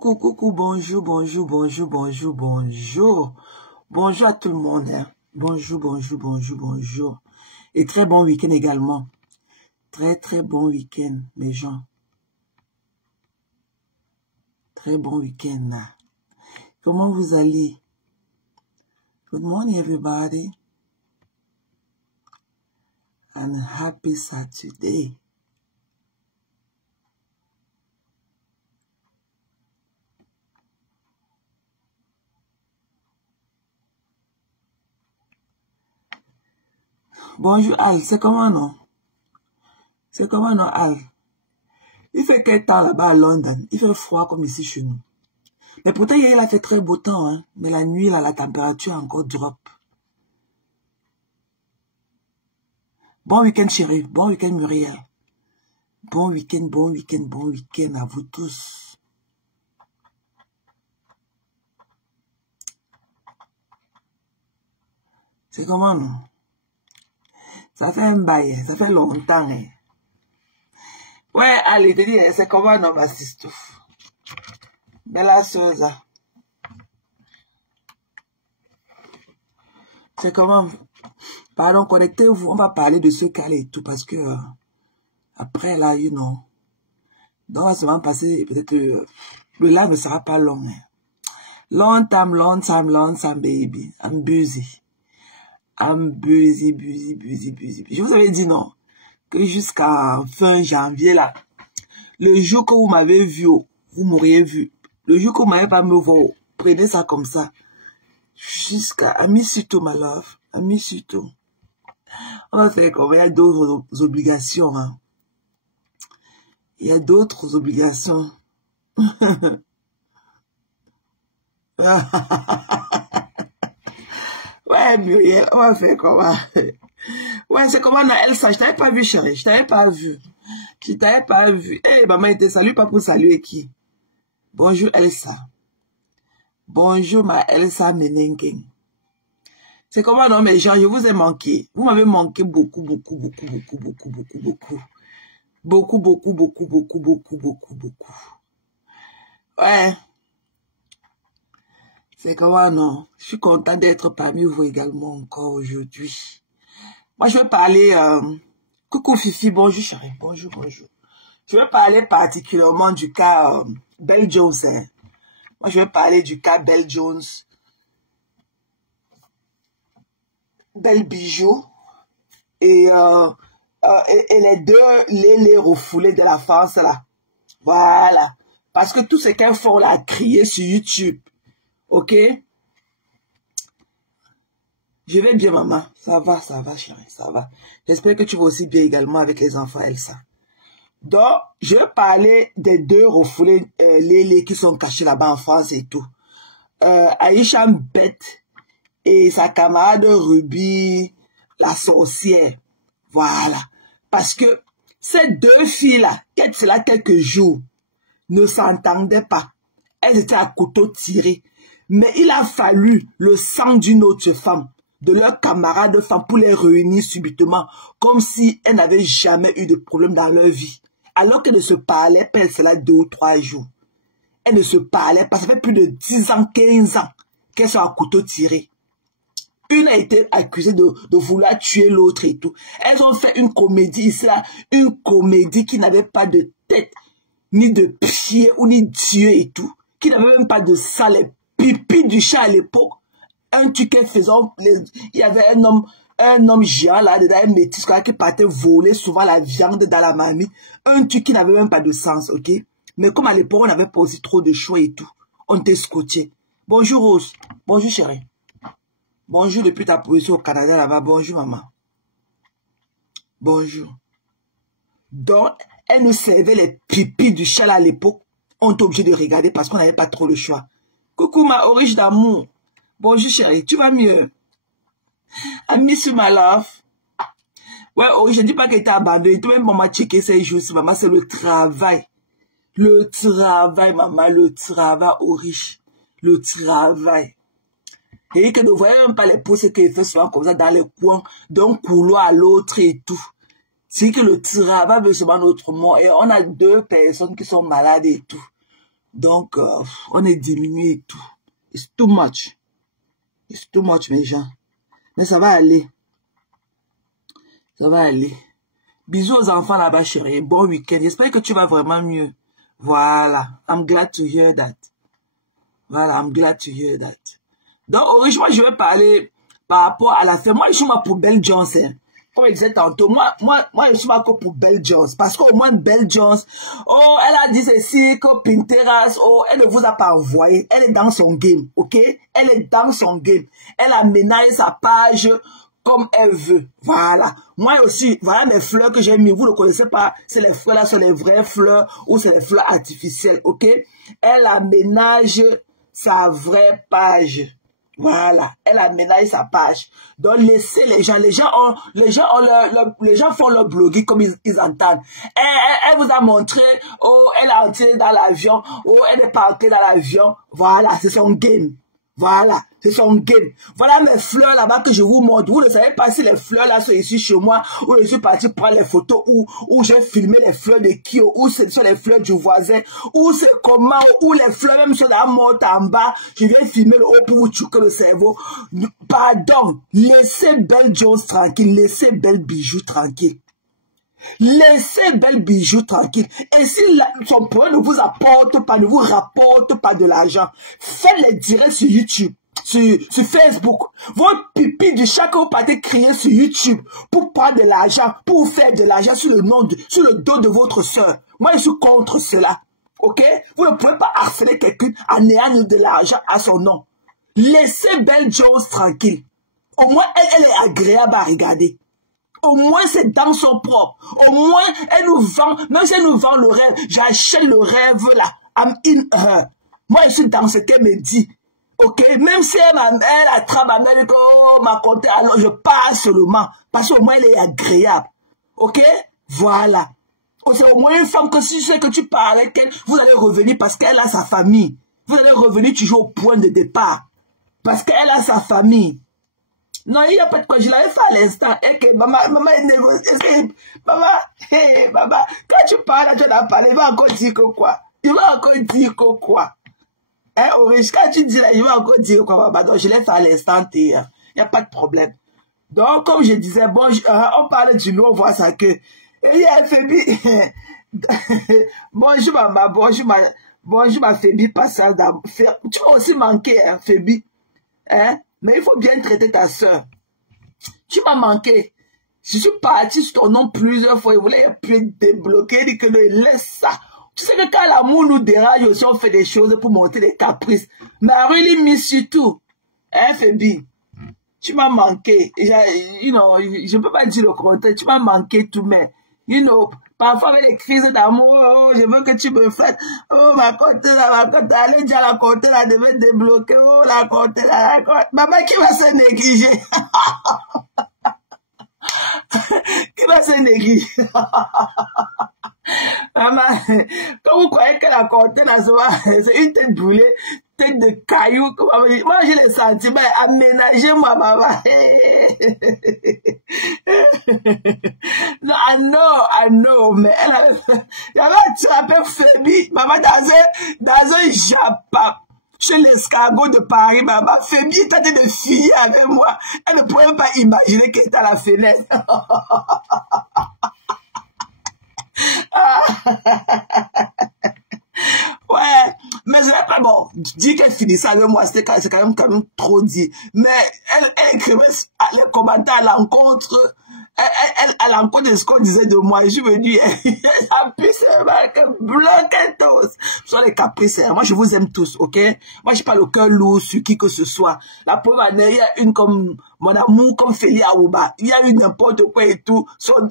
Coucou, coucou, bonjour, bonjour, bonjour, bonjour, bonjour. Bonjour à tout le monde. Hein. Bonjour, bonjour, bonjour, bonjour. Et très bon week-end également. Très, très bon week-end, mes gens. Très bon week-end. Comment vous allez? Good morning, everybody. And happy Saturday. Bonjour Al, c'est comment non? C'est comment non Al? Il fait quel temps là-bas à London? Il fait froid comme ici chez nous. Mais pourtant hier il a fait très beau temps, hein. Mais la nuit là, la température encore drop. Bon week-end chérie, bon week-end Muriel. Bon week-end, bon week-end, bon week-end à vous tous. C'est comment non? Ça fait un bail, ça fait longtemps. Hein. Ouais, allez, te dis, c'est comment non, ma sistouf? Bella Souza. C'est comment? Pardon, connectez-vous, on va parler de ce cas et tout, parce que après là, you know, donc on va seulement passer, peut-être, le live ne sera pas long. Hein. Long time, baby. I'm busy. I'm busy. Je vous avais dit non, que jusqu'à fin janvier là, le jour que vous m'avez vu, vous m'auriez vu. Le jour que vous m'avez pas me voir, prenez ça comme ça. Jusqu'à, I miss you too, my love. I miss you too. On va faire comme, il y a d'autres obligations. Hein. Il y a d'autres obligations. Ouais, Muriel, on va faire comment? Ouais, c'est comment Elsa, je t'avais pas vu, chérie, je t'avais pas vu. Je t'avais pas vu. Eh, maman, il te salue pas pour saluer qui? Bonjour, Elsa. Bonjour, ma Elsa Menenken. C'est comment, non, mes gens, je vous ai manqué. Vous m'avez manqué beaucoup. Beaucoup. Ouais. C'est comment, non? Je suis content d'être parmi vous également encore aujourd'hui. Moi, je vais parler... Coucou Fifi, bonjour chérie, bonjour. Je vais parler particulièrement du cas Belle Jones. Hein. Moi, je vais parler du cas Belle Jones. Belle Bijou. Et les deux, les refoulés de la France, là. Voilà. Parce que tout ce qu'elles font, là, crier sur YouTube. Ok? Je vais bien, maman. Ça va, chérie, ça va. J'espère que tu vas aussi bien également avec les enfants, Elsa. Donc, je vais parler des deux refoulés, les qui sont cachés là-bas en France et tout. Aïcha Mbette et sa camarade Ruby, la sorcière. Voilà. Parce que ces deux filles-là, il y a cela quelques jours, ne s'entendaient pas. Elles étaient à couteau tiré. Mais il a fallu le sang d'une autre femme, de leur camarade femme, pour les réunir subitement, comme si elles n'avaient jamais eu de problème dans leur vie. Alors qu'elles ne se parlaient pas, cela 2 ou 3 jours. Elles ne se parlaient pas, ça fait plus de 10 ans, 15 ans qu'elles sont à couteau tiré. Une a été accusée de vouloir tuer l'autre et tout. Elles ont fait une comédie ici, là, une comédie qui n'avait pas de tête, ni de pied, ou ni d'yeux et tout, qui n'avait même pas de sang, les pipis du chat à l'époque. Un truc qu'elle faisait, il y avait un homme géant là, dedans, un métis qui partait voler souvent la viande dans la marmite. Un truc qui n'avait même pas de sens, ok? Mais comme à l'époque, on n'avait pas aussi trop de choix et tout, on était scotché. Bonjour Rose, bonjour chérie. Bonjour depuis ta position au Canada là-bas, bonjour maman. Bonjour. Donc, elle nous servait les pipis du chat là à l'époque. On était obligé de regarder parce qu'on n'avait pas trop le choix. Coucou ma origine d'amour. Bonjour chérie, tu vas mieux? I miss you my love. Ouais, je ne dis pas qu'elle était abandonnée. Toi même maman checker ces jours, maman, c'est le travail. Le travail, maman, le travail riche. Le travail. Et que ne voyez même pas les pousses qu'elle fait souvent comme ça dans les coins, d'un couloir à l'autre et tout. C'est que le travail veut se mettre autrement. Et on a 2 personnes qui sont malades et tout. Donc, on est diminué et tout. It's too much. It's too much, mes gens. Mais ça va aller. Ça va aller. Bisous aux enfants là-bas, chérie. Bon week-end. J'espère que tu vas vraiment mieux. Voilà. I'm glad to hear that. Voilà, I'm glad to hear that. Donc, moi, je vais parler par rapport à la fête. Moi, je suis pour Belle Jones. Hein. Comme je disais tantôt, moi, je suis pas pour Belle Jones. Parce qu'au moins, Belle Jones, oh, elle a dit ceci, que Pinterest, oh, elle ne vous a pas envoyé. Elle est dans son game, ok? Elle est dans son game. Elle a ménagé sa page comme elle veut. Voilà. Moi aussi, voilà mes fleurs que j'ai mis. Vous ne connaissez pas. C'est les fleurs là, c'est les vraies fleurs ou c'est les fleurs artificielles, ok? Elle aménage sa vraie page. Voilà, elle a ménagé sa page. Donc laissez les gens font leur blogging comme ils entendent. Elle vous a montré, oh, elle est entrée dans l'avion, oh, elle est pas entrée dans l'avion. Voilà, c'est son game. Voilà, c'est son game. Voilà mes fleurs là-bas que je vous montre. Vous ne savez pas si les fleurs là sont ici chez moi, ou je suis parti prendre les photos, ou j'ai filmé les fleurs de Kyo, ou ce sont les fleurs du voisin, ou c'est comment, ou les fleurs même sur la motte en bas. Je viens filmer le haut pour vous choquer le cerveau. Pardon, laissez Belle Jones tranquille, laissez Belle Bijou tranquille. Laissez Belle Bijou tranquille. Et si son produit ne vous apporte pas, ne vous rapporte pas de l'argent, faites les directs sur YouTube, sur Facebook. Votre pipi du chat que vous partez crier sur YouTube pour prendre de l'argent, pour faire de l'argent sur le dos de votre soeur. Moi, je suis contre cela. Ok? Vous ne pouvez pas harceler quelqu'un en ayant de l'argent à son nom. Laissez Belle Jones tranquille. Au moins, elle est agréable à regarder. Au moins, c'est dans son propre. Au moins, elle nous vend, même si elle nous vend le rêve, j'achète le rêve là. I'm in her. Moi, je suis dans ce qu'elle me dit. Ok? Même si elle attrape ma mère, oh, ma compte, alors je passe seulement. Parce qu'au moins, elle est agréable. Ok? Voilà. C'est au moins une femme que si tu sais que tu parles avec elle, vous allez revenir parce qu'elle a sa famille. Vous allez revenir toujours au point de départ. Parce qu'elle a sa famille. Non, il n'y a pas de quoi. Je l'avais fait à l'instant. Et que maman est négociée. Maman, hey, maman, quand tu parles, tu vas parler, il va encore dire que quoi? Il va encore dire que quoi? Hein, Orish, quand tu dis là, il va encore dire quoi, maman? Donc, je l'ai fait à l'instant. Il n'y a pas de problème. Donc, comme je disais, bon, on parle du lot, on voit ça que. Il y a Fébi. Bonjour, maman. Bonjour, ma Fébi. Passage d'amour. Tu m'as aussi manqué, hein, Fébi. Hein? Mais il faut bien traiter ta soeur. Tu m'as manqué. Je suis parti sur ton nom plusieurs fois. Il voulait plus débloquer. Il dit que laisse ça. Tu sais que quand l'amour nous dérange aussi, on fait des choses pour monter des caprices. Mais I really miss you too. Hein, Fébi? Tu m'as manqué. You know, je ne peux pas dire le contraire. Tu m'as manqué tout, mais, you know, parfois avec les crises d'amour, oh, je veux que tu me fasses, oh, ma compte là, allez déjà la compte là, devait débloquer, oh, la compte là, la compte. Maman, qui va se négliger? Qui va se négliger? Maman, quand vous croyez que la compte là, c'est une tête brûlée, tête de cailloux, moi j'ai les sentiments, aménagez-moi, maman. Non, I know, mais elle avait attrapé Fébi, maman, dans un Japon, chez l'escargot de Paris, maman. Fébi était en train de filer avec moi. Elle ne pouvait pas imaginer qu'elle était à la fenêtre. Ouais, mais c'est pas bon. Dire qu'elle finissait avec moi, c'est quand même trop dit. Mais elle écrivait les commentaires à l'encontre. À l'encontre de ce qu'on disait de moi. Je me dis, ça puisse bloquer tous. Ce sont les caprices. Moi, je vous aime tous, ok? Moi, je parle le cœur lourd sur qui que ce soit. La première année, il y a une comme mon amour, comme Feli Aouba. Il y a eu n'importe quoi et tout.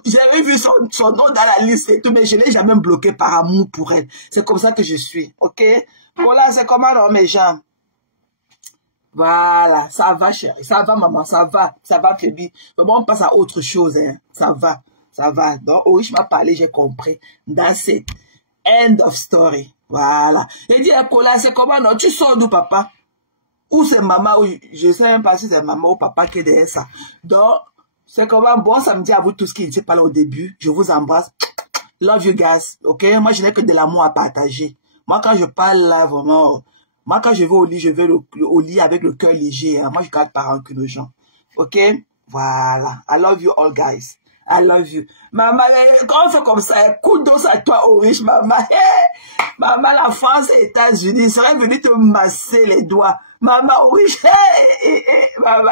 J'avais vu son nom dans la liste et tout, mais je ne l'ai jamais bloqué par amour pour elle. C'est comme ça que je suis, ok? Voilà, c'est comment, non, mes gens? Voilà, ça va, chérie. Ça va, maman, ça va, Fébi. Mais bon, on passe à autre chose, hein. Ça va. Donc, oui, je m'ai parlé, j'ai compris. That's it. End of story. Voilà. Et dit, Cola, c'est comment, non? Tu sors d'où, papa? Ou c'est maman, ou je sais même pas si c'est maman ou papa qui est derrière ça. Donc, c'est comment, bon samedi à vous tous qui n'étaient pas là au début. Je vous embrasse. Love you guys, ok? Moi, je n'ai que de l'amour à partager. Moi, quand je parle là, vraiment, moi, quand je vais au lit, je vais au lit avec le cœur léger. Hein. Moi, je garde pas rancune aux gens. OK? Voilà. I love you all, guys. I love you. Maman, quand on fait comme ça, coup d'os à toi, au riche, maman. Hey, maman, la France et les États-Unis seraient venus te masser les doigts. Maman, au riche, hey, maman,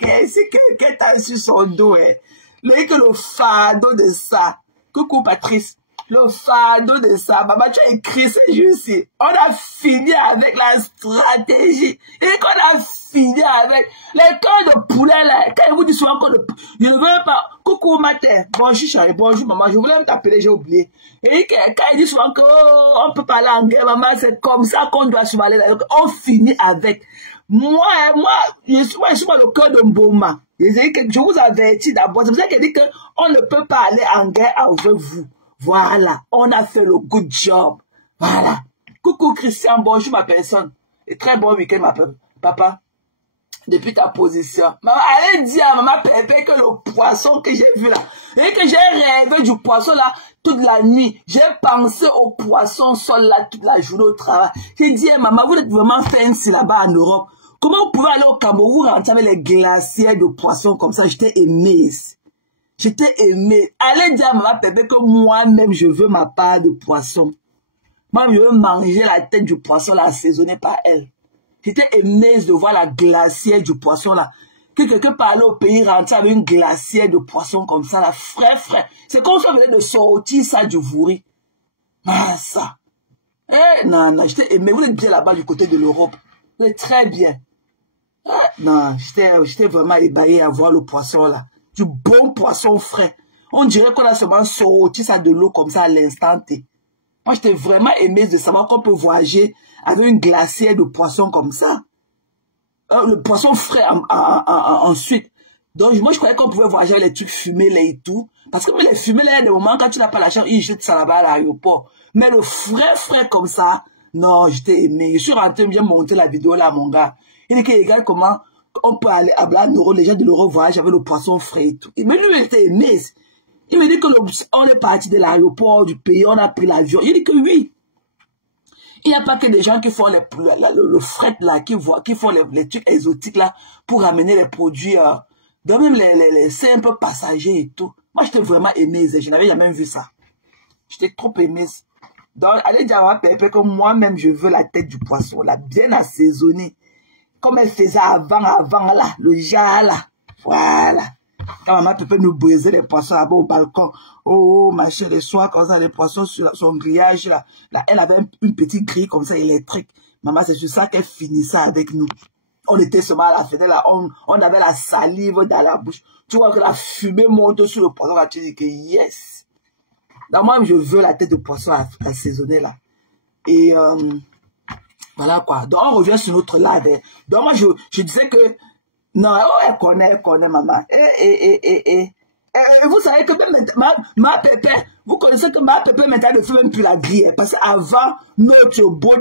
c'est quelqu'un t'a sur son dos. Le fardeau de ça. Coucou, Patrice. Le fardeau de ça. Maman, tu as écrit ce jour-ci. On a fini avec la stratégie. Et qu'on a fini avec les cœurs de poulet là. Quand ils vous disent souvent que je ne veux pas. Coucou, matin. Bonjour, chérie. Bonjour, maman. Je voulais t'appeler, j'ai oublié. Et quand ils disent souvent que on peut parler en guerre, maman, c'est comme ça qu'on doit se parler. On finit avec. Moi, je suis le cœur de Mboma. Je vous avertis d'abord. C'est pour ça qu'elle dit qu'on ne peut pas aller en guerre avec vous. Voilà, on a fait le good job. Voilà. Coucou Christian, bonjour ma personne. Et très bon week-end, papa. Depuis ta position. Maman, allez dire à maman Pépé que le poisson que j'ai vu là, et que j'ai rêvé du poisson là toute la nuit. J'ai pensé au poisson sol là toute la journée au travail. J'ai dit, maman, vous êtes vraiment fancy là-bas en Europe. Comment vous pouvez aller au Cameroun rentrer avec les glaciers de poissons comme ça? J'étais aimée. J'étais aimée. Allez dire à maman Pépé que moi-même, je veux ma part de poisson. Moi, je veux manger la tête du poisson là, assaisonnée par elle. J'étais aimée de voir la glacière du poisson là. Que quelqu'un parlait au pays rentrer avec une glacière de poisson comme ça là. Frais. C'est comme si on venait de sortir ça du vouri. Ah, ça. Non, j'étais aimée. Vous êtes bien là-bas du côté de l'Europe. Vous êtes très bien. Non, j'étais vraiment ébahie à voir le poisson là. Du bon poisson frais. On dirait qu'on a seulement sorti ça de l'eau comme ça à l'instant T. Moi, j'étais vraiment aimée de savoir qu'on peut voyager avec une glacière de poisson comme ça. Le poisson frais ensuite. Donc, moi, je croyais qu'on pouvait voyager avec les trucs fumés là et tout. Parce que les fumés là, il y a des moments quand tu n'as pas la chance, ils jettent ça là-bas à l'aéroport. Mais le frais comme ça, non, j'étais aimée. Je suis rentrée, j'ai monté la vidéo là, mon gars. Il dit qu'il regarde comment on peut aller à l'euro, les gens de l'euro voyagent avec le poisson frais et tout. Mais lui, il était aimé. Il me dit qu'on est parti de l'aéroport du pays, on a pris l'avion. Il dit que oui. Il n'y a pas que des gens qui font le fret là, qui font les trucs exotiques là, pour ramener les produits, donc même les simples passagers et tout. Moi, j'étais vraiment aimée. Je n'avais jamais vu ça. J'étais trop aimée. Donc, allez dire à ma Pépé que moi-même, je veux la tête du poisson, là, bien assaisonnée. Comme elle faisait avant là, le jar là. Voilà. Quand maman Pépé nous brisait les poissons là-bas au balcon. Oh, ma chérie, le soir, comme ça, les poissons sur son grillage là. Là, elle avait une petite grille comme ça électrique. Maman, c'est sur ça qu'elle finissait avec nous. On était seulement à la fenêtre là, on avait la salive dans la bouche. Tu vois que la fumée monte sur le poisson là, tu dis que yes. Donc moi, je veux la tête de poisson assaisonnée là. Et voilà quoi. Donc on revient sur notre live. Donc moi, je disais que non, elle connaît, maman. Vous savez que même ma Pépé, vous connaissez que ma Pépé maintenant ne fait même plus la grille. Parce qu'avant, notre beau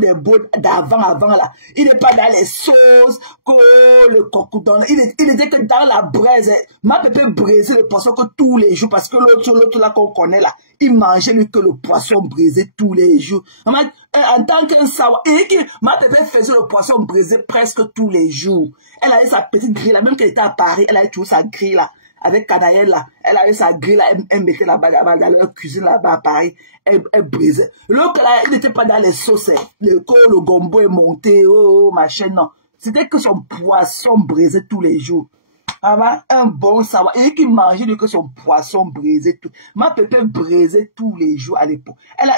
d'avant là, il n'est pas dans les sauces, que le cocodon. Il était que dans la braise. Ma Pépé brisait le poisson que tous les jours. Parce que l'autre là qu'on connaît là, il mangeait lui que le poisson brisé tous les jours. En tant qu'un savoir, ma Pépé faisait le poisson brisé presque tous les jours. Elle avait sa petite grille là, même qu'elle était à Paris, elle avait toujours sa grille là. Avec Kadaël là, elle avait sa grille là, elle mettait là-bas dans leur cuisine là-bas à Paris, elle brisait. L'autre là, il n'était pas dans les sauces, le gombo est monté, machin, non. C'était que son poisson brisé tous les jours. Un bon savoir. Et qui mangeait que son poisson brisé tout. Ma Pépé brisait tous les jours à l'époque. Elle a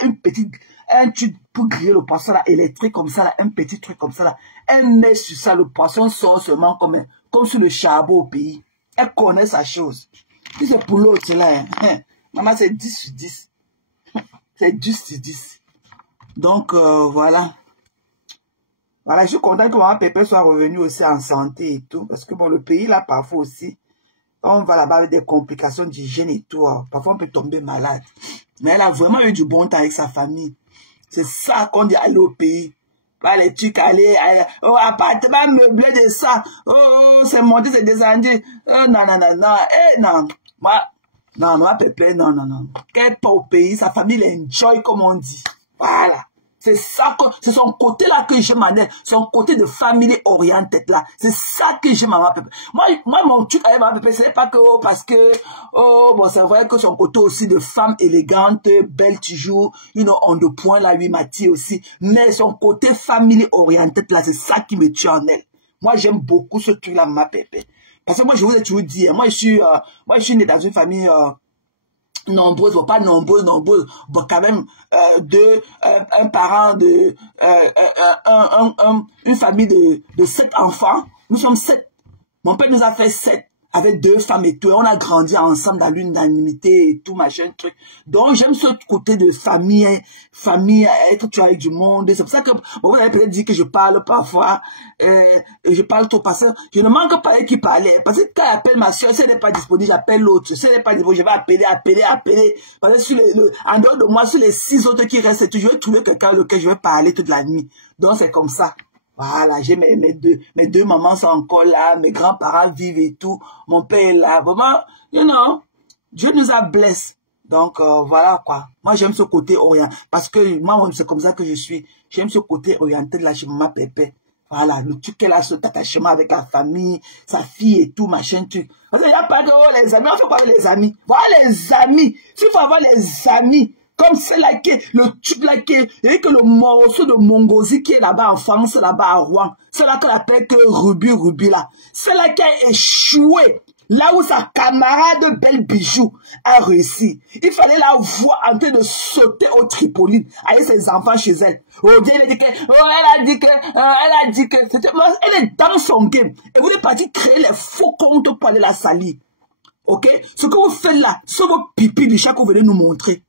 un tube pour griller le poisson là, électrique comme ça là, un petit truc comme ça là. Elle met sur ça, le poisson sort seulement comme sur le charbon au pays. Elle connaît sa chose. Si c'est pour l'autre là, maman c'est 10 sur 10. C'est 10 sur 10. Donc voilà. Voilà, je suis content que maman Pépé soit revenue aussi en santé et tout. Parce que bon, le pays là, parfois aussi, on va là-bas avec des complications d'hygiène et tout. Parfois on peut tomber malade. Mais elle a vraiment eu du bon temps avec sa famille. C'est ça qu'on dit aller au pays. Pas les trucs aller, appartement meublé de ça. C'est monté, c'est descendu. Non. Ma Pépé, non. Qu'elle est pas au pays, sa famille l'enjoy comme on dit. Voilà. C'est ça que, c'est son côté là que j'aime en elle. Son côté de family oriented là. C'est ça que j'aime à ma pépé. Moi, mon truc avec ma pépé, ce n'est pas que, oh, parce que, oh, bon, c'est vrai que son côté aussi de femme élégante, belle toujours, you know, en deux points là, lui, Mathie aussi. Mais son côté family oriented là, c'est ça qui me tue en elle. Moi, j'aime beaucoup ce truc là, ma pépé. Parce que moi, je vous ai toujours dit, hein, moi, je suis né dans une famille, nombreuses, bon, pas nombreuses, bon, quand même, un parent de, une famille de 7 enfants. Nous sommes 7. Mon père nous a fait 7 avec 2 femmes et tout. Et on a grandi ensemble dans l'unanimité et tout, machin, truc. Donc, j'aime ce côté de famille, être tu avec du monde. C'est pour ça que, bon, vous avez peut-être dit que je parle parfois, je parle trop parce que je ne manque pas qui parlait. Parce que quand j'appelle ma soeur, si elle n'est pas disponible, j'appelle l'autre. Si elle n'est pas disponible, je vais appeler. Parce que sur en dehors de moi, sur les 6 autres qui restent, je vais trouver quelqu'un auquel je vais parler toute la nuit. Donc, c'est comme ça. Voilà, j'ai mes deux mamans sont encore là, mes grands-parents vivent et tout, mon père est là. Vraiment, you know, Dieu nous a blessés. Donc, voilà quoi. Moi, j'aime ce côté orienté. Parce que moi, c'est comme ça que je suis. J'aime ce côté orienté de la chez ma pépé. Voilà, le truc qu'elle a, cet attachement avec la famille, sa fille et tout, machin, truc. Parce qu'il n'y a pas de, oh, les amis, on fait quoi avec les amis? Voilà les amis. S'il faut avoir les amis, comme celle-là qui est, le truc là qui est, et que le morceau de Mongosi qui est là-bas en France, là-bas à Rouen, celle-là qu'on appelle que Ruby là, celle-là qui a échoué, là où sa camarade Belle Bijou a réussi. Il fallait la voir en train de sauter au Tripoline avec ses enfants chez elle. Oh, Dieu, elle a dit que, elle est dans son game. Et vous êtes parti créer les faux comptes pour aller la salir. Ok? Ce que vous faites là, c'est vos pipis du chat que vous venez nous montrer.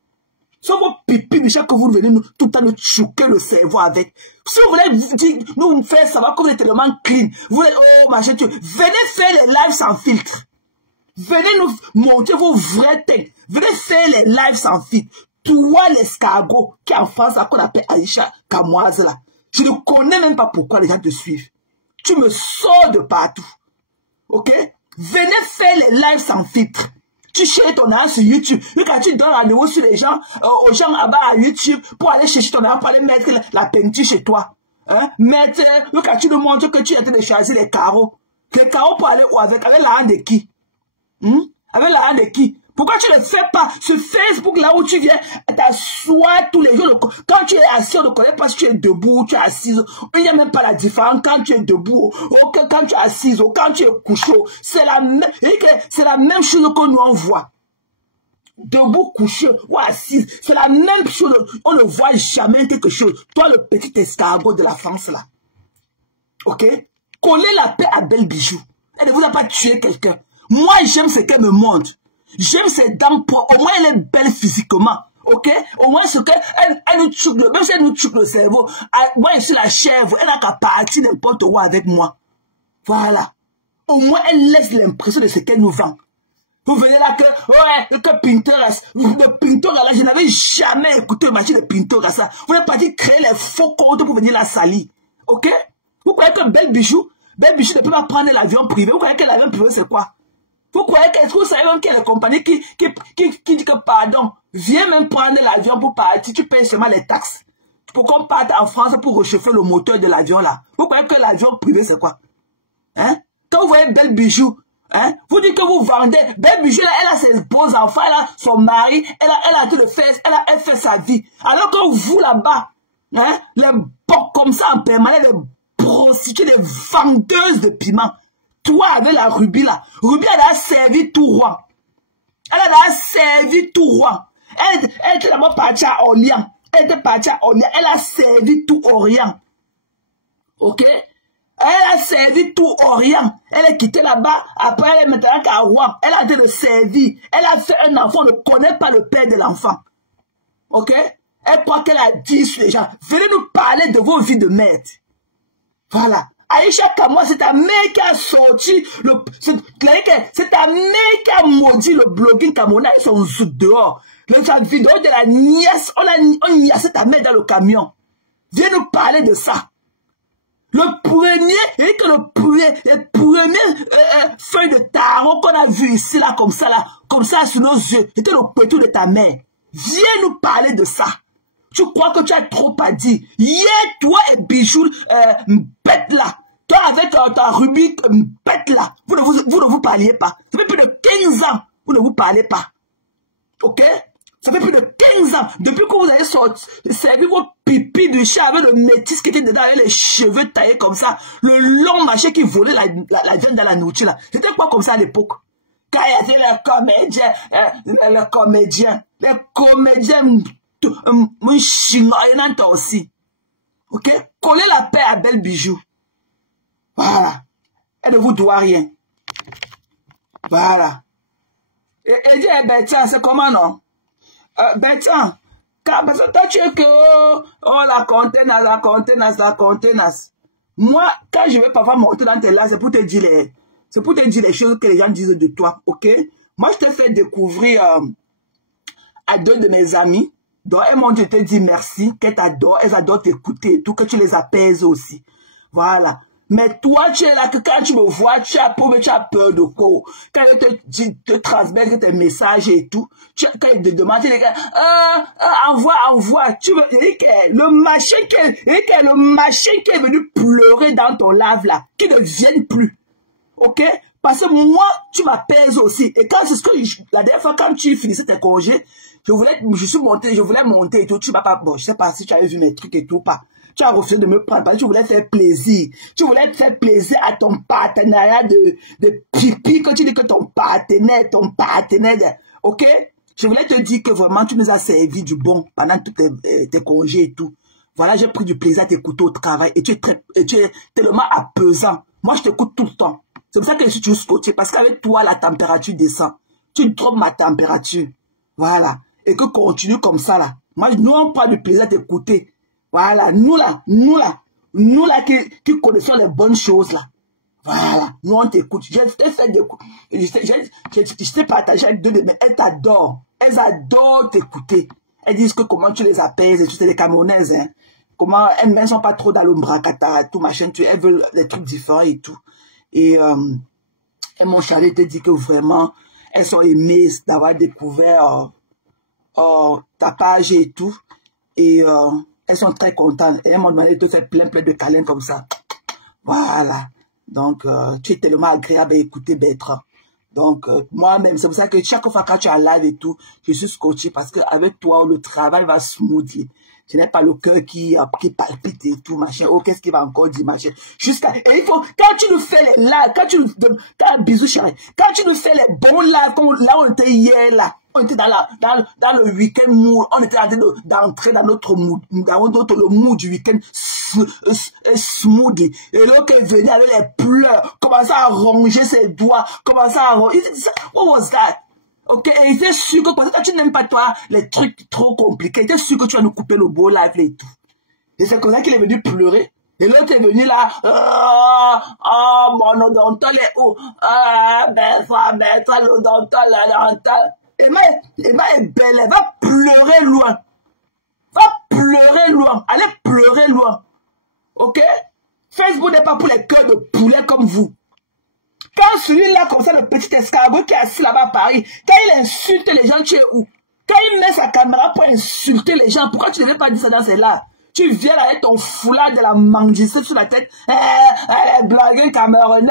C'est vos pipis déjà que vous venez nous tout le temps nous choquer le cerveau avec. Si vous voulez nous faire savoir que vous êtes tellement clean, vous voulez, oh machin, venez faire les lives sans filtre. Venez nous montrer vos vraies têtes. Venez faire les lives sans filtre. Toi l'escargot qui est en France, qu'on appelle Aïcha Kamoise là. Je ne connais même pas pourquoi les gens te suivent. Tu me sors de partout. Ok? Venez faire les lives sans filtre. Tu cherches ton argent sur YouTube. Et quand tu donnes rendez-vous sur les gens, aux gens là-bas à YouTube, pour aller chercher ton argent, pour aller mettre la peinture chez toi. Hein? Mettre, quand tu nous montres que tu es en train de choisir les carreaux. Les carreaux pour aller où avec l'argent de qui? Avec l'argent de qui? Pourquoi tu ne le fais pas sur Facebook là où tu viens t'asseoir tous les jours? Quand tu es assis, on ne connaît pas si tu es debout ou tu es assise. Il n'y a même pas la différence quand tu es debout ou quand tu es assise ou quand tu es couché. C'est la même chose que nous on voit. Debout, couché ou assise. C'est la même chose. On ne voit jamais quelque chose. Toi, le petit escargot de la France là. Ok? Collez la paix à Belle Bijou. Elle ne vous a pas tué quelqu'un. Moi, j'aime ce qu'elle me montre. J'aime ses dents pour, au moins elle est belle physiquement, ok? Au moins ce qu'elle nous choque, même si elle nous choque le cerveau, moi je suis la chèvre, elle n'a qu'à partir n'importe où avec moi. Voilà. Au moins elle laisse l'impression de ce qu'elle nous vend. Vous venez là que, ouais, que Pinterest, le Pinterest là, je n'avais jamais écouté le marché de Pinterest là. Vous êtes parti créer les faux comptes pour venir la salir, ok? Vous croyez que Belle Bijou ne peut pas prendre l'avion privé, vous croyez que l'avion privé c'est quoi? Vous croyez que vous savez même qu'il y a des compagnies qui disent que pardon, viens même prendre l'avion pour partir, tu payes seulement les taxes. Pour qu'on parte en France pour réchauffer le moteur de l'avion là. Vous croyez que l'avion privé c'est quoi? Hein? Quand vous voyez Belle Bijou, hein? Vous dites que vous vendez, Belle Bijou là, elle a ses beaux enfants, elle a son mari, elle a tout le fait, elle fait sa vie. Alors que vous là-bas, hein? Les bocs comme ça en permanence, les prostituées, les vendeuses de piments. Toi avec la Ruby là, Ruby elle a servi tout roi. Elle a servi tout roi. Elle était d'abord partie à Orient. Elle a servi tout Orient. Ok? Elle a servi tout Orient. Elle est quittée là-bas. Après elle est maintenant qu'à Rouen. Elle a été de servir. Elle a fait un enfant. On ne connaît pas le père de l'enfant. Ok? Elle croit qu'elle a dit sur les gens. Venez nous parler de vos vies de merde. Voilà. Aïcha Kamoise, c'est ta mère qui a sorti c'est ta mère qui a maudit le blogging camerounais avec son zouk dehors. Sa vidéo de la nièce, on niassait ta mère dans le camion. Viens nous parler de ça. Les premières feuilles de tarot qu'on a vu ici, là, comme ça, sur nos yeux, c'était le pétou de ta mère. Viens nous parler de ça. Tu crois que tu as trop à dire. Hier, toi et Bijou, bête là. Toi avec ta Ruby, bête là. Vous ne vous parliez pas. Ça fait plus de 15 ans. Vous ne vous parlez pas. Ok? Ça fait plus de 15 ans. Depuis que vous avez servi vos pipis de chat avec le métis qui était dedans, avec les cheveux taillés comme ça. Le long machin qui volait la viande dans la nourriture là. C'était quoi comme ça à l'époque? Quand il y avait les comédiens, mon chinois, il y en a aussi. Ok? Collez la paix à Belle Bijou. Voilà. Elle ne vous doit rien. Voilà. Et dit, ben tiens, c'est comment non? Ben tiens, parce que toi tu es que, oh la contenance. Moi, quand je vais parfois monter dans tes lives, c'est pour te dire les choses que les gens disent de toi, ok? Moi, je te fais découvrir à deux de mes amis, dont elles m'ont dit, je te dis merci, qu'elles t'adorent, elles adorent t'écouter et tout, que tu les apaises aussi. Voilà. Mais toi, tu es là que quand tu me vois, tu as peur de quoi? Quand je te transmets tes messages et tout, quand ils te demandent, les gars, envoie. Tu veux, le machin qui est venu pleurer dans ton live là, qui ne vienne plus. Ok? Parce que moi, tu m'apaises aussi. Et quand c'est ce que la dernière fois, quand tu finissais tes congés, je voulais monter et tout. Tu m'as pas, bon, je sais pas si tu avais vu mes trucs et tout ou pas. Tu as refusé de me prendre parce que tu voulais faire plaisir. Tu voulais faire plaisir à ton partenariat de pipi quand tu dis que ton partenaire, ok? Je voulais te dire que vraiment tu nous as servi du bon pendant tous tes congés et tout. Voilà, j'ai pris du plaisir à t'écouter au travail et tu es tellement apaisant. Moi, je t'écoute tout le temps. C'est pour ça que je suis toujours scotché parce qu'avec toi, la température descend. Tu drops ma température. Voilà. Et que continue comme ça là. Moi, nous, on prend du plaisir à t'écouter. Voilà, nous là qui connaissons les bonnes choses là. Voilà, nous on t'écoute. Je t'ai partagé avec deux de mes. Elles t'adorent. Elles adorent t'écouter. Elles disent que comment tu les apaises et tout, c'est des Camerounaises, hein. Comment elles ne sont pas trop dans l'ombracata, tout machin, elles veulent des trucs différents et tout. Et elles m'ont chargé de te dire que vraiment, elles sont aimées d'avoir découvert ta page et tout. Et elles sont très contentes. Et elles m'ont demandé de te faire plein de câlins comme ça. Voilà. Donc, tu es tellement agréable à écouter, Bertrand. Donc, moi-même, c'est pour ça que chaque fois quand tu es en live et tout, je suis scotché parce qu'avec toi, le travail va smoothie. Je n'ai pas le cœur qui palpite et tout, machin. Oh, qu'est-ce qu'il va encore dire, machin. Et il faut, quand tu nous fais les lives, bisous, chérie. Quand tu nous fais les bons lives, comme là, on était hier, là. On était dans le week-end mood. On était en train d'entrer dans notre mood. Le mood du week-end smoothie. Et l'autre est venu avec les pleurs. Commençait à ronger ses doigts. Commençait à ronger. What was that? Ok, et il était sûr que quand tu n'aimes pas toi les trucs trop compliqués, il était sûr que tu vas nous couper le beau live et tout. Et c'est comme ça qu'il est venu pleurer. Et l'autre est venu là, mon odontol est où? Ben toi, l'odontol, Emma est belle, elle va pleurer loin. Allez pleurer loin. Ok? Facebook n'est pas pour les cœurs de poulet comme vous. Quand celui-là, comme ça, le petit escargot qui est assis là-bas à Paris, quand il insulte les gens, tu es où? Quand il met sa caméra pour insulter les gens, pourquoi tu ne devais pas dire ça dans celle-là? Tu viens là avec ton foulard de la mangicette sur la tête. Les blogueurs camerounais,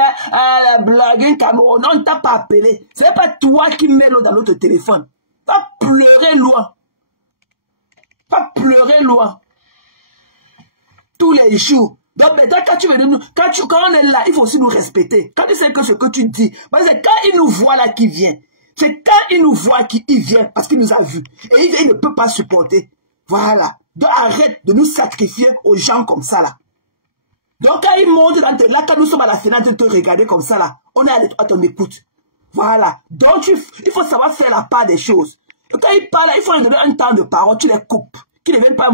les blogueurs camerounais, on ne t'a pas appelé. Ce n'est pas toi qui mets l'eau dans notre téléphone. Va pleurer loin. Tous les jours. Donc maintenant, quand on est là, il faut aussi nous respecter. Quand tu sais que ce que tu dis, c'est quand il nous voit là qu'il vient. C'est quand il nous voit qu'il vient parce qu'il nous a vus. Et il ne peut pas supporter. Voilà. Donc arrête de nous sacrifier aux gens comme ça là. Donc quand il monte là, quand nous sommes à la fenêtre de te regarder comme ça là, on est à ton écoute. Voilà. Donc il faut savoir faire la part des choses. Et quand il parle, il faut lui donner un temps de parole, tu les coupes. Qui ne viennent pas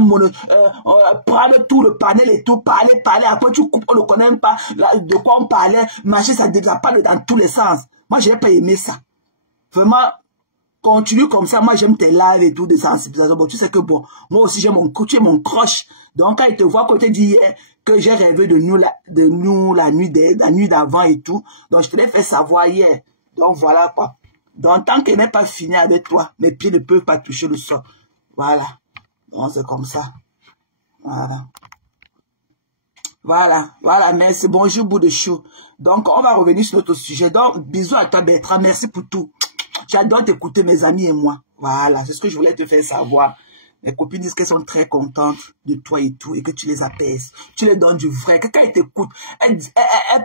prendre tout le panel et tout, parler, après tu coupes, on ne connaît même pas de quoi on parlait, machin, ça parle dans tous les sens. Moi, je n'ai pas aimé ça. Vraiment, continue comme ça. Moi, j'aime tes lives et tout, des sensibilisations. Bon, tu sais que bon, moi aussi, j'ai mon crush. Donc, quand il te voit, quand il te dit hier que j'ai rêvé de nous la nuit d'avant et tout, donc je te l'ai fait savoir hier. Donc, voilà quoi. Donc, tant qu'elle n'est pas finie avec toi, mes pieds ne peuvent pas toucher le sol. Voilà. Donc, c'est comme ça. Voilà. Voilà, merci. Bonjour, bout de chou. Donc, on va revenir sur notre sujet. Donc, bisous à toi, Bertrand. Merci pour tout. J'adore t'écouter, mes amis et moi. Voilà, c'est ce que je voulais te faire savoir. Mes copines disent qu'elles sont très contentes de toi et tout, et que tu les apaises. Tu les donnes du vrai. Quand elles t'écoutent, elles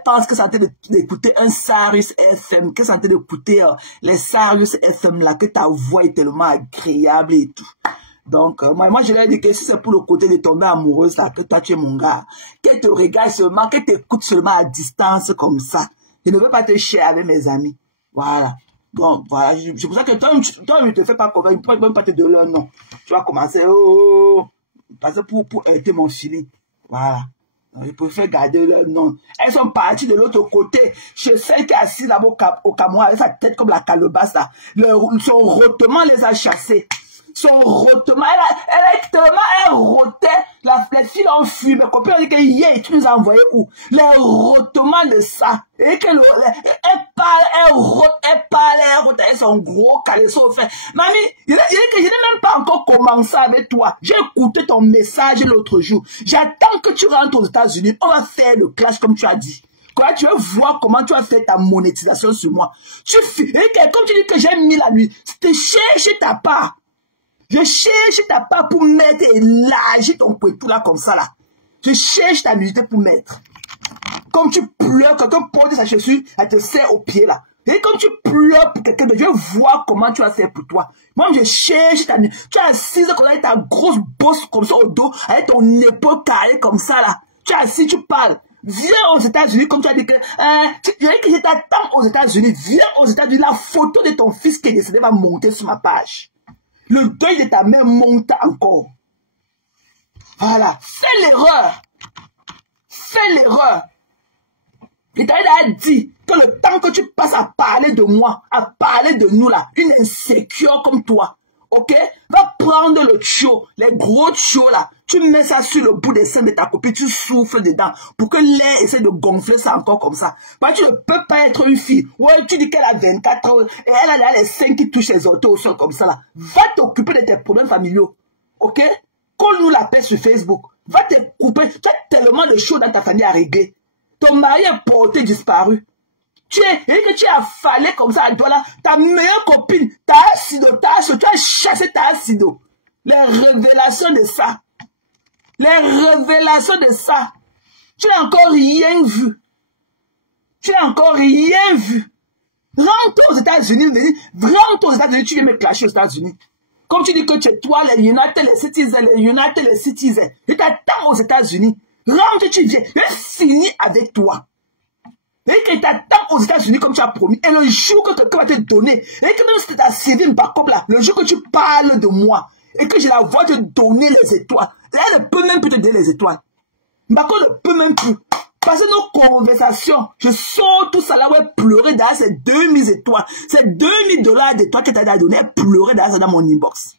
pensent que c'est en train d'écouter un Sirius FM, que c'est en train d'écouter les Sirius FM là, que ta voix est tellement agréable et tout. Donc, moi, je leur ai dit que si c'est pour le côté de tomber amoureuse, là, que toi, tu es mon gars, qu'elle te regarde seulement, qu'elle t'écoute seulement à distance comme ça. Je ne veux pas te chier avec mes amis. Voilà. Donc, voilà. C'est pour ça que toi, je ne te fais pas convaincre. Je ne peux même pas te donner leur nom. Tu vas commencer, parce que pour aider mon feeling. Voilà. Donc, je préfère garder leur nom. Elles sont parties de l'autre côté. Chez celle qui est assise là-bas au Cameroun, avec sa tête comme la calebasse, là. Son rottement les a chassés. Son rottement, elle est tellement rotait, les filles ont fui, mes copains ont dit que hier, tu nous as envoyé où? Les rotements de ça. Et que elle rote, elle son gros caleçon au fait. Mamie, je n'ai même pas encore commencé avec toi. J'ai écouté ton message l'autre jour. J'attends que tu rentres aux États-Unis. On va faire le clash comme tu as dit. Quand tu veux voir comment tu as fait ta monétisation sur moi. Comme tu dis que j'ai mis la nuit, c'était chercher ta part. Je cherche ta part pour mettre et lâcher ton tout là comme ça là. Je cherche ta nudité pour mettre. Comme tu pleures, quand on porte sa chaussure, elle te serre au pied là. Et comme tu pleures pour quelqu'un, je veux voir comment tu vas faire pour toi. Moi, je cherche ta nudité. Tu es assise comme ça avec ta grosse bosse comme ça au dos, avec ton épaule carrée comme ça là. Tu es assis, tu parles. Viens aux États-Unis, comme tu as dit que, je t'attends aux États-Unis. Viens aux États-Unis. La photo de ton fils qui est décédé va monter sur ma page. Le deuil de ta mère monte encore. Voilà. Fais l'erreur. Fais l'erreur. Et t'as dit que le temps que tu passes à parler de moi, à parler de nous là, une insécure comme toi, ok? Va prendre le tuyau, les gros tuyaux là, tu mets ça sur le bout des seins de ta copine, tu souffles dedans pour que l'air essaie de gonfler ça encore comme ça. Parce que tu ne peux pas être une fille. Ouais, tu dis qu'elle a 24 ans et elle a les seins qui touchent les orteils au sol comme ça là. Va t'occuper de tes problèmes familiaux. Ok? Colle-nous la paix sur Facebook. Va te couper. Tu as tellement de choses dans ta famille à régler. Ton mari est porté disparu. Tu as affalé comme ça à toi là. Ta meilleure copine, tu as chassé ta acido. Les révélations de ça. Les révélations de ça. Tu n'as encore rien vu. Tu n'as encore rien vu. Rentre aux États-Unis, rentre aux États-Unis, tu viens me clasher aux États-Unis. Comme tu dis que tu es toi, les United, les Citizens. Je t'attends aux États-Unis. Rentre, tu viens. Je finis avec toi. Et que t'attends aux États-Unis comme tu as promis. Et le jour que quelqu'un va te donner, et que même si tu as servi une par là, le jour que tu parles de moi, et que je la vois te donner les étoiles, elle ne peut même plus te donner les étoiles. Bako ne peut même plus. Parce que nos conversations, je sors tout ça là, ouais, pleurer derrière ces 2000 étoiles, ces 2000 $ d'étoiles que tu as donné, pleurer derrière ça dans mon inbox.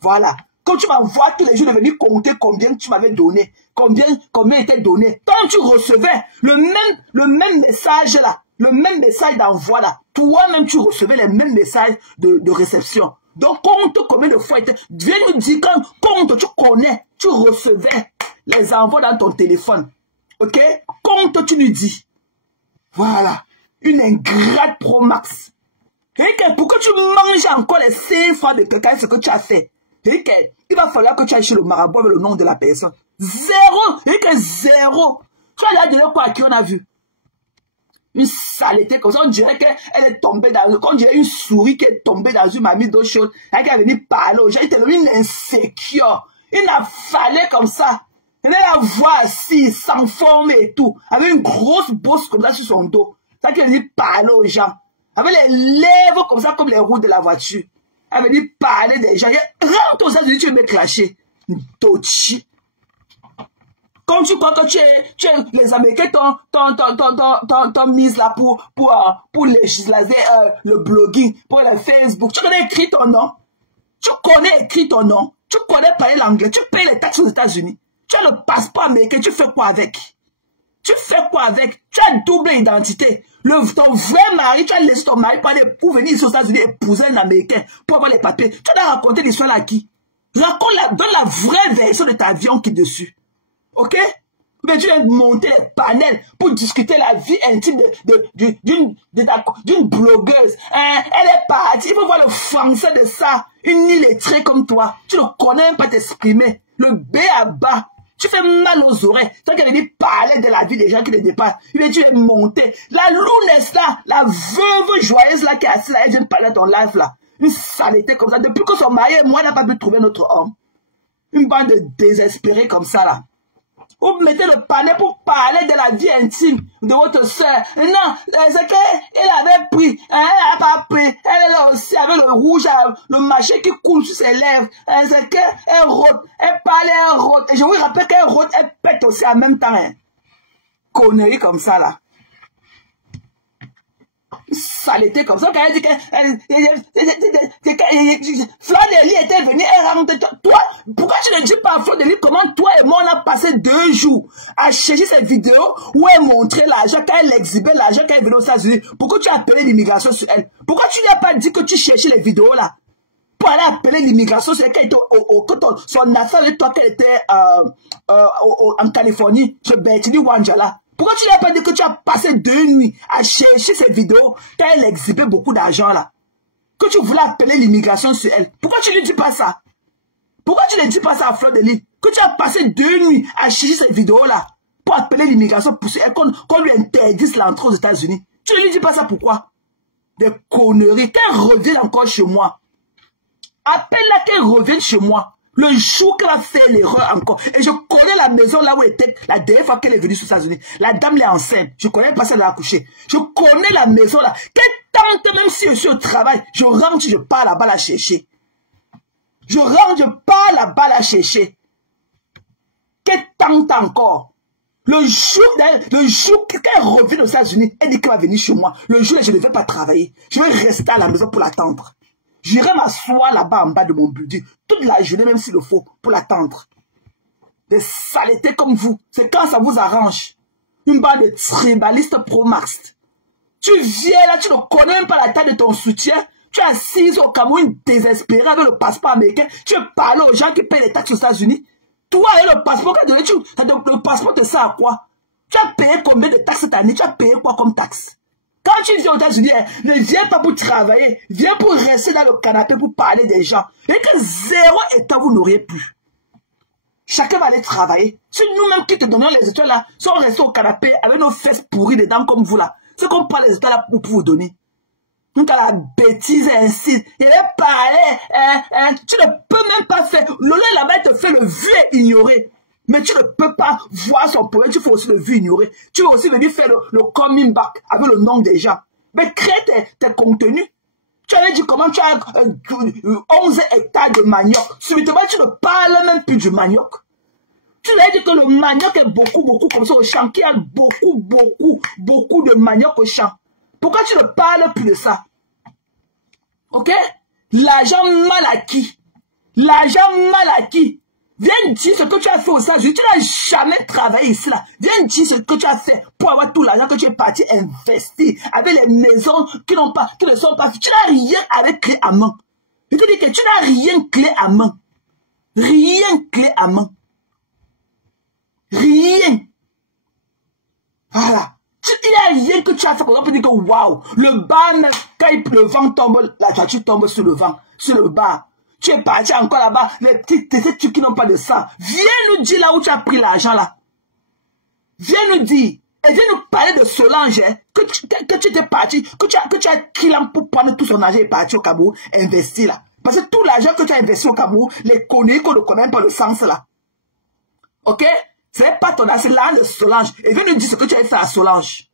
Voilà. Quand tu vas voir tous les jours de venir compter combien tu m'avais donné, combien était donné. Quand tu recevais le même message là, le même message d'envoi là, toi-même tu recevais les mêmes messages de réception. Donc compte combien de fois était. Viens nous dire quand compte, tu connais, tu recevais les envois dans ton téléphone. Ok? Compte, tu lui dis. Voilà. Une ingrate Pro Max. Et que pour que tu manges encore les 5 fois de quelqu'un, ce que tu as fait. Et que il va falloir que tu ailles chez le marabout avec le nom de la personne. 0. Et que 0. Tu as dit quoi à qui on a vu? Une saleté comme ça, on dirait qu'elle est tombée dans... On dirait une souris qui est tombée dans une mamie d'eau chaude. Elle est venue parler aux gens. Elle était une insécure. Une affalée comme ça. Elle la voix assise, sans forme et tout. Avec une grosse bosse comme ça sur son dos. Ça qui est venue parler aux gens. Avec les lèvres comme ça, comme les roues de la voiture. Elle veut dire parler des gens. Rentre aux États-Unis, tu veux me clasher. Tochi. Comme tu crois que tu es les Américains t'ont mise là pour législater le blogging, pour le Facebook. Tu connais écrit ton nom. Tu connais écrit ton nom. Tu connais parler l'anglais. Tu payes les taxes aux États-Unis. Tu as le passeport américain. Tu fais quoi avec? Tu fais quoi avec? Tu as double identité. Ton vrai mari, tu as laissé ton mari pour venir ici aux États-Unis épouser un Américain pour avoir les papiers. Tu dois raconter l'histoire à qui? Raconte donne la vraie version de ta vie en qui dessus. Ok? Mais tu viens monter les panels pour discuter la vie intime d'une blogueuse. Elle est partie. Il faut voir le français de ça. Une illettrée comme toi. Tu ne connais même pas t'exprimer. Le B à bas. Tu fais mal aux oreilles. Toi qui dit parler de la vie des gens qui ne dépassent. Mais tu es monté. La lounesse là, la veuve joyeuse là qui est assise là, elle vient parler de ton live là. Une saleté comme ça. Depuis que son mari et moi n'a pas pu trouver notre homme. Une bande de désespérés comme ça là. Vous mettez le panel pour parler de la vie intime de votre soeur. Non, c'est qu'elle avait pris, elle n'a pas pris. Elle est là aussi avec le rouge, le machin qui coule sur ses lèvres. C'est qu'elle rôde, elle parle, elle rôde. Et je vous rappelle qu'elle rôde, elle pète aussi en même temps. Hein. Connerie comme ça là. Saleté comme ça, quand elle dit que Fleur-de-Lys était venue, elle rentre. Toi, pourquoi tu ne dis pas à Fleur-de-Lys comment toi et moi on a passé 2 jours à chercher cette vidéo où elle montrait l'argent, quand elle exhibait l'argent, quand elle venait aux États-Unis? Pourquoi tu as appelé l'immigration sur elle? Pourquoi tu n'as pas dit que tu cherchais les vidéos là? Pour aller appeler l'immigration sur elle, quand son affaire avec toi, qu'elle était en Californie, chez Bertini Wanjala. Pourquoi tu n'as pas dit que tu as passé 2 nuits à chercher ces vidéos quand elle exhibait beaucoup d'argent là? Que tu voulais appeler l'immigration sur elle. Pourquoi tu ne dis pas ça? Pourquoi tu ne dis pas ça à Fleur-de-Lys? Que tu as passé 2 nuits à chercher ces vidéos là pour appeler l'immigration pour elle, qu'on lui interdise l'entrée aux États-Unis. Tu ne lui dis pas ça pourquoi? Des conneries. Qu'elle revienne encore chez moi. Appelle-la qu'elle revienne chez moi. Le jour qu'elle a fait l'erreur encore. Et je connais la maison là où elle était la dernière fois qu'elle est venue aux États-Unis. La dame l'est enceinte. Je connais pas ça de la coucher. Je connais la maison là. Qu'elle tente, même si je suis au travail, je rentre, je pars là-bas la chercher. Je rentre, je pars là-bas la chercher. Qu'elle tente encore. Le jour qu'elle revient aux États-Unis, elle dit qu'elle va venir chez moi. Le jour où je ne vais pas travailler. Je vais rester à la maison pour l'attendre. J'irai m'asseoir là-bas en bas de mon building toute la journée, même s'il le faut, pour l'attendre. Des saletés comme vous, c'est quand ça vous arrange. Une bande de tribalistes pro-max. Tu viens là, tu ne connais même pas la taille de ton soutien. Tu es assise au Cameroun désespéré avec le passeport américain. Tu parles aux gens qui payent les taxes aux États-Unis. Toi et le passeport, le passeport te sert à quoi? Tu as payé combien de taxes cette année? Tu as payé quoi comme taxe? Quand tu viens aux États-Unis, ne viens pas pour travailler, viens pour rester dans le canapé pour parler des gens. Et que 0 état vous n'auriez plus. Chacun va aller travailler. Si nous-mêmes qui te donnons les étoiles là, si on reste au canapé avec nos fesses pourries dedans comme vous là, c'est qu'on prend les étoiles là pour vous donner. Donc à la bêtise ainsi, il est parlé, tu ne peux même pas faire. Lola là-bas te fait le vu et ignorer. Mais tu ne peux pas voir son problème, tu fais aussi le vu ignorer. Tu veux aussi venir faire le coming back avec le nom des gens. Mais crée tes contenus. Tu avais dit comment tu as 11 hectares de manioc. Subitement, tu ne parles même plus du manioc. Tu avais dit que le manioc est beaucoup comme ça au champ, qu'il y a beaucoup de manioc au champ. Pourquoi tu ne parles plus de ça? Ok? L'argent mal acquis. L'argent mal acquis. Viens dire ce que tu as fait aux États-Unis. Tu n'as jamais travaillé ici là. Viens dire ce que tu as fait pour avoir tout l'argent que tu es parti investir avec les maisons qui ne sont pas. Tu n'as rien avec clé à main. Je te dis que tu n'as rien clé à main. Rien clé à main. Rien. Voilà. Il n'y a rien que tu as fait pour dire que waouh, le bar, quand le vent tombe, la voiture tombe sur le vent, sur le bar. Tu es parti encore là-bas, les petits trucs qui n'ont pas de sang. Viens nous dire là où tu as pris l'argent là. Viens nous dire. Et viens nous parler de Solange, hein, que tu étais parti, que tu as quitté pour prendre tout son argent et partir au Cameroun, investir là. Parce que tout l'argent que tu as investi au Cameroun, les conneries qu'on ne connaît même pas le sens là. Ok? C'est pas ton argent, c'est l'argent de Solange. Et viens nous dire ce que tu as fait à Solange.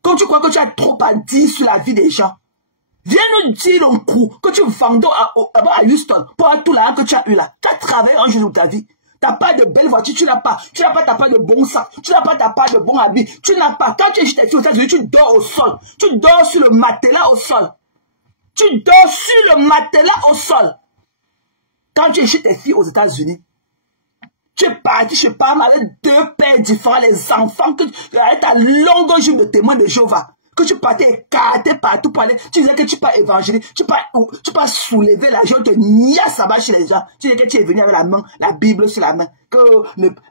Quand tu crois que tu as trop à dire sur la vie des gens. Viens nous dire un coup que tu vendais à Houston pour tout l'argent que tu as eu là. Tu as travaillé un jour de ta vie. Tu n'as pas de belle voiture, tu n'as pas ta part de bon sac, tu n'as pas ta part de bon habit, tu n'as pas. Quand tu es chez tes filles aux États-Unis, tu dors au sol. Tu dors sur le matelas au sol. Tu dors sur le matelas au sol. Quand tu es chez tes filles aux États-Unis, tu es parti chez Pam avec 2 pères différents, les enfants, avec ta longue jupe de témoin de Jéhovah. Que tu partais écarté partout pour aller. Tu disais que tu pas évangéliser, tu pas soulever la joie, te nier ça chez les gens. Tu disais que tu es venu avec la main, la Bible sur la main. Que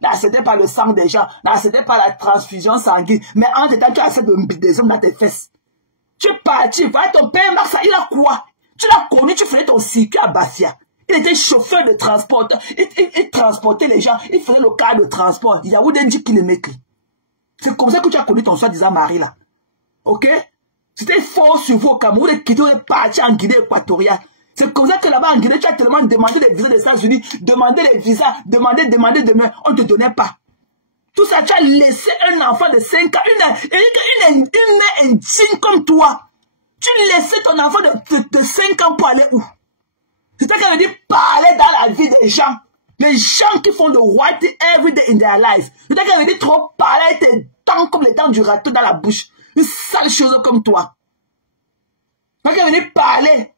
n'acceptais pas le sang des gens, n'acceptais pas la transfusion sanguine. Mais en temps, tu acceptes des hommes dans tes fesses. Tu es parti, voilà ton père Maxa, il a quoi? Tu l'as connu, tu faisais ton circuit à Bastia. Il était chauffeur de transport. Il transportait les gens. Il faisait le cadre de transport. Il y a où des 10 km. C'est comme ça que tu as connu ton soi-disant mari là. Ok? C'était fort sur vous au Cameroun qui est parti en Guinée équatoriale. C'est comme ça que là-bas en Guinée, tu as tellement demandé des visas des États-Unis, demandé les visas, demandé, on ne te donnait pas. Tout ça, tu as laissé un enfant de 5 ans, une mère indigne comme toi. Tu laissais ton enfant de 5 ans pour aller où? C'est-à-dire qu'elle veut dire parler dans la vie des gens. Les gens qui font le white every day in their lives. C'est-à-dire qu'elle veut dire trop parler tes dents comme les dents du râteau dans la bouche. Une sale chose comme toi. C'est-à-dire qu'elle veut dire parler.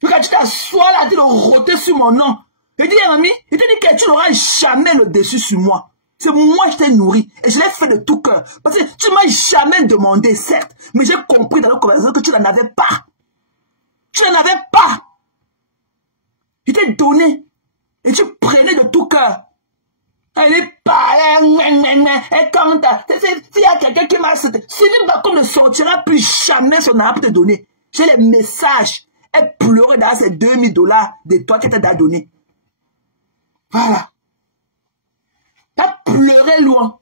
Quand tu t'assois là, tu le roter sur mon nom. Je dis, mamie, il te dit que tu n'auras jamais le dessus sur moi. C'est moi qui t'ai nourri. Et je l'ai fait de tout cœur. Parce que tu ne m'as jamais demandé, certes. Mais j'ai compris dans notre conversation que tu n'en avais pas. Tu n'en avais pas. Il t'ai donné. Et tu prenais de tout cœur. Elle est parée. Et quand s'il y a quelqu'un qui m'a cité, Sylvie Bakom ne sortira plus jamais son arbre pour te donner. J'ai les messages. Elle pleurait dans ces $2000 de toi qui t'as donné. Voilà. T'as pleuré loin.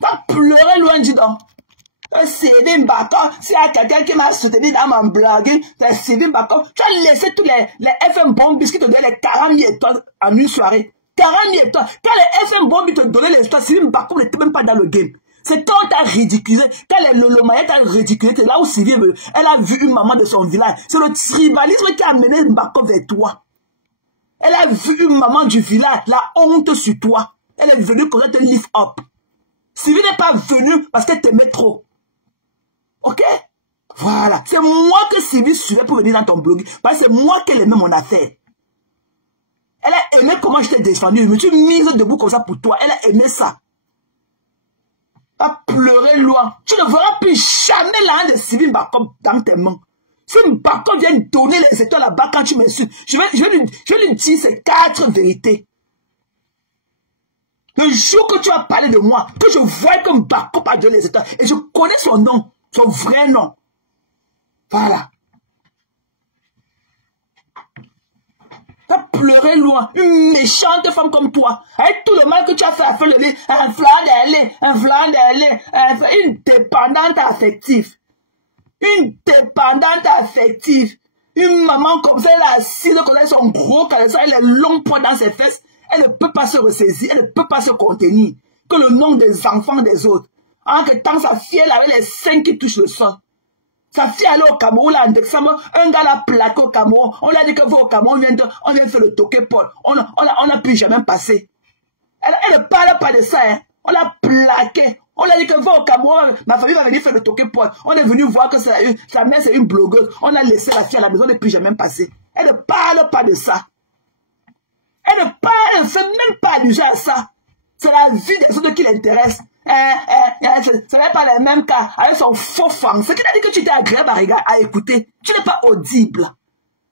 T'as pleuré loin, dis donc. Sylvie Bakom, s'il y a quelqu'un qui m'a soutenu dans mon blog, c'est Sylvie Bakom. Tu as laissé tous les FM Bombis qui te donnaient les 40 000 étoiles en une soirée. 40 000 étoiles. Quand les FM Bombis te donnaient les étoiles, Sylvie Bakom n'était même pas dans le game. C'est quand t'as ridiculisé, quand les Lolomaïens t'as ridiculisé, c'est là où Sylvie, elle a vu une maman de son village. C'est le tribalisme qui a amené Bakom vers toi. Elle a vu une maman du village, la honte sur toi. Elle est venue pour te lift up. Sylvie n'est pas venue parce qu'elle t'aimait trop. Ok? Voilà. C'est moi que Sylvie suivait pour venir dans ton blog. Parce que c'est moi qui aimais mon affaire. Elle a aimé comment je t'ai défendu. Je me suis mise debout comme ça pour toi. Elle a aimé ça. Elle a pleuré loin. Tu ne verras plus jamais la haine de Sylvie Bakom dans tes mains. Si Bakom vient donner les étoiles là-bas quand tu m'insultes, je vais lui dire ces 4 vérités. Le jour que tu as parlé de moi, que je vois comme Bakom a donné les étoiles, et je connais son nom. Son vrai nom. Voilà. T'as pleuré loin. Une méchante femme comme toi. Avec tout le mal que tu as fait à faire le lit. Un flanc d'aller. Une dépendante affective. Une dépendante affective. Une maman comme ça, elle est assise, elle a son gros caleçon, elle a longs poids dans ses fesses. Elle ne peut pas se ressaisir. Elle ne peut pas se contenir. Que le nom des enfants des autres. En que temps, sa fille, elle avait les seins qui touchent le sol. Sa fille allait au Cameroun, là, en décembre, un gars l'a plaqué au Cameroun. On l'a dit que vous au Cameroun, on vient faire le toqué Paul. On n'a plus jamais passé. Elle ne parle pas de ça, hein. On l'a plaqué. On l'a dit que vous au Cameroun, ma famille va venir faire le toqué Paul. On est venu voir que sa mère, c'est une blogueuse. On a laissé la fille à la maison, on n'est plus jamais passé. Elle ne parle pas de ça. Elle ne fait même pas allusion à ça. C'est la vie des autres qui l'intéresse. Ce n'est pas les mêmes cas avec son faux français. Qui a dit que tu étais agréable à écouter? Tu n'es pas audible.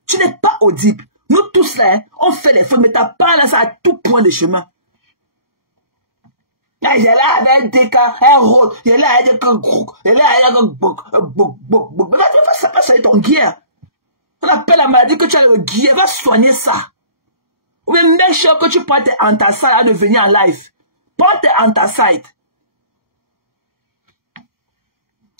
Tu n'es pas audible. Nous tous là, hein, on fait les fautes, mais ta parole ça à tout point de chemin. J'ai là avec des cas, un rôle. J'ai là avec un groupe. J'ai là avec un bouc. Mais ça passe avec ton guerre. On appelle la maladie que tu as le guerre. Va soigner ça. Ou bien make sure que tu prends tes antacides à devenir en live. Prends tes antacides.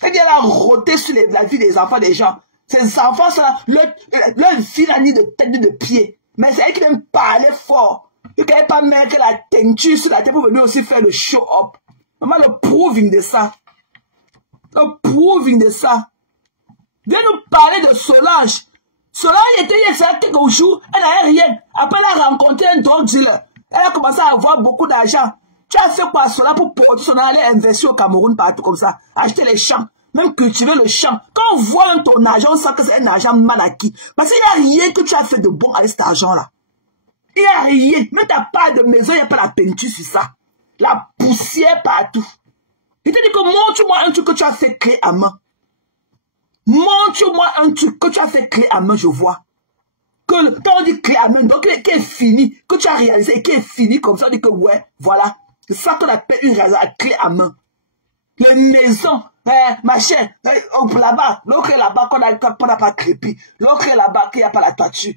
Elle vient là rôter sur la vie des enfants des gens. Ces enfants, leur vie n'a ni de tête ni de pied. Mais c'est elle qui aime parler fort. Et qu'elle ne pas mettre la teinture sur la tête pour venir aussi faire le show-up. Maman, le proving de ça. Le proving de ça. Viens nous parler de Solange. Solange était il y a quelques jours, elle n'avait rien. Après, elle a rencontré un drug dealer. Elle a commencé à avoir beaucoup d'argent. Tu as fait quoi Solange pour porter son aller investir au Cameroun partout comme ça. Acheter les champs. Même cultiver le champ. Quand on voit ton argent, on sent que c'est un argent mal acquis. Parce qu'il n'y a rien que tu as fait de bon avec cet argent-là. Il n'y a rien. Même ta part de maison, il n'y a pas la peinture sur ça. La poussière partout. Il te dit que montre-moi un truc que tu as fait clé à main. Montre-moi un truc que tu as fait clé à main, je vois. Que quand on dit clé à main, donc qui est fini, que tu as réalisé et qui est fini comme ça, on dit que ouais, voilà. C'est ça qu'on appelle une réalisation à clé à main. Les maisons, machin, là-bas, l'autre est là-bas qu'on n'a pas crépi, l'autre est là-bas qu'il n'y a pas la toiture.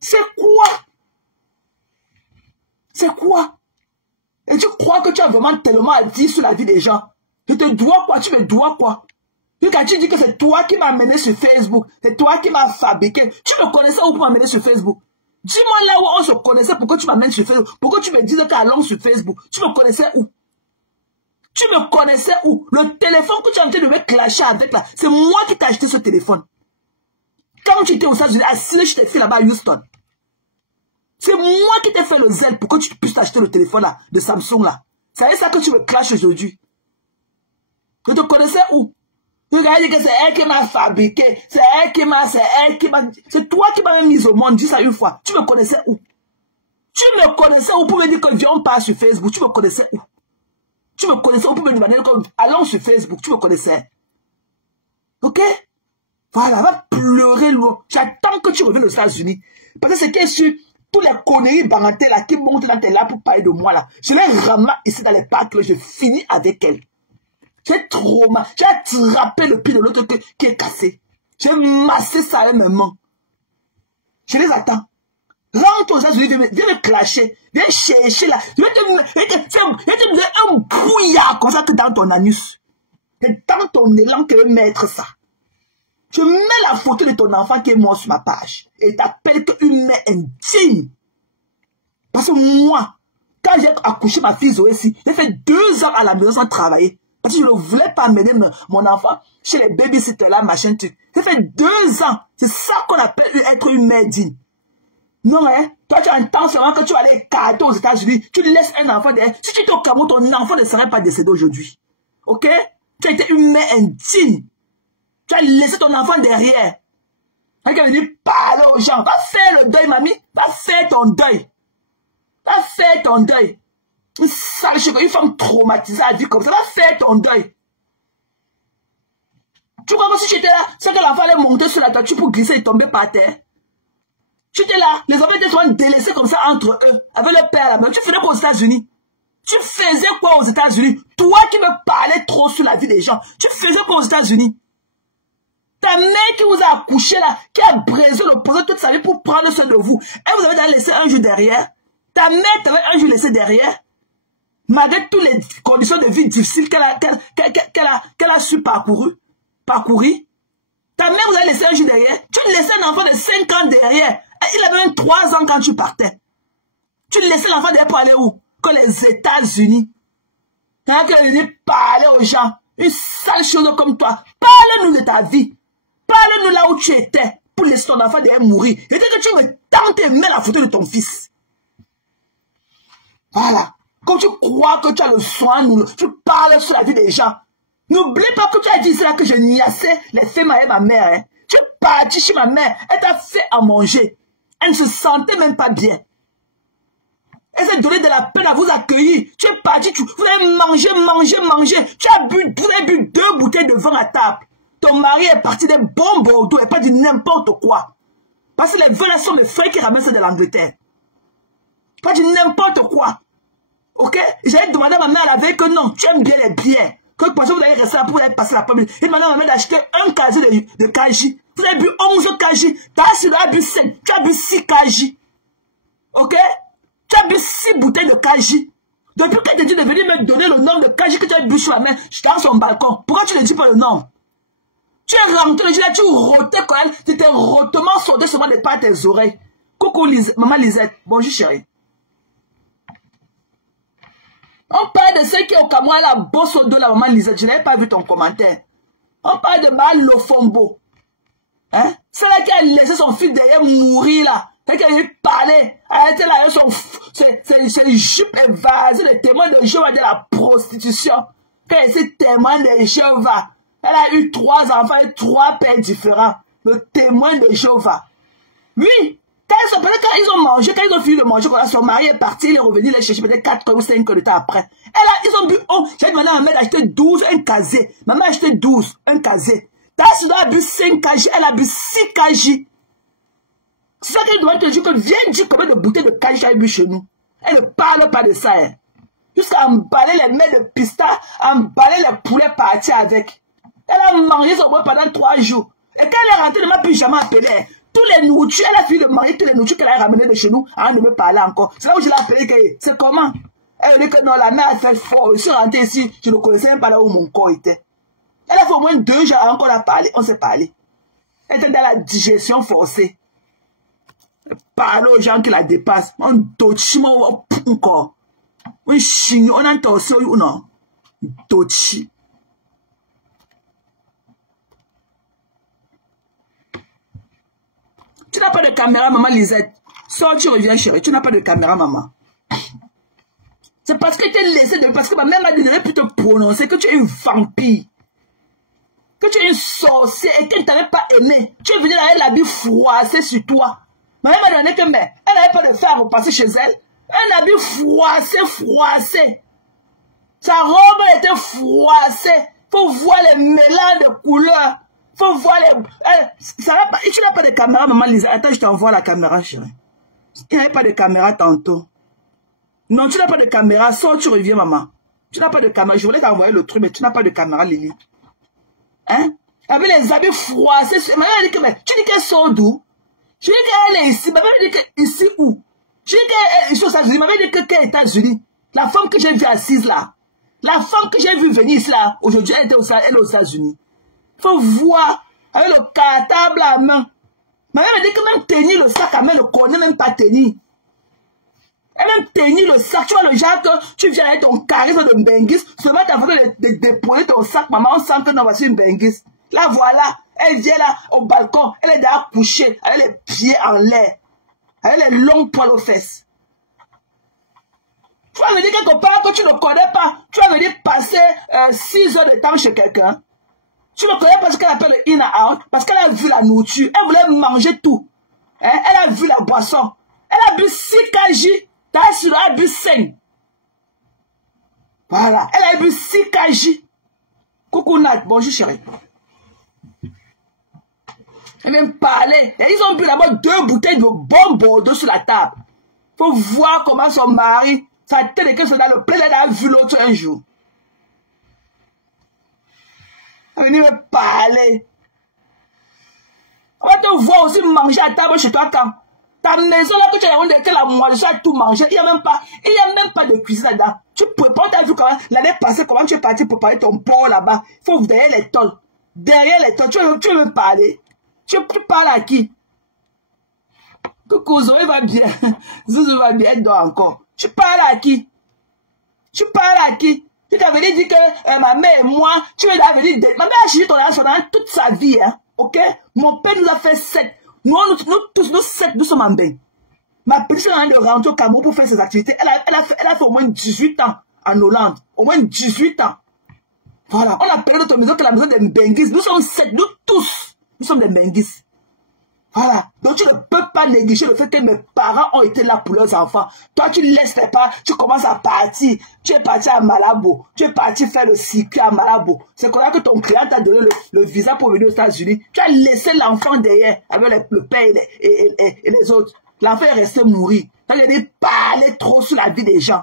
C'est quoi? C'est quoi? Et tu crois que tu as vraiment tellement à dire sur la vie des gens? Je te dois quoi? Tu me dois quoi? Et quand tu dis que c'est toi qui m'as amené sur Facebook, c'est toi qui m'as fabriqué, tu me connaissais où pour m'amener sur Facebook? Dis-moi là où on se connaissait, pourquoi tu m'amènes sur Facebook? Pourquoi tu me disais qu'allons sur Facebook? Tu me connaissais où? Tu me connaissais où? Le téléphone que tu as en train de me clasher avec là, c'est moi qui t'ai acheté ce téléphone. Quand tu étais aux États-Unis, assis, je t'ai fait là-bas à Houston. C'est moi qui t'ai fait le zèle pour que tu puisses acheter le téléphone là, de Samsung là. C'est ça que tu me clashes aujourd'hui. Je te connaissais où? Regarde que c'est elle qui m'a fabriqué, c'est toi qui m'as mis au monde, dis ça une fois. Tu me connaissais où? Tu me connaissais où pour me dire que viens on part sur Facebook? Tu me connaissais où? Tu me connaissais où pour me demander que allons sur Facebook? Tu me connaissais? Ok? Voilà, va pleurer loin. J'attends que tu reviennes aux États-Unis. Parce que c'est que sur tous les conneries banantées là qui montent dans tes là pour parler de moi là, je les ramasse ici dans les parcs, je finis avec elles. J'ai trop mal. J'ai attrapé le pied de l'autre qui est cassé. J'ai massé ça avec mes mains. Je les attends. Rentre aux États-Unis, viens me clasher. Viens chercher là. Je vais te donner un brouillard comme ça que dans ton anus. C'est dans ton élan que je vais mettre ça. Je mets la photo de ton enfant qui est mort sur ma page. Et t'appelles une mère indigne. Parce que moi, quand j'ai accouché ma fille Zoé ici, j'ai fait 2 ans à la maison sans travailler. Parce que je ne voulais pas mener mon enfant chez les babysitters là, machin truc. J'ai fait 2 ans. C'est ça qu'on appelle être une mère digne. Non, hein. Toi, tu entends seulement que tu vas aller carter aux États-Unis. Tu laisses un enfant derrière. Si tu étais au Cameroun, ton enfant ne serait pas décédé aujourd'hui. Ok? Tu as été une mère indigne. Tu as laissé ton enfant derrière. Quand il est venu parler aux gens. Va faire le deuil, mamie. Va faire ton deuil. Va faire ton deuil. Une sale chose, une femme traumatisée à vie comme ça, va faire ton deuil. Tu crois que si tu étais là, c'est que l'enfant allait monter sur la toiture pour glisser et tomber par terre? Tu étais là, les enfants étaient souvent délaissés comme ça entre eux, avec le père là-bas. Tu faisais quoi aux États-Unis? Tu faisais quoi aux États-Unis? Toi qui me parlais trop sur la vie des gens, tu faisais quoi aux États-Unis? Ta mère qui vous a accouché là, qui a brisé le projet toute sa vie pour prendre soin de vous, elle vous avait laissé un jour derrière. Ta mère t'avait un jour laissé derrière. Malgré toutes les conditions de vie difficiles qu'elle a su parcourir. Ta mère vous a laissé un jour derrière. Tu laissais un enfant de 5 ans derrière. Il avait même 3 ans quand tu partais. Tu laissais l'enfant derrière pour aller où? Que les États-Unis. Quand tu venais parler aux gens, une sale chose comme toi, parle-nous de ta vie. Parle-nous là où tu étais pour laisser ton enfant derrière mourir. Et dès que tu me tentes et mets la photo de ton fils. Voilà. Quand tu crois que tu as le soin, tu parles sur la vie des gens. N'oublie pas que tu as dit cela que je niassais les femmes avec ma mère. Hein. Tu es parti chez ma mère, elle t'a fait à manger. Elle ne se sentait même pas bien. Elle s'est donné de la peine à vous accueillir. Tu es parti, vous avez mangé. Vous avez bu 2 bouteilles de vin à table. Ton mari est parti des bons Bordeaux et pas dit n'importe quoi. Parce que les vins sont mes frères qui ramènent ça de l'Angleterre. Pas dit n'importe quoi. Ok? J'avais demandé à ma mère la veille que non, tu aimes bien les bières. Que parce que vous allez rester là pour aller passer la première. Et maintenant, ma mère d'acheter un casier de Kaji. Vous avez bu 11 Kaji. Tu as bu 5. Tu as bu 6 Kaji. Ok? Tu as bu 6 bouteilles de Kaji. Depuis que tu es venu me donner le nom de Kaji que tu as bu sur la main, dans son balcon. Pourquoi tu ne dis pas le nom? Tu es rentré le jour là, tu rotais quand elle. Tu t'es rotement sauté seulement de par tes oreilles. Coucou maman Lisette. Bonjour chérie. On parle de ceux qui au Cameroun la bosse au dos la maman Lisette. Je n'avais pas vu ton commentaire. On parle de Mal Lofombo. Hein? C'est là qui a laissé son fils derrière mourir là. C'est qu'elle lui parlait. Elle était là avec ses jupes évasées. Le témoin de Jéhovah de la prostitution. Quand elle était témoin de Jéhovah. Elle a eu 3 enfants et 3 pères différents. Le témoin de Jéhovah. Oui. Quand ils ont mangé, quand ils ont fini de manger, quand son mari est parti, il est revenu les chercher peut-être 4 ou 5 heures de temps après. Ils ont bu, j'ai demandé à ma mère d'acheter 12, un casier. Maman a acheté 12, un casier. Tassi doit a bu 5 kg, elle a bu 6 kg. C'est ça qu'elle doit te dire que viens dire combien de bouteilles de kg elle a bu chez nous. Elle ne parle pas de ça. Hein. Jusqu'à emballer les mets de pista, emballer les poulets partis avec. Elle a mangé son bois pendant 3 jours. Et quand elle est rentrée, elle ne m'a plus jamais appelé. Tous les nourritures, elle a fini de manger tous les nourritures qu'elle a ramenées de chez nous avant de me parler encore. C'est là où je l'ai appelé que c'est comment? Elle dit que non, la mère a fait fort. Je suis rentrée ici, je ne connaissais même pas là où mon corps était. Elle a fait au moins 2 jours avant qu'on a parlé, on s'est parlé. Elle était dans la digestion forcée. Elle parle aux gens qui la dépassent. On doit encore. On chine, on a torsi ou non? Dochi. Tu n'as pas de caméra, maman Lisette. Sors, tu reviens, chérie. Tu n'as pas de caméra, maman. C'est parce que tu es laissé de... Parce que ma mère m'a dit de ne plus te prononcer que tu es une vampire. Que tu es une sorcière et qu'elle ne t'avait pas aimé. Tu es venu là, elle a bu froissé sur toi. Ma mère m'a donné que mais elle n'avait pas de fer à repasser chez elle. Elle a bu froissé. Sa robe était froissée. Faut voir les mélanges de couleurs. Faut voir les... ça va pas... Tu n'as pas de caméra, maman Lisa. Attends, je t'envoie la caméra, chérie. Il n'y avait pas de caméra tantôt. Non, tu n'as pas de caméra. Sors, tu reviens, maman. Tu n'as pas de caméra. Je voulais t'envoyer le truc, mais tu n'as pas de caméra, Lily. Hein? Avec les habits froissés. Maman a dit que... Mais, tu dis qu'elle sort d'où? Je dis qu'elle est ici. Maman dit que ici où? Je dis qu'elle est aux États-Unis. Maman dit que qu'elle est aux États-Unis. La femme que j'ai vue assise là. La femme que j'ai vue venir ici là. Aujourd'hui, elle est aux États-Unis. Il faut voir avec le cartable à main. Ma mère me dit que même tenir le sac à main, elle ne connaît même pas tenir. Elle même tenir le sac. Tu vois le genre que tu viens avec ton charisme de benguis, seulement tu as voulu de déposer ton sac, maman, on sent que non, voici une benguis. Là, voilà, elle vient là au balcon, elle est déjà couchée, elle a les pieds en l'air, elle a les longs poils aux fesses. Tu vas me dire quelque part que tu ne connais pas, tu vas me dire passer 6 heures de temps chez quelqu'un. Tu ne connais pas ce qu'elle appelle le in and out, parce qu'elle a vu la nourriture, elle voulait manger tout. Hein? Elle a vu la boisson. Elle a bu 6 kg, elle a bu 5. Voilà, elle a bu 6 kg. Coucou Nat, bonjour chérie. Elle vient me parler. Et ils ont bu d'abord 2 bouteilles de bon Bordeaux sur la table. Faut voir comment son mari, sa tête est que c'est dans le plein, elle a vu l'autre un jour. Elle vient me parler. On va te voir aussi manger à table chez toi quand. Ta maison là que tu as rendu la moitié, tu as tout mangé. Il n'y a même pas de cuisine là-dedans. Tu prépares, tu as vu comment l'année passée, comment tu es parti préparer ton porc là-bas. Il faut derrière les tôles. Derrière les tôles, tu veux me parler. Tu parles à qui? Coucou, Zoé va bien. Zouzou va bien, elle dort encore. Tu parles à qui? Tu parles à qui? Tu t'avais dit que ma mère et moi, tu m'avais dit, ma mère a changé ton relation toute sa vie, hein, ok? Mon père nous a fait 7. Nous tous, nous 7, nous sommes en bain. Ma petite soeur de rentrer au Cameroun pour faire ses activités. Elle a fait au moins 18 ans en Hollande. Au moins 18 ans. Voilà, on appelle notre maison que la maison des Benguis. Nous sommes 7, nous tous, nous sommes des Benguis. Voilà. Donc tu ne peux pas négliger le fait que mes parents ont été là pour leurs enfants. Toi, tu ne laisses pas, tu commences à partir. Tu es parti à Malabo. Tu es parti faire le circuit à Malabo. C'est comme ça que ton client t'a donné le visa pour venir aux États-Unis. Tu as laissé l'enfant derrière avec le père et les autres. L'enfant est resté mourir. Tu as dit parler trop sur la vie des gens.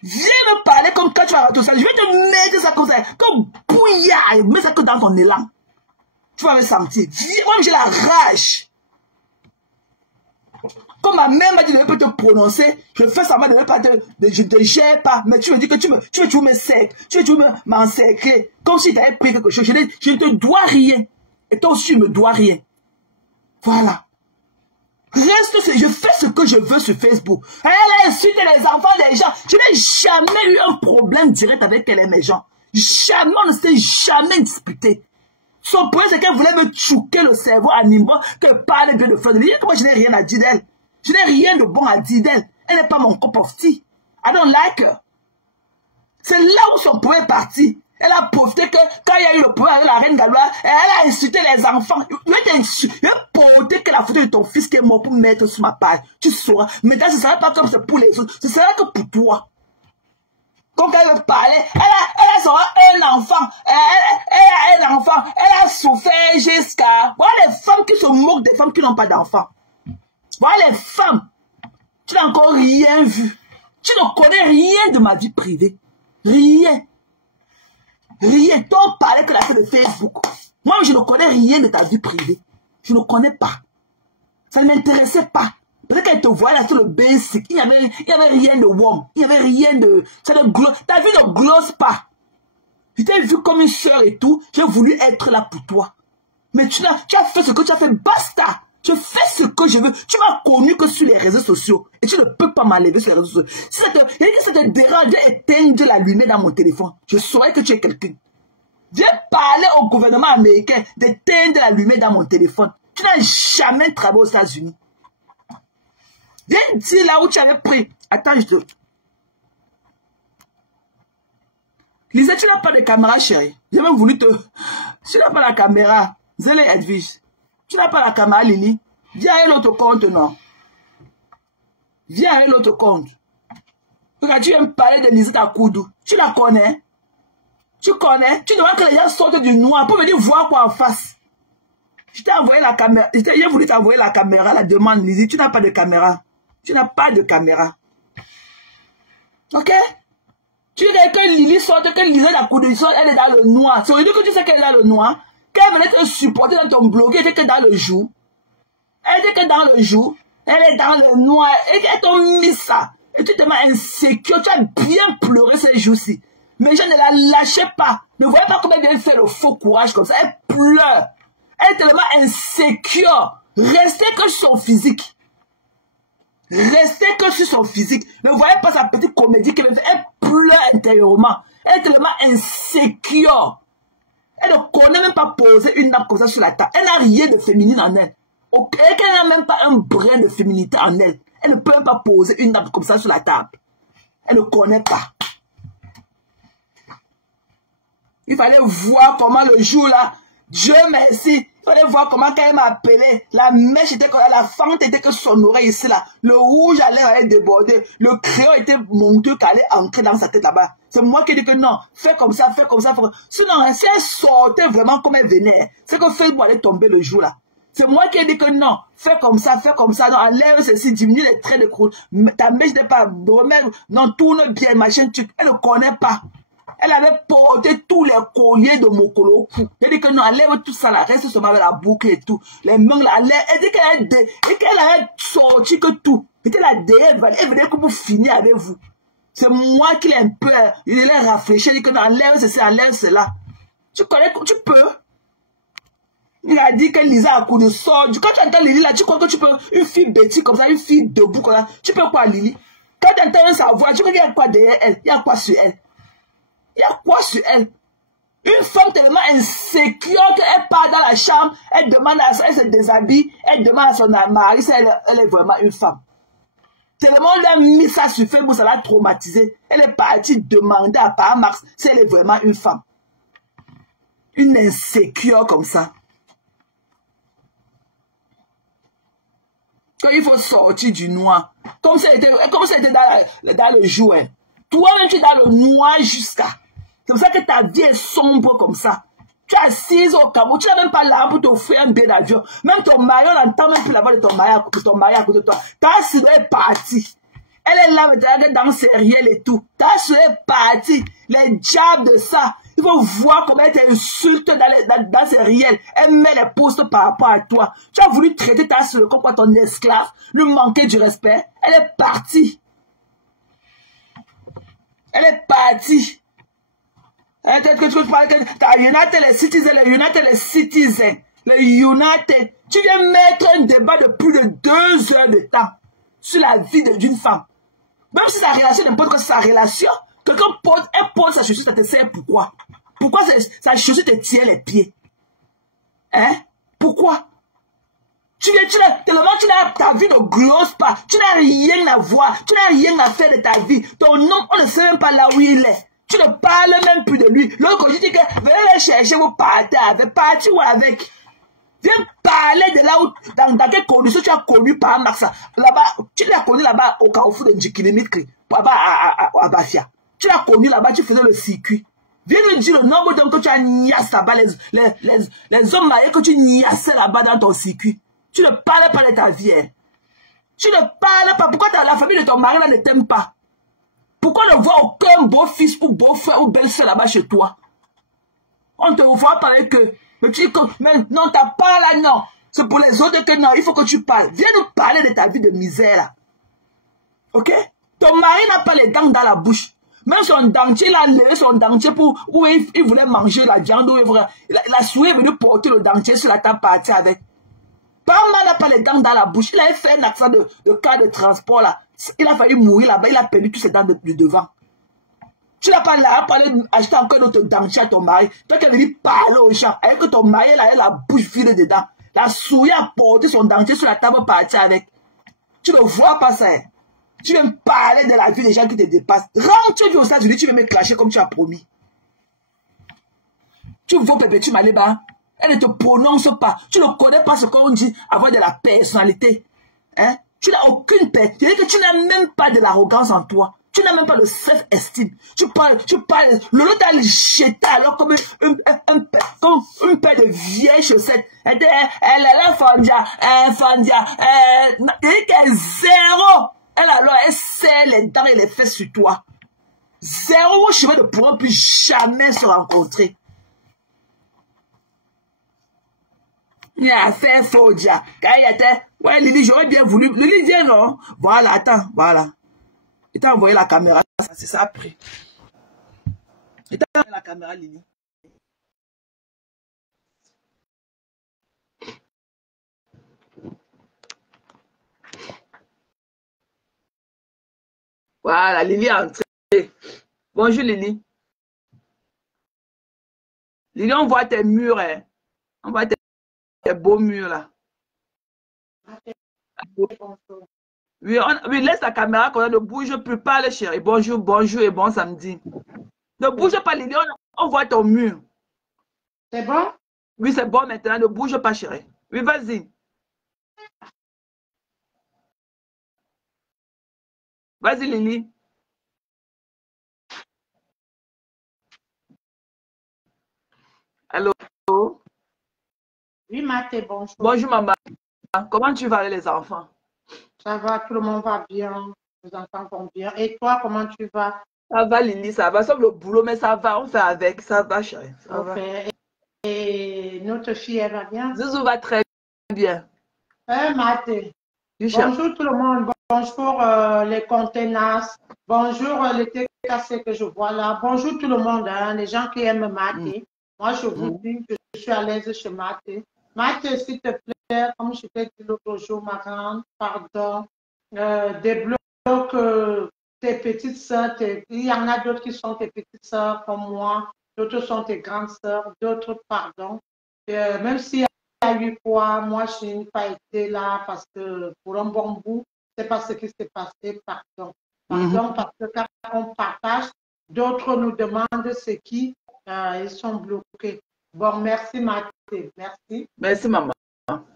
Viens me parler comme quand tu vas rentrer au États-Unis. Je vais te mettre ça comme ça. Comme bouillard. Mets ça que dans ton élan. Tu vas me sentir. Moi, j'ai la rage. Comme ma mère m'a dit de ne pas te prononcer, je fais semblant de ne pas te... Je ne te gère pas. Mais tu me dis que tu veux toujours me cercler. Tu veux toujours m'encercler. Comme si tu avais pris quelque chose. Je ne te dois rien. Et toi aussi, tu ne me dois rien. Voilà. Je fais ce que je veux sur Facebook. Elle insulte les enfants des gens. Je n'ai jamais eu un problème direct avec elle et mes gens. Jamais, on ne s'est jamais disputé. Son point, c'est qu'elle voulait me chouquer le cerveau à Nimbo, qu'elle parle bien de faire de l'île. Moi, je n'ai rien à dire d'elle. Je n'ai rien de bon à dire d'elle. Elle n'est pas mon cup of tea. I don't like her. C'est là où son point est parti. Elle a profité que quand il y a eu le problème avec la reine Galois, elle a insulté les enfants. Il a porté que la photo de ton fils qui est mort pour mettre sur ma page. Tu sauras. Maintenant, ce ne sera pas comme c'est pour les autres. Ce sera que pour toi. Quand elle veut parler, elle sera un enfant. Elle a un enfant. Elle a souffert jusqu'à... Voilà les femmes qui se moquent des femmes qui n'ont pas d'enfants. Voilà les femmes. Tu n'as encore rien vu. Tu ne connais rien de ma vie privée. Rien. Rien. T'en parlais que la fête de Facebook. Moi, je ne connais rien de ta vie privée. Je ne connais pas. Ça ne m'intéressait pas. Peut-être qu'elle te voyait là sur le basic. Il n'y avait rien de warm. Il n'y avait rien de... Ta vie ne glosse pas. Je t'ai vu comme une soeur et tout. J'ai voulu être là pour toi. Mais tu as fait ce que tu as fait. Basta. Je fais ce que je veux. Tu m'as connu que sur les réseaux sociaux. Et tu ne peux pas m'enlever sur les réseaux sociaux. Si ça te dérange d'éteindre la lumière dans mon téléphone, je saurais que tu es quelqu'un. Viens parler au gouvernement américain d'éteindre la lumière dans mon téléphone. Tu n'as jamais travaillé aux États-Unis. Viens dire là où tu avais pris. Attends, je te... Lisa, tu n'as pas de caméra, chérie. J'ai même voulu te... Tu n'as pas la caméra. Zélé Edwige. Tu n'as pas la caméra, Lily. Viens à l'autre compte, non. Viens à l'autre compte. Regarde, tu viens me parler de Lisa Takoudou. Tu la connais? Tu connais? Tu demandes que les gens sortent du noir pour venir voir quoi en face. Je t'ai envoyé la caméra. J'ai voulu t'envoyer la caméra, la demande, Lizzie. Tu n'as pas de caméra. Tu n'as pas de caméra. Ok? Tu dis que Lily sorte, que Lisa Takoudou sorte, elle est dans le noir. C'est aujourd'hui que tu sais qu'elle est dans le noir. Qu'elle venait te supporter dans ton blog, elle était que dans le jour. Elle était que dans le jour. Elle est dans le noir. Et qu'elle t'a mis ça. Et tu te mets insécure. Tu as bien pleuré ces jours-ci. Mais je ne la lâchais pas. Ne voyez pas comment elle fait le faux courage comme ça. Elle pleure. Elle est tellement insécure. Restez que sur son physique. Restez que sur son physique. Ne voyez pas sa petite comédie qu'elle fait. Elle pleure intérieurement. Elle est tellement insécure. Elle ne connaît même pas poser une nappe comme ça sur la table. Elle n'a rien de féminine en elle. Elle n'a même pas un brin de féminité en elle. Elle ne peut même pas poser une nappe comme ça sur la table. Elle ne connaît pas. Il fallait voir comment le jour là, Dieu merci, il fallait voir comment quand elle m'a appelé, la mèche était comme la fente était que son oreille ici là, le rouge allait déborder, le crayon était monté qu'elle allait entrer dans sa tête là-bas. C'est moi qui ai dit que non, fais comme ça, fais comme ça. Sinon, si elle sortait vraiment comme elle venait, c'est que Facebook allait tomber le jour là. C'est moi qui ai dit que non, fais comme ça, non, enlève ceci, diminue les traits de cou, ta mèche n'est pas, non, tourne bien, machin, elle ne connaît pas. Elle avait porté tous les colliers de Mokolo. Elle dit que non, enlève tout ça, là, reste seulement avec la boucle et tout. Les mains, là, elle dit qu'elle avait sorti que tout. Et qu'elle a elle venait comme pour finir avec vous. C'est moi qui l'ai un peu, il est réfléchi, il dit que non, enlève ceci, enlève cela. Tu connais, tu peux. Il a dit que Lisa a coup de sort. Quand tu entends Lily là, tu crois que tu peux, une fille bêtise comme ça, une fille debout comme ça, tu peux quoi Lily? Quand tu entends sa voix, tu crois qu'il y a quoi derrière elle? Il y a quoi sur elle? Il y a quoi sur elle? Une femme tellement insécure qu'elle part dans la chambre, elle demande à elle se déshabille, elle demande à son mari si elle est vraiment une femme. Tellement elle a mis ça sur Facebook, ça l'a traumatisée. Elle est partie demander à Papa Max si elle est vraiment une femme. Une insécure comme ça. Quand il faut sortir du noir, comme ça était dans le jour. Toi-même, tu es dans le noir jusqu'à. C'est pour ça que ta vie est sombre comme ça. Tu es assise au Cameroun, tu n'as même pas l'arbre pour t'offrir un billet d'avion. Même ton mari, on n'entend même plus la voix de ton mari à côté de toi. Ta soeur est partie. Elle est là, dans ses riels et tout. Ta soeur est partie. Les diables de ça. Il faut voir comment elle t'insulte dans ses riels. Elle met les postes par rapport à toi. Tu as voulu traiter ta soeur comme ton esclave, lui manquer du respect. Elle est partie. Elle est partie. United les Citizens. Les United. Tu viens mettre un débat de plus de 2 heures de temps sur la vie d'une femme. Même si sa relation n'importe quoi, sa relation, quelqu'un pose sa chaussure, ça te sert pourquoi? Pourquoi sa chaussure te tient les pieds? Hein? Pourquoi? Ta vie ne glosse pas. Tu n'as rien à voir. Tu n'as rien à faire de ta vie. Ton nom, on ne sait même pas là où il est. Tu ne parles même plus de lui. L'autre, je dis que venez les chercher, vous partez avec. Parti ou avec. Viens parler de là où, dans quelles conditions tu as connu par Maxa. Là-bas, tu l'as connu là-bas au Carrefour de Njikilimikri, là-bas à Bafia. Tu l'as connu là-bas, tu faisais le circuit. Viens nous dire le nombre d'hommes que tu as niassé là-bas, les hommes mariés que tu niassais là-bas dans ton circuit. Tu ne parles pas de ta vie. Hein. Tu ne parles pas. Pourquoi la famille de ton mari là ne t'aime pas? Pourquoi ne voit aucun beau-fils ou beau-frère ou belle-sœur là-bas chez toi? On te voit parler que... Mais tu dis que... Mais non, t'as pas là, non. C'est pour les autres que non, il faut que tu parles. Viens nous parler de ta vie de misère là. Ok? Ton mari n'a pas les dents dans la bouche. Même son dentier, il a levé son dentier pour... Où il voulait manger la viande. La souris est venue porter le dentier sur la table partie avec. Pama n'a pas les dents dans la bouche. Il avait fait un accident de cas de transport là. Il a failli mourir là-bas. Il a perdu tous ses dents de devant. Tu n'as pas là parlé d'acheter encore d'autres dentiers à ton mari. Toi qui es venu parler aux gens. Avec que ton mari là, il a la bouche vide dedans. La souris a porté son dentier sur la table partie avec. Tu ne vois pas ça. Hein? Tu viens me parler de la vie des gens qui te dépassent. Rentre aux États-Unis, tu veux me clasher comme tu as promis. Tu vois Pépé Maléba. Elle ne te prononce pas. Tu ne connais pas ce qu'on dit avoir de la personnalité. Hein? Tu n'as aucune paix. Tu dis que tu n'as même pas de l'arrogance en toi. Tu n'as même pas de self-esteem. Tu parles. Lolo t'a jeté alors comme une paire de vieilles chaussettes. Elle est Fandia. Tu dis qu'elle est zéro. Elle serre les dents et les fesses sur toi. Zéro, vos cheveux ne pourront plus jamais se rencontrer. Il a fait faux dia. Quand il était, ouais, Lily, j'aurais bien voulu. Lily dit non. Voilà, attends, voilà. Il t'a envoyé la caméra. C'est ça après. Il t'a envoyé la caméra, Lily. Voilà, Lily est entrée. Bonjour, Lily. Lily, on voit tes murs, hein. On voit tes beaux murs, là. Oui, oui, laisse la caméra quand on ne bouge plus. Parle, chérie. Bonjour, bonjour et bon samedi. Ne bouge pas, Lily. On voit ton mur. C'est bon? Oui, c'est bon maintenant. Ne bouge pas, chérie. Oui, vas-y. Vas-y, Lily. Allô? Oui, Mathé, bonjour. Bonjour, maman. Comment tu vas avec les enfants? Ça va, tout le monde va bien. Les enfants vont bien. Et toi, comment tu vas? Ça va, Lily, ça va. Sauf le boulot, mais ça va. On fait avec. Ça va, chérie. Ça va. Et notre fille, elle va bien? Zouzou va très bien. Mathé. Bonjour tout le monde. Bonjour les contenants. Bonjour les TKC que je vois là. Bonjour tout le monde, hein, les gens qui aiment Mathé. Moi, je vous dis que je suis à l'aise chez Mathé. Mathé, s'il te plaît, comme je t'ai dit l'autre jour, ma grande, pardon, débloque tes petites sœurs. Il y en a d'autres qui sont tes petites sœurs comme moi. D'autres sont tes grandes sœurs. D'autres, pardon. Même si à 8 fois, moi, je n'ai pas été là parce que pour un bon bout, c'est pas ce qui s'est passé, pardon. Pardon, parce que quand on partage, d'autres nous demandent ce qui, ils sont bloqués. Bon, merci Mathé, merci. Merci maman.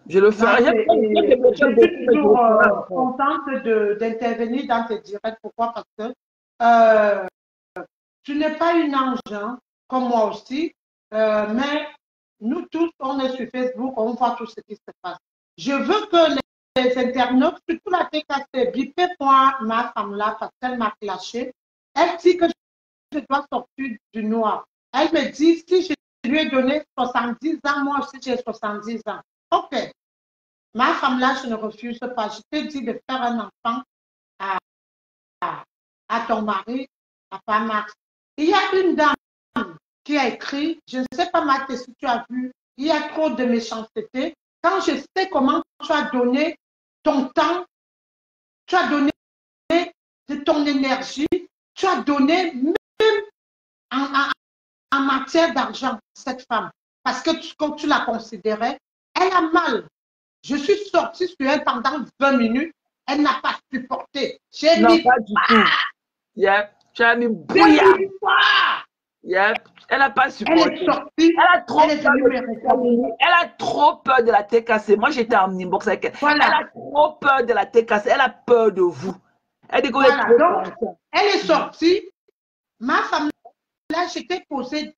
Je le ferai. Je suis toujours contente d'intervenir dans tes directs. Pourquoi? Parce que tu n'es pas une ange, hein, comme moi aussi, mais nous tous, on est sur Facebook, on voit tout ce qui se passe. Je veux que les internautes, surtout la TKC, bipez-moi ma femme là parce qu'elle m'a clashé. Elle dit que je dois sortir du noir. Elle me dit, si je lui ai donné 70 ans, moi aussi j'ai 70 ans. Ok. Ma femme là, je ne refuse pas. Je t'ai dit de faire un enfant à ton mari, à pas Max. Il y a une dame qui a écrit, je ne sais pas Mathé si tu as vu, il y a trop de méchanceté. Quand je sais comment tu as donné ton temps, tu as donné de ton énergie, tu as donné même en matière d'argent, cette femme, parce que comme tu la considérais, elle a mal. Je suis sortie sur elle pendant 20 minutes, elle n'a pas supporté. J'ai mis... pas du tout. Yeah. Tu as mis brouillard. Depuis fois. Yep. Elle n'a pas Elle supporté. est sortie. Elle a trop Elle est peur venue me répondre. Elle a trop peur de la TKC. Moi, j'étais en inbox avec elle. Voilà. Elle a trop peur de la TKC. Elle a peur de vous. Elle dit que vous êtes Voilà. trop Donc, confiant. elle est sortie. Ma femme, là, je t'ai posé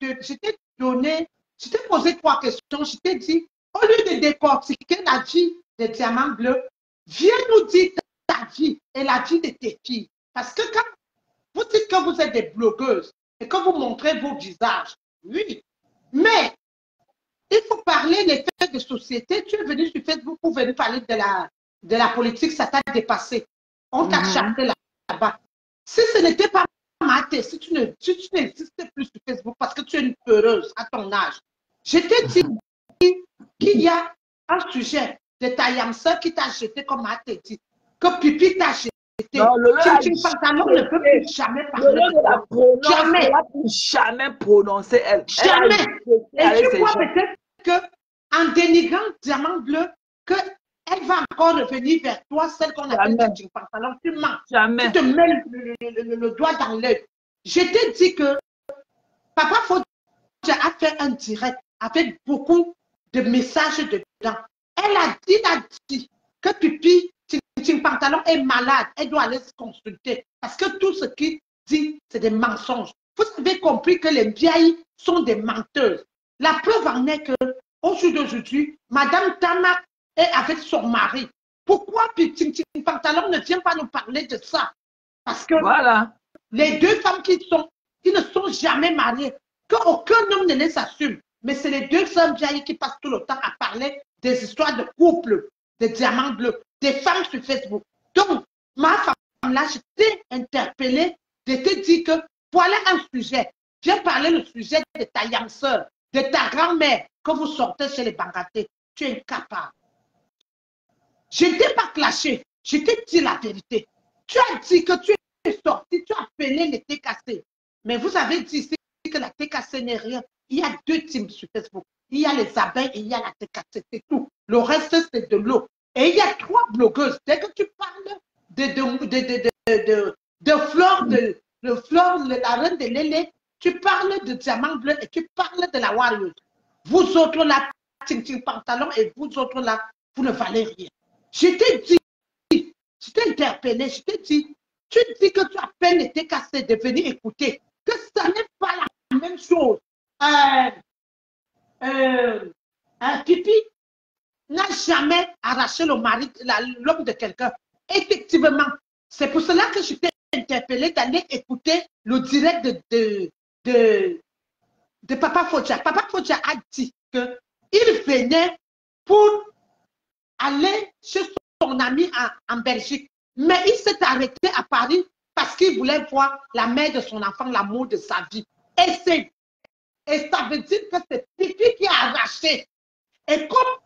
trois questions. Je t'ai dit, au lieu de décortiquer la vie des diamants bleus, viens nous dire ta vie et la vie de tes filles. Parce que quand vous dites que vous êtes des blogueuses et que vous montrez vos visages, oui, mais il faut parler des faits de société. Tu es venu sur Facebook pour venir parler de la politique, ça t'a dépassé. On t'a chargé là-bas. Si ce n'était pas Maté, si tu n'existais plus sur Facebook parce que tu es une peureuse à ton âge, je t'ai dit qu'il y a un sujet de ta yamsa qui t'a jeté comme Maté dit, que Pipi t'a jeté. Non, Lolo Pantalon ne peut plus jamais parler. Lolo ne la prononce, Jamais. elle n'a plus jamais prononcé elle. Jamais. Elle Et tu crois peut-être qu'en dénigrant Diamant Bleu, qu'elle va encore revenir vers toi, celle qu'on appelle Tching Pantalon. Tu mens. Jamais. Tu te mets le doigt dans l'œil. Je t'ai dit que Papa Fodja a fait un direct avec beaucoup de messages dedans. Elle a dit que Pipi Tching Pantalon est malade. Elle doit aller se consulter. Parce que tout ce qu'il dit, c'est des mensonges. Vous avez compris que les vieilles sont des menteuses. La preuve en est que, au jour d'aujourd'hui, Madame Tama est avec son mari. Pourquoi Tching Pantalon ne vient pas nous parler de ça? Parce que voilà. Les deux femmes qui ne sont jamais mariées, qu'aucun homme ne les assume. Mais c'est les deux femmes vieilles qui passent tout le temps à parler des histoires de couple, de diamants bleus, des femmes sur Facebook. Donc, ma femme là, je t'ai interpellée, je t'ai dit que voilà un sujet. Viens parler le sujet de ta yam-sœur, de ta grand-mère, que vous sortez chez les bangatés. Tu es incapable. Je ne t'ai pas clashé, je t'ai dit la vérité. Tu as dit que tu es sorti, tu as appelé les TKC. Mais vous avez dit ici que la TKC n'est rien. Il y a deux teams sur Facebook. Il y a les abeilles et il y a la TKC, c'est tout. Le reste, c'est de l'eau. Et il y a trois blogueuses. Dès que tu parles de Flore, la reine de Lélé, tu parles de Diamant Bleu et tu parles de la Warrior. Vous autres là, Tching Pantalon, et vous autres là, vous ne valez rien. Je t'ai dit, je t'ai interpellé, je t'ai dit, tu dis que tu appelles les TKC de venir écouter, que ça n'est pas la même chose. Pipi n'a jamais arraché le mari, l'homme de quelqu'un. Effectivement, c'est pour cela que je t'ai interpellé d'aller écouter le direct de Papa Fodja. Papa Fodja a dit qu'il venait pour aller chez son ami en Belgique. Mais il s'est arrêté à Paris parce qu'il voulait voir la mère de son enfant, l'amour de sa vie. Et ça veut dire que c'est Pipi qui a arraché. Et comme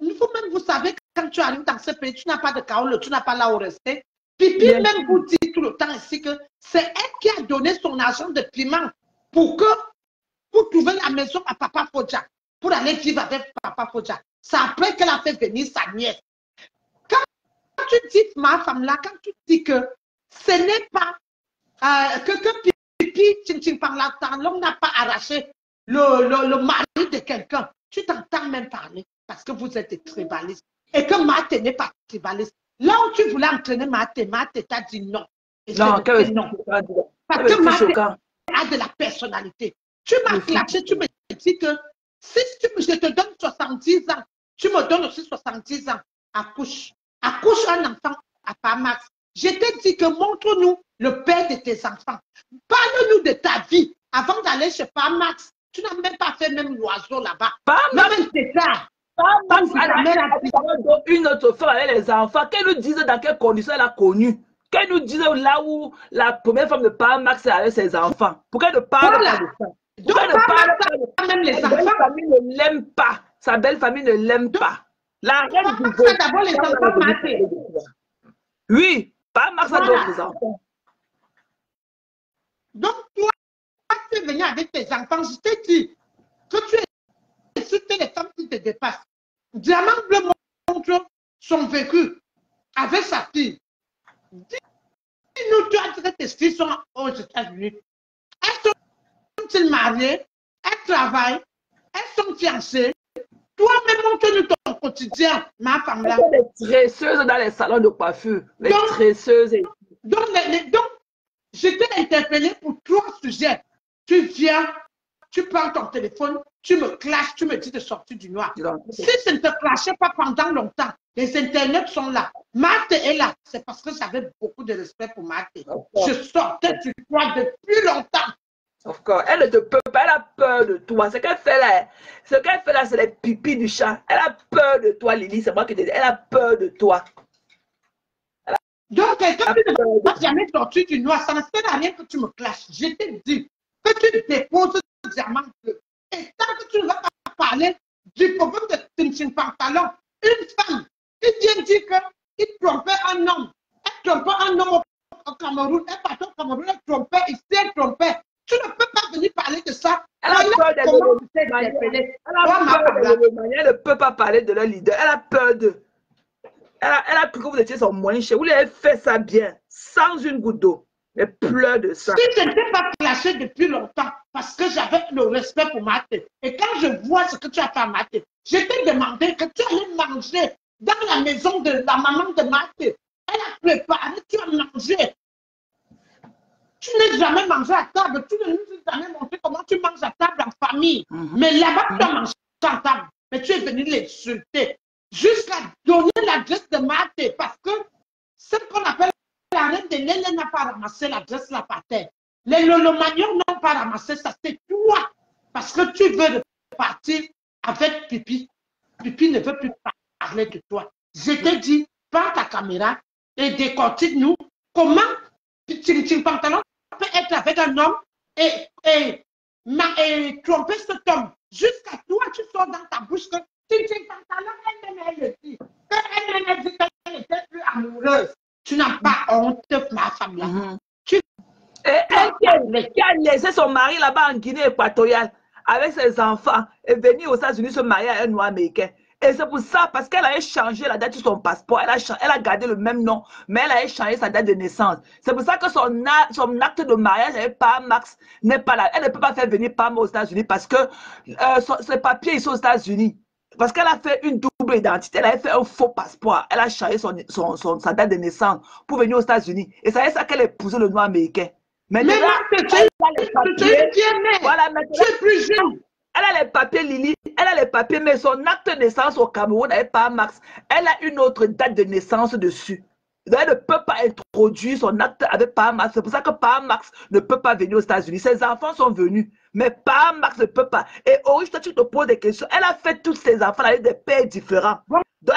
il faut même, vous savez, quand tu arrives dans ce pays, tu n'as pas de kaolo, tu n'as pas là où rester. Pipi même vous dit tout le temps ici que c'est elle qui a donné son argent de piment pour trouver la maison à Papa Fodja, pour aller vivre avec Papa Fodja. C'est après qu'elle a fait venir sa nièce. Quand tu dis, ma femme là, quand tu dis que ce n'est pas que Pipi Tching Pantalon n'a pas arraché le mari de quelqu'un, tu t'entends même parler parce que vous êtes tribaliste et que Mate n'est pas tribaliste. Là où tu voulais entraîner Mate t'a dit non. Et non, non. Parce que Mate a de la personnalité. Tu m'as clashé, tu me dis que si je te donne 70 ans, tu me donnes aussi 70 ans. Accouche un enfant à Pamax. Je t'ai dit que montre-nous le père de tes enfants. Parle-nous de ta vie avant d'aller chez Pamax. Tu n'as même pas fait même l'oiseau là-bas. Même c'est ça. Pamax a une autre femme avec les enfants. Qu'elle nous dise dans quelles conditions elle a connu. Qu'elle nous dise là où la première femme de Pamax est avec ses enfants. Pourquoi elle ne parle pas de ça? Donc, même les enfants. Sa belle famille ne l'aime pas. Sa belle famille ne l'aime pas. La reine du Pamax a d'abord les enfants matés. Oui, Pamax a d'autres enfants. Donc, toi, tu es venu avec tes enfants. Je t'ai dit que tu es insulté les femmes qui te dépassent. Diamant Bleu montre son vécu avec sa fille. nous, tu as dit que tes filles sont aux États-Unis. Elles sont-ils mariées? Elles travaillent? Elles sont fiancées? Toi-même, montre-nous ton quotidien, ma femme-là. Les tresseuses dans les salons de coiffure. Les tresseuses. Donc, je t'ai interpellé pour 3 sujets. Tu viens, tu prends ton téléphone, tu me clashes, tu me dis de sortir du noir. Si ça ne te clashait pas pendant longtemps, les internets sont là. Marthe est là. C'est parce que j'avais beaucoup de respect pour Marthe. Je sortais du noir depuis longtemps. Of course. Elle ne te peut pas, elle a peur de toi. Ce qu'elle fait là, c'est les pipis du chat. Elle a peur de toi, Lily. C'est moi qui te dis. Elle a peur de toi. Donc, quelqu'un qui ne va jamais sortir du noir, ça ne sert à rien que tu me clashes. Je t'ai dit que tu déposes ce diamant bleu. Et tant que tu ne vas pas parler du problème de Tintin Pantalon, une femme qui vient dire qu'il trompait un homme. Elle trompait un homme au Cameroun. Elle partait au Cameroun, elle trompait, il s'est trompé. Tu ne peux pas venir parler de ça. Elle a peur elle ne peut pas parler de leur leader. Elle a peur de. Elle a cru que vous étiez son moyen chez vous. Vous avez fait ça bien, sans une goutte d'eau. Elle pleure de ça. Si je ne t'ai pas clashé depuis longtemps, parce que j'avais le respect pour Marthe. Et quand je vois ce que tu as fait à Marthe, je t'ai demandé que tu allais manger dans la maison de la maman de Marthe. Elle a préparé, tu as mangé. Tu n'as jamais mangé à table. Tu ne nous as jamais montré comment tu manges à table en famille. Mais là-bas, tu as mangé à table. Mais tu es venu l'insulter. Jusqu'à donner l'adresse de Marthe. Parce que ce qu'on appelle la reine de Lélé n'a pas ramassé l'adresse là par terre. Les Lolomanions n'ont pas ramassé ça. C'est toi. Parce que tu veux partir avec Pipi. Pipi ne veut plus parler de toi. Je t'ai dit, prends ta caméra et décortique-nous comment Tintin Pantalon peut être avec un homme et tromper cet homme. Jusqu'à toi, tu sors dans ta bouche que Tintin Pantalon, elle le dit. Elle dit qu'elle était plus amoureuse. Tu n'as pas honte, ma femme là. Et elle qui a laissé son mari là-bas en Guinée équatoriale avec ses enfants et venir aux États-Unis se marier à un noir américain. Et c'est pour ça, parce qu'elle a échangé la date sur son passeport, elle a gardé le même nom, mais elle a échangé sa date de naissance. C'est pour ça que son acte de mariage avec Pam Max n'est pas là. Elle ne peut pas faire venir Pam aux États-Unis parce que ses papiers sont aux États-Unis. Parce qu'elle a fait une double identité, elle a fait un faux passeport. Elle a changé sa date de naissance pour venir aux États-Unis. Et c'est ça qu'elle a épousé le noir américain. Maintenant, tu es plus jeune. Elle a les papiers, Lily, elle a les papiers, mais son acte de naissance au Cameroun n'avait pas Max. Elle a une autre date de naissance dessus. Donc, elle ne peut pas introduire son acte avec Pam Max. C'est pour ça que Pam Max ne peut pas venir aux États-Unis. Ses enfants sont venus, mais Pam Max ne peut pas. Et Orish, toi, tu te poses des questions. Elle a fait tous ses enfants avec des pères différents. Donc,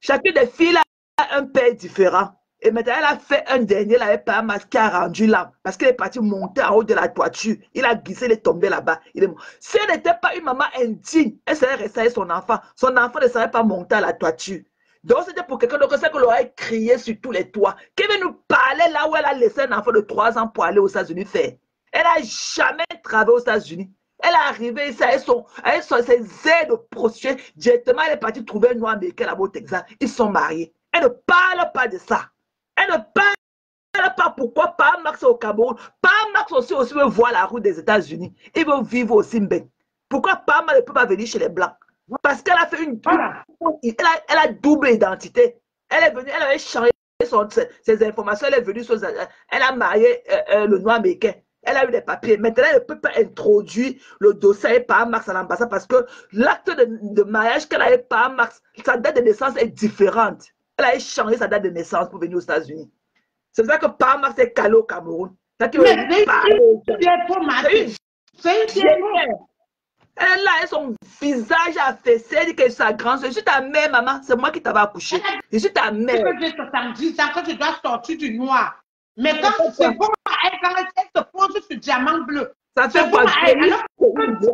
chacune des filles a un père différent. Et maintenant, elle a fait un dernier là, avec Pam Max qui a rendu l'âme. Parce qu'elle est partie monter en haut de la toiture. Il a glissé, il est tombé là-bas. Si elle n'était pas une maman indigne, elle serait restée avec son enfant. Son enfant ne serait pas monté à la toiture. Donc, c'était pour quelqu'un d'autre que l'aurait crié sur tous les toits. Qui veut nous parler là où elle a laissé un enfant de 3 ans pour aller aux États-Unis faire? Elle n'a jamais travaillé aux États-Unis. Elle est arrivée ici avec ses aides de prostituée. Directement, elle est partie trouver un noir américain là-bas au Texas. Ils sont mariés. Elle ne parle pas de ça. Elle ne parle pas pourquoi Pam Max au Cameroun. Pam Max aussi veut voir la route des États-Unis. Il veut vivre au Simben. Pourquoi Pam ne peut pas venir chez les Blancs? Parce qu'elle a fait elle a double identité. Elle est venue, elle avait changé ses informations. Elle est venue, elle a marié le noir américain. Elle a eu des papiers. Maintenant, elle ne peut pas introduire le dossier Pam Max à l'ambassade parce que l'acte de mariage qu'elle a avec Pam Max, sa date de naissance est différente. Elle a échangé sa date de naissance pour venir aux États-Unis. C'est pour ça que Pam Max est calé au Cameroun. C'est une elle est là, et son visage affaissé, elle dit que sa grande soeur. Je suis ta mère, maman. C'est moi qui t'avais accouché. Je suis ta mère. J'ai 70 ans que tu dois sortir du noir. Mais quand c'est bon à elle, quand elle se pose sur le diamant bleu, ça fait bon à elle. Alors,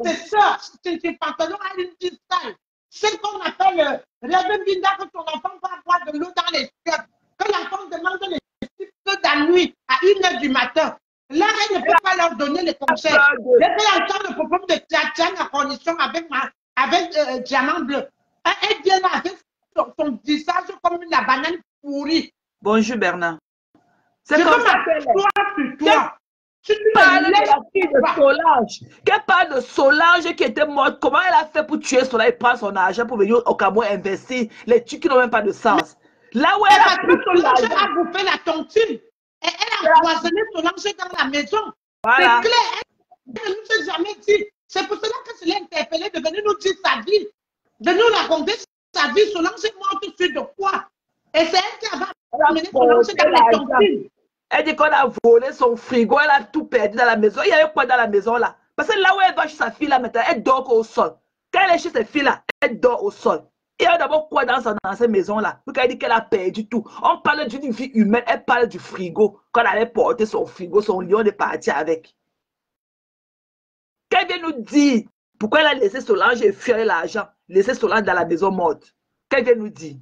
c'est ça, c'est pantalon à une petite salle. C'est qu'on appelle Rêve Binda que ton enfant va boire de l'eau dans les chiottes. Quand l'enfant demande les chiffres de la nuit à 1h du matin, là, elle ne peut pas leur donner les conseils. Je vais entendre le problème de Tchatchan en condition avec diamant bleu. Elle vient là avec son visage comme la banane Bonjour Bernard. C'est Je comme veux ça m'asseoir sur toi. Si tu parle me de la laisses fille de pas, Solange. Qu'elle parle de Solange qui était morte. Comment elle a fait pour tuer Solange et prendre son argent pour venir au Cameroun investir les trucs qui n'ont même pas de sens. Là où c'est elle a parce pris que tout Solange l'argent. a bouffé la tontine. Et elle a empoisonné Solange dans la maison. Voilà. C'est clair. Elle ne nous a jamais dit. C'est pour cela que je l'ai interpellée de venir nous dire sa vie. De nous raconter sa vie. Solange est morte sur de quoi? Et c'est elle qui avait amené Solange dans les tontines. Elle dit qu'on a volé son frigo, elle a tout perdu dans la maison. Il y avait quoi dans la maison là? Parce que là où elle va chez sa fille là maintenant, elle dort au sol. Quand elle est chez ses filles là, elle dort au sol. Il y a d'abord quoi dans cette maison là? Puis quand elle dit qu'elle a perdu tout, on parle d'une vie humaine, elle parle du frigo. Quand elle avait porté son frigo, son lion est parti avec. Qu'elle vient nous dire pourquoi elle a laissé Solange et fuir l'argent, laissé Solange dans la maison morte. Qu'elle vient nous dire?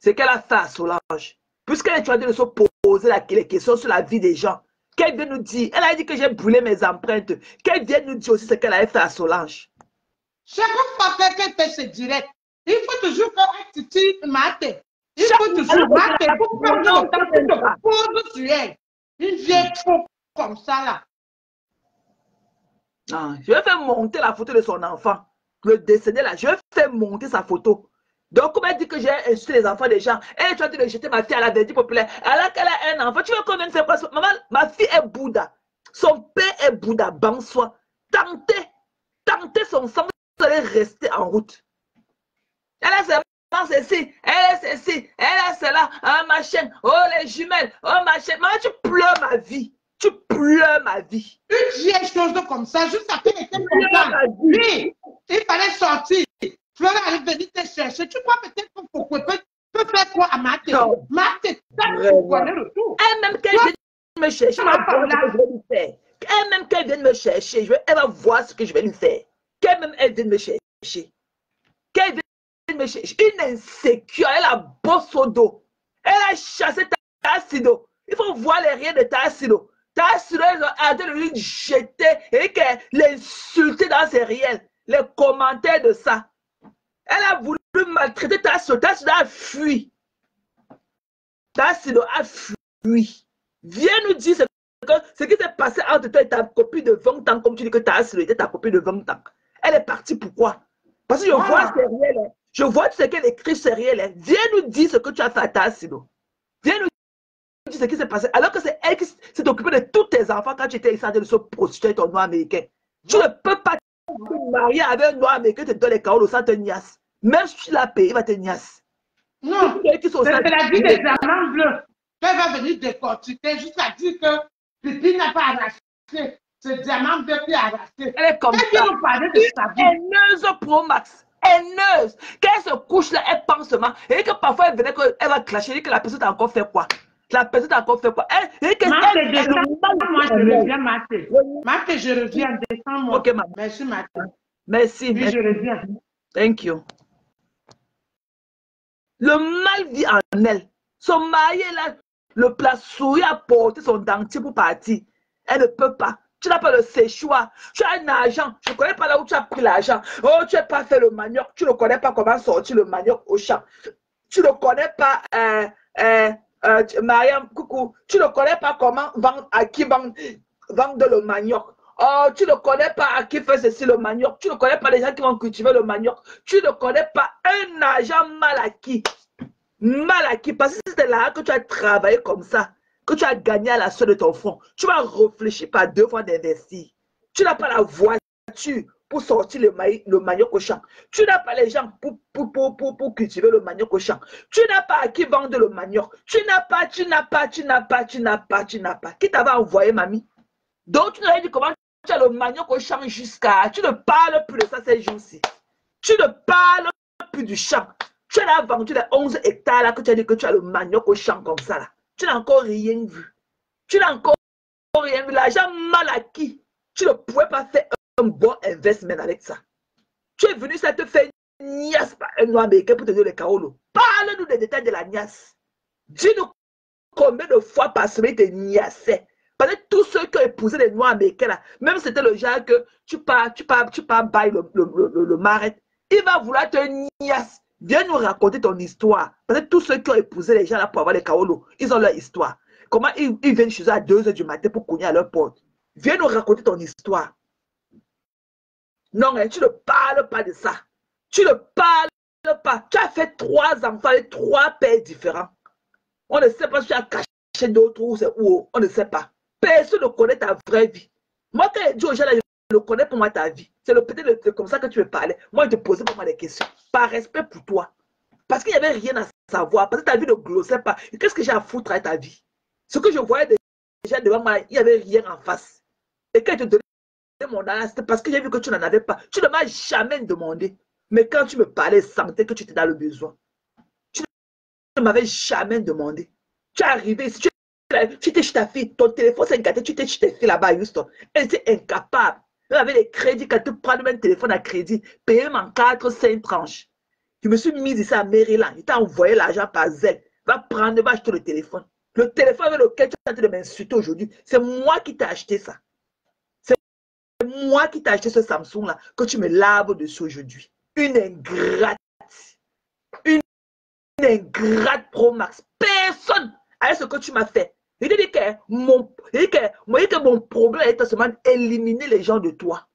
C'est qu'elle a fait à Solange. Puisqu'elle est en train de se poser les questions sur la vie des gens, qu'elle vient nous dire, elle a dit que j'ai brûlé mes empreintes, qu'elle vient nous dire aussi ce qu'elle avait fait à Solange. Chaque fois qu'elle fait ce direct, il faut toujours faire un petit maté. Il faut toujours mater pour prendre le temps pour te poser sur elle. Une vieille faux comme ça là. Ah, je vais faire monter la photo de son enfant, le décédé là, je vais faire monter sa photo. Donc, comme elle dit que j'ai insulté les enfants des gens, elle est en train de jeter ma fille à la verdure populaire, alors qu'elle a un enfant. Tu veux qu'on vienne faire quoi? Maman, ma fille est Bouddha. Son père est Bouddha, Bansoi. Tentez son sang, vous allez rester en route. Elle a seulement ceci, elle est ceci, elle a cela, ma chaîne, oh les jumelles, oh ma chaîne. Maman, tu pleures ma vie. Tu pleures ma vie. Une vieille chose comme ça, juste après qu'elle était contente. Oui, il fallait sortir. Flora allait venir te chercher. Tu crois peut-être que Foucault peut faire quoi à Maté? Maté, ça vous connaît le tout. Elle-même qu'elle vienne me chercher, je vais lui faire. Elle-même qu'elle vienne me chercher, elle va voir ce que je vais lui faire. Qu'elle-même elle vienne me chercher. Qu'elle vienne me chercher. Une insécure, elle a bosse au dos. Elle a chassé Tassido. Il faut voir les rien de Tassido. Tassido, ils ont arrêté de lui jeter et qu'elle l'insulter dans ses réels. Les commentaires de ça. Elle a voulu maltraiter Tassido. Tassido a fui. Tassido a fui. Viens nous dire ce qui s'est passé entre toi et ta copine de 20 ans, comme tu dis que Tassido était ta copine de 20 ans. Elle est partie pourquoi? Parce que je vois ses réels. Je vois ce qu'elle écrit sur ses réels. Viens nous dire ce que tu as fait à Tassido. Viens nous dire ce qui s'est passé. Alors que c'est elle qui s'est occupée de tous tes enfants quand tu étais ici de se prostituer ton noir américain. Tu ne peux pas te marier avec un noir américain qui te donne les carottes sans te niasse. Même si tu l'as payé, il va te niasse. Non, c'est la vie des diamants bleus. Elle va venir décortiquer jusqu'à dire que Pipi n'a pas arraché. Ce diamant bleu qui a arraché. Elle est comme ça. Elle vient nous parler de sa vie. Haineuse pro max. Haineuse. Quand elle se couche là, elle pense seulement. Et que parfois elle venait qu'elle va clasher. Et que la personne a encore fait quoi? La personne a encore fait quoi? Moi, je reviens, Maté. Maté, je reviens. Descends-moi. Ok, maman. Merci, Maté. Merci. Oui, je reviens. Thank you. Le mal vit en elle. Son mari est là, le plat souris a porté son dentier pour partir. Elle ne peut pas. Tu n'as pas le séchoir. Tu as un argent. Je ne connais pas là où tu as pris l'argent. Oh, tu n'as pas fait le manioc. Tu ne connais pas comment sortir le manioc au champ. Tu ne connais pas, Mariam, coucou. Tu ne connais pas comment vendre, à qui vendre le manioc. Oh, tu ne connais pas à qui fait ceci le manioc. Tu ne connais pas les gens qui vont cultiver le manioc. Tu ne connais pas un argent mal acquis. Mal acquis. Parce que c'est là que tu as travaillé comme ça, que tu as gagné à la sueur de ton front. Tu vas réfléchir par 2 fois d'investir. Tu n'as pas la voiture pour sortir le manioc au champ. Tu n'as pas les gens pour cultiver le manioc au champ. Tu n'as pas à qui vendre le manioc. Tu n'as pas. Qui t'avait envoyé, mamie? Donc, tu n'avais dit comment tu as le manioc au champ jusqu'à... Tu ne parles plus de ça ces jours-ci. Tu ne parles plus du champ. Tu as vendu les 11 hectares là que tu as dit que tu as le manioc au champ comme ça là. Tu n'as encore rien vu. Tu n'as encore rien vu. L'argent mal acquis. Tu ne pouvais pas faire un bon investment avec ça. Tu es venu, ça te fait niasse par un noir américain pour te donner les carolos. Parle-nous des détails de la niasse. Dis-nous combien de fois par semaine tu te niassais. Parce que tous ceux qui ont épousé les noirs américains là, même c'était le genre que tu pars bailler le marais, il va vouloir te niasse. Viens nous raconter ton histoire. Parce que tous ceux qui ont épousé les gens là pour avoir les kaolo, ils ont leur histoire. Comment ils viennent chez eux à 2 h du matin pour cogner à leur porte. Viens nous raconter ton histoire. Non, hein, tu ne parles pas de ça. Tu ne parles pas. Tu as fait 3 enfants avec 3 pères différents. On ne sait pas si tu as caché d'autres ou c'est où. On ne sait pas. Personne ne connaît ta vraie vie. Moi, quand je dis aux gens là, je connais pour moi ta vie. C'est peut-être comme ça que tu veux parler. Moi, je te posais pour moi des questions. Par respect pour toi. Parce qu'il n'y avait rien à savoir. Parce que ta vie ne glossait pas. Qu'est-ce que j'ai à foutre avec ta vie? Ce que je voyais déjà devant moi, il n'y avait rien en face. Et quand je te donnais mon âge, c'était parce que j'ai vu que tu n'en avais pas. Tu ne m'as jamais demandé. Mais quand tu me parlais, sentais que tu étais dans le besoin. Tu ne m'avais jamais demandé. Tu es arrivé ici, tu étais chez ta fille, ton téléphone s'est gâté, tu étais chez ta fille là-bas à Houston. Elle était incapable. Elle avait les crédits, quand tu prends même téléphone à crédit, payé en 4-5 tranches. Je me suis mise ici à Maryland. Il t'a envoyé l'argent par Zelle. Va prendre, va acheter le téléphone. Le téléphone avec lequel tu es en train de m'insulter aujourd'hui, c'est moi qui t'ai acheté ça. C'est moi qui t'ai acheté ce Samsung-là que tu me laves dessus aujourd'hui. Une ingrate. Une ingrate Pro Max. Personne avec ce que tu m'as fait. Il dit que mon problème est seulement d'éliminer les gens de toi.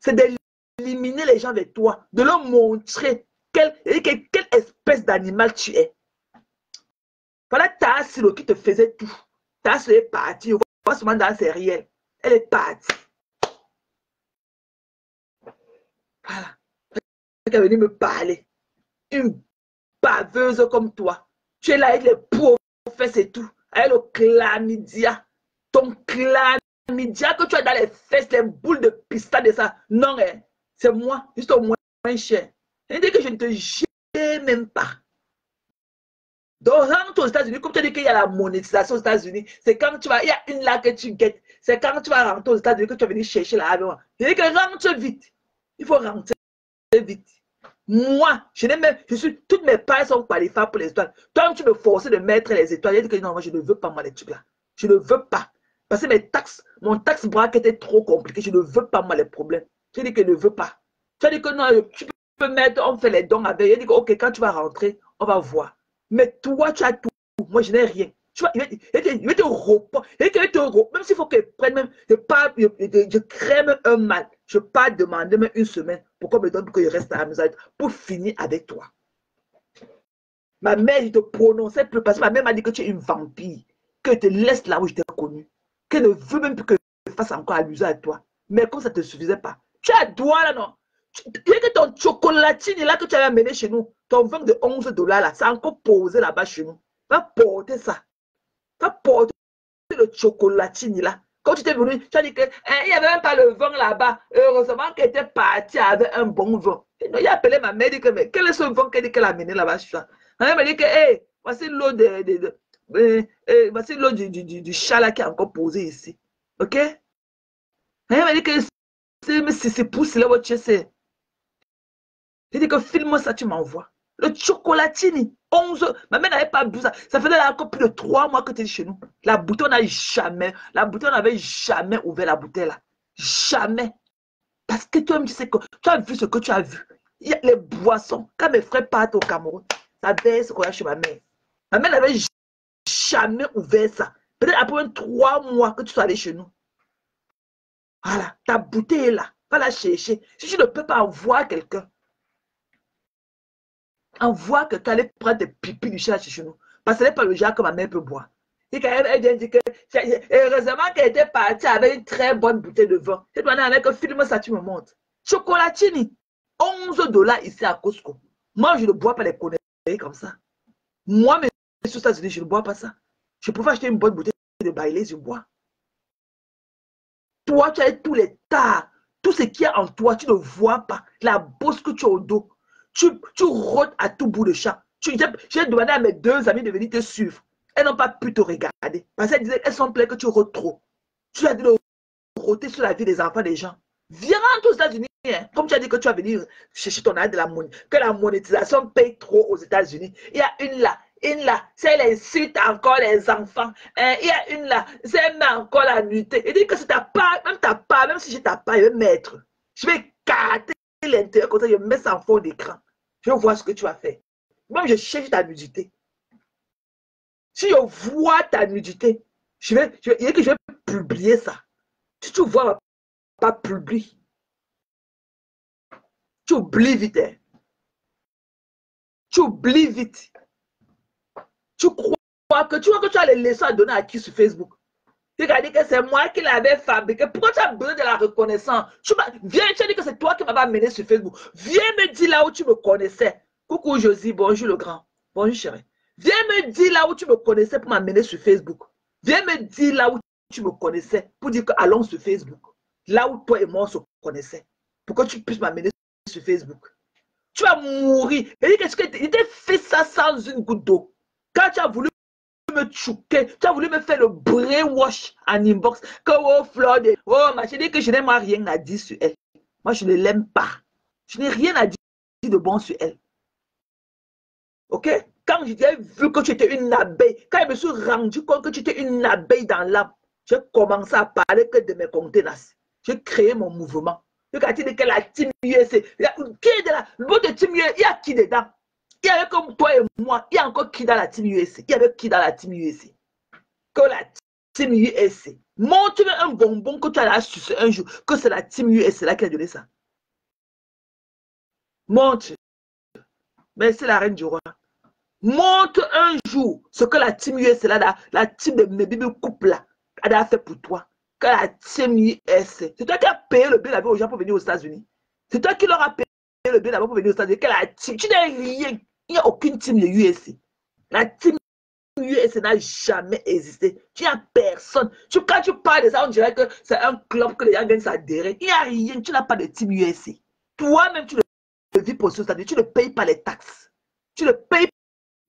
C'est d'éliminer les gens de toi. De leur montrer quelle espèce d'animal tu es. Voilà ta silo qui te faisait tout. Ta silo est partie. On voit seulement dans ses réels. Elle est partie. Voilà. Elle est venue me parler. Une baveuse comme toi. Tu es là avec les pauvres fesses et tout. Avec le chlamydia. Ton chlamydia que tu as dans les fesses, les boules de pista de ça. Non, hein, c'est moi. Juste au moins cher. Elle dit que je ne te gère même pas. Donc, rentre aux États-Unis, comme tu as dit qu'il y a la monétisation aux États-Unis, c'est quand tu vas, il y a une là que tu guettes. C'est quand tu vas rentrer aux États-Unis que tu vas venir chercher là avec moi. Je dis que rentre vite. Il faut rentrer vite. Moi, toutes mes parts sont qualifiées pour les étoiles. Toi, tu me forçais de mettre les étoiles. Je dis que non, moi, je ne veux pas, moi, les trucs là. Je ne veux pas. Parce que mon taxe braque était trop compliqué. Je ne veux pas, moi, les problèmes. Je dis que je ne veux pas. Tu as dit que non, tu peux mettre, on fait les dons avec. Je dis que, ok, quand tu vas rentrer, on va voir. Mais toi, tu as tout. Moi, je n'ai rien. Tu vois, il va te reprendre. Même s'il faut que je prenne même, je crée même un mal. Je ne peux pas demander même une semaine pour qu'on me donne pour que je reste à la maison pour finir avec toi. Ma mère, je te prononçais plus parce que ma mère m'a dit que tu es une vampire. Que je te laisse là où je t'ai connu. Qu'elle ne veut même plus que je fasse encore allusion à toi. Mais comme ça ne te suffisait pas. Tu as droit là, non? Il y a que ton chocolatine là que tu avais amené chez nous, ton vin de 11 $ là, ça a encore posé là-bas chez nous. Va porter ça. Va porter le chocolatine là. Quand tu t'es venu, tu as dit qu'il n'y avait même pas le vin là-bas. Heureusement qu'elle était partie avec un bon vin. Il a appelé ma mère et dit que, mais quel est ce vin qu'elle a amené là-bas? Elle m'a dit que, hey, voici l'eau voici l'eau du chat là qui est encore posé ici. Ok? Elle m'a dit que c'est pour cela que tu sais. J'ai dit que filme ça, tu m'envoies. Le chocolatini, 11. Ma mère n'avait pas bu ça. Ça faisait encore plus de 3 mois que tu es chez nous. La bouteille, on n'avait jamais ouvert la bouteille là. Jamais. Parce que toi-même, tu sais que tu as vu ce que tu as vu. Il y a les boissons. Quand mes frères partent au Cameroun, ça baisse quoi chez ma mère. Ma mère n'avait jamais ouvert ça. Peut-être après 3 mois que tu sois allé chez nous. Voilà, ta bouteille est là. Va la chercher. Si tu ne peux pas envoyer quelqu'un, envoie que tu allais prendre des pipis du chat chez nous. Parce que ce n'est pas le genre que ma mère peut boire. Et quand elle vient dire que, heureusement qu'elle était partie avec une très bonne bouteille de vin. C'est maintenant avec un film, ça tu me montres. Chocolatini, 11 $ ici à Costco. Moi, je ne bois pas les conneries comme ça. Moi, mais sur les États-Unis, je ne bois pas ça. Je pouvais acheter une bonne bouteille de Bailey, je bois. Toi, tu as tous les tas, tout ce qui est en toi, tu ne vois pas. La bosse que tu as au dos. Tu rôdes à tout bout de champ. J'ai demandé à mes 2 amis de venir te suivre. Elles n'ont pas pu te regarder. Parce qu'elles disaient qu'elles sont pleines que tu rôdes trop. Tu as dit de rôder sur la vie des enfants des gens. Viens aux États-Unis. Hein. Comme tu as dit que tu vas venir chercher ton aide de la monnaie. Que la monétisation paye trop aux États-Unis. Il y a une là. C'est elle insulte encore les enfants. Il y a une là. C'est elle met encore la nuitée. Il dit que si ta part, même si j'ai ta part, je vais mettre. Je vais carter l'intérieur comme ça, je mets ça en fond d'écran. Je vois ce que tu as fait. Moi, je cherche ta nudité. Si je vois ta nudité, je vais publier ça. Si tu vois, pas publier. Tu oublies vite. Hein. Tu oublies vite. Tu crois que tu as les leçons à donner à qui sur Facebook? Tu as dit que c'est moi qui l'avais fabriqué. Pourquoi tu as besoin de la reconnaissance? Viens, tu as dit que c'est toi qui m'avais amené sur Facebook. Viens me dire là où tu me connaissais. Coucou Josie, bonjour le grand. Bonjour chérie. Viens me dire là où tu me connaissais pour m'amener sur Facebook. Viens me dire là où tu me connaissais pour dire que allons sur Facebook. Là où toi et moi on se connaissais. Pour que tu puisses m'amener sur Facebook. Tu vas mourir. Et qu'est-ce que tu as fait ça sans une goutte d'eau? Quand tu as voulu me choquer, tu as voulu me faire le brainwash en inbox, que oh Flore, oh ma chérie, que je n'ai rien à dire sur elle. Moi, je ne l'aime pas. Je n'ai rien à dire de bon sur elle. Ok? Quand j'ai vu que tu étais une abeille, quand je me suis rendu compte que tu étais une abeille dans l'âme, j'ai commencé à parler que de mes contenances. J'ai créé mon mouvement. Regardez que la team USA. Qui est de la de team USA? Il y a qui dedans? Il y avait comme toi et moi. Il y a encore qui dans la team USA? Il y avait qui dans la team USA? Que la team USA. Montre-moi un bonbon que tu as sucé un jour. Que c'est la team USA là qui a donné ça. Montre. Merci la reine du roi. Montre un jour ce que la team USA là, la team de mes bébés couple là, a fait pour toi. Que la team USA. C'est toi qui as payé le billet d'avion aux gens pour venir aux États-Unis. C'est toi qui leur as payé le billet d'avion pour venir aux États-Unis. Que la team, tu n'as rien. Il n'y a aucune team de USA. La team USA n'a jamais existé. Tu n'as personne. Quand tu parles de ça, on dirait que c'est un club que les gens viennent s'adhérer. Il n'y a rien. Tu n'as pas de team USA. Toi-même, tu ne vis pour ce stade. Tu ne payes pas les taxes. Tu ne payes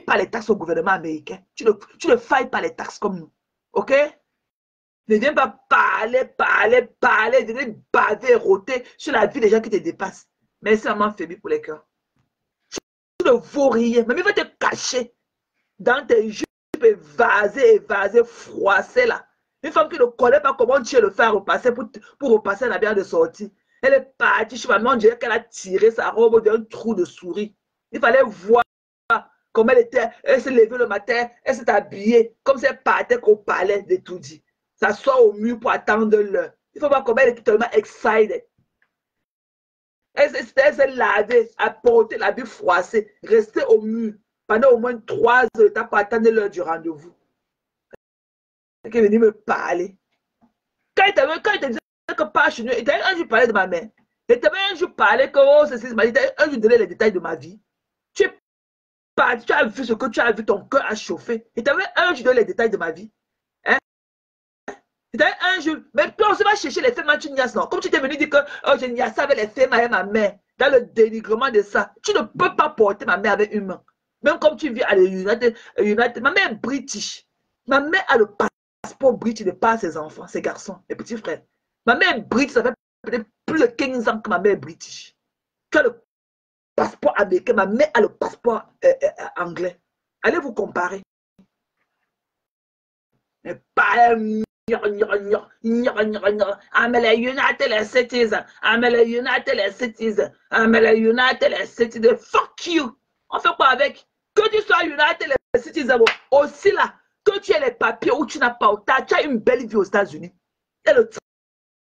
pas les taxes au gouvernement américain. Tu ne failles pas les taxes comme nous. OK? Ne viens pas parler, de baver, rôter sur la vie des gens qui te dépassent. Mais c'est vraiment faible pour les cœurs. Tu ne vaux rien. Même il va te cacher dans tes jupes évasées, froissées là. Une femme qui ne connaît pas comment tu le faire repasser pour repasser la bière de sortie. Elle est partie chez maman, on dirait qu'elle a tiré sa robe d'un trou de souris. Il fallait voir comment elle était. Elle s'est levée le matin, elle s'est habillée comme si elle partait qu'au palais de tout dit. S'assoit au mur pour attendre l'heure. Il faut voir comment elle est tellement excited. Elle s'est lavée, apporté la vie froissée, restée au mur pendant au moins 3 heures pour attendre l'heure du rendez-vous. Elle est venue me parler. Quand il te disait que pas chez nous, il t'avait un jour parlé de ma mère. Il t'avait un jour parlé que oh, c'est il t'avait un jour donné les détails de ma vie. Tu es parti, tu as vu ce que tu as vu, ton cœur a chauffé. Il t'avait un jour donné les détails de ma vie. Hein? Il t'avait un jour. Mais toi, on se va chercher les femmes, tu niaises, non? Comme tu t'es venu dire que oh, je niaise avec les femmes et ma mère, dans le dénigrement de ça, tu ne peux pas porter ma mère avec une main. Même comme tu vis à l'United, ma mère est british. Ma mère a le passeport british de par ses enfants, ses garçons, mes petits frères. Ma mère est british, ça fait peut-être plus de 15 ans que ma mère est british. Tu as le passeport américain, ma mère a le passeport anglais. Allez vous comparer. Mais pas I'm a United Cities. I'm a United Cities. I'm a United Cities. Fuck you. On fait quoi avec? Que tu sois United Cities aussi là, que tu aies les papiers ou tu n'as pas, tu as une belle vie aux États-Unis. Il y a le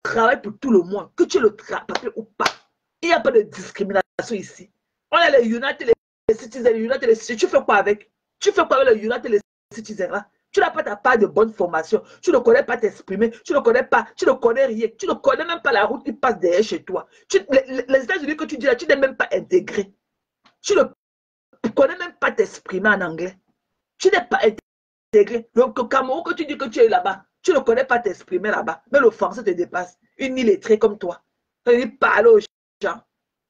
travail pour tout le monde, que tu aies le papier ou pas. Il n'y a pas de discrimination ici. On a les United Citizens, les United Citizens. Tu fais quoi avec? Tu fais quoi avec les United Citizens là? Tu n'as pas ta part de bonne formation. Tu ne connais pas t'exprimer. Tu ne connais pas. Tu ne connais rien. Tu ne connais même pas la route qui passe derrière chez toi. Les États-Unis que tu dis là, tu n'es même pas intégré. Tu ne connais même pas t'exprimer en anglais. Tu n'es pas intégré. Donc, au Cameroun, que tu dis que tu es là-bas, tu ne connais pas t'exprimer là-bas. Mais le français te dépasse. Une illettrée comme toi. Tu as venu parler aux gens.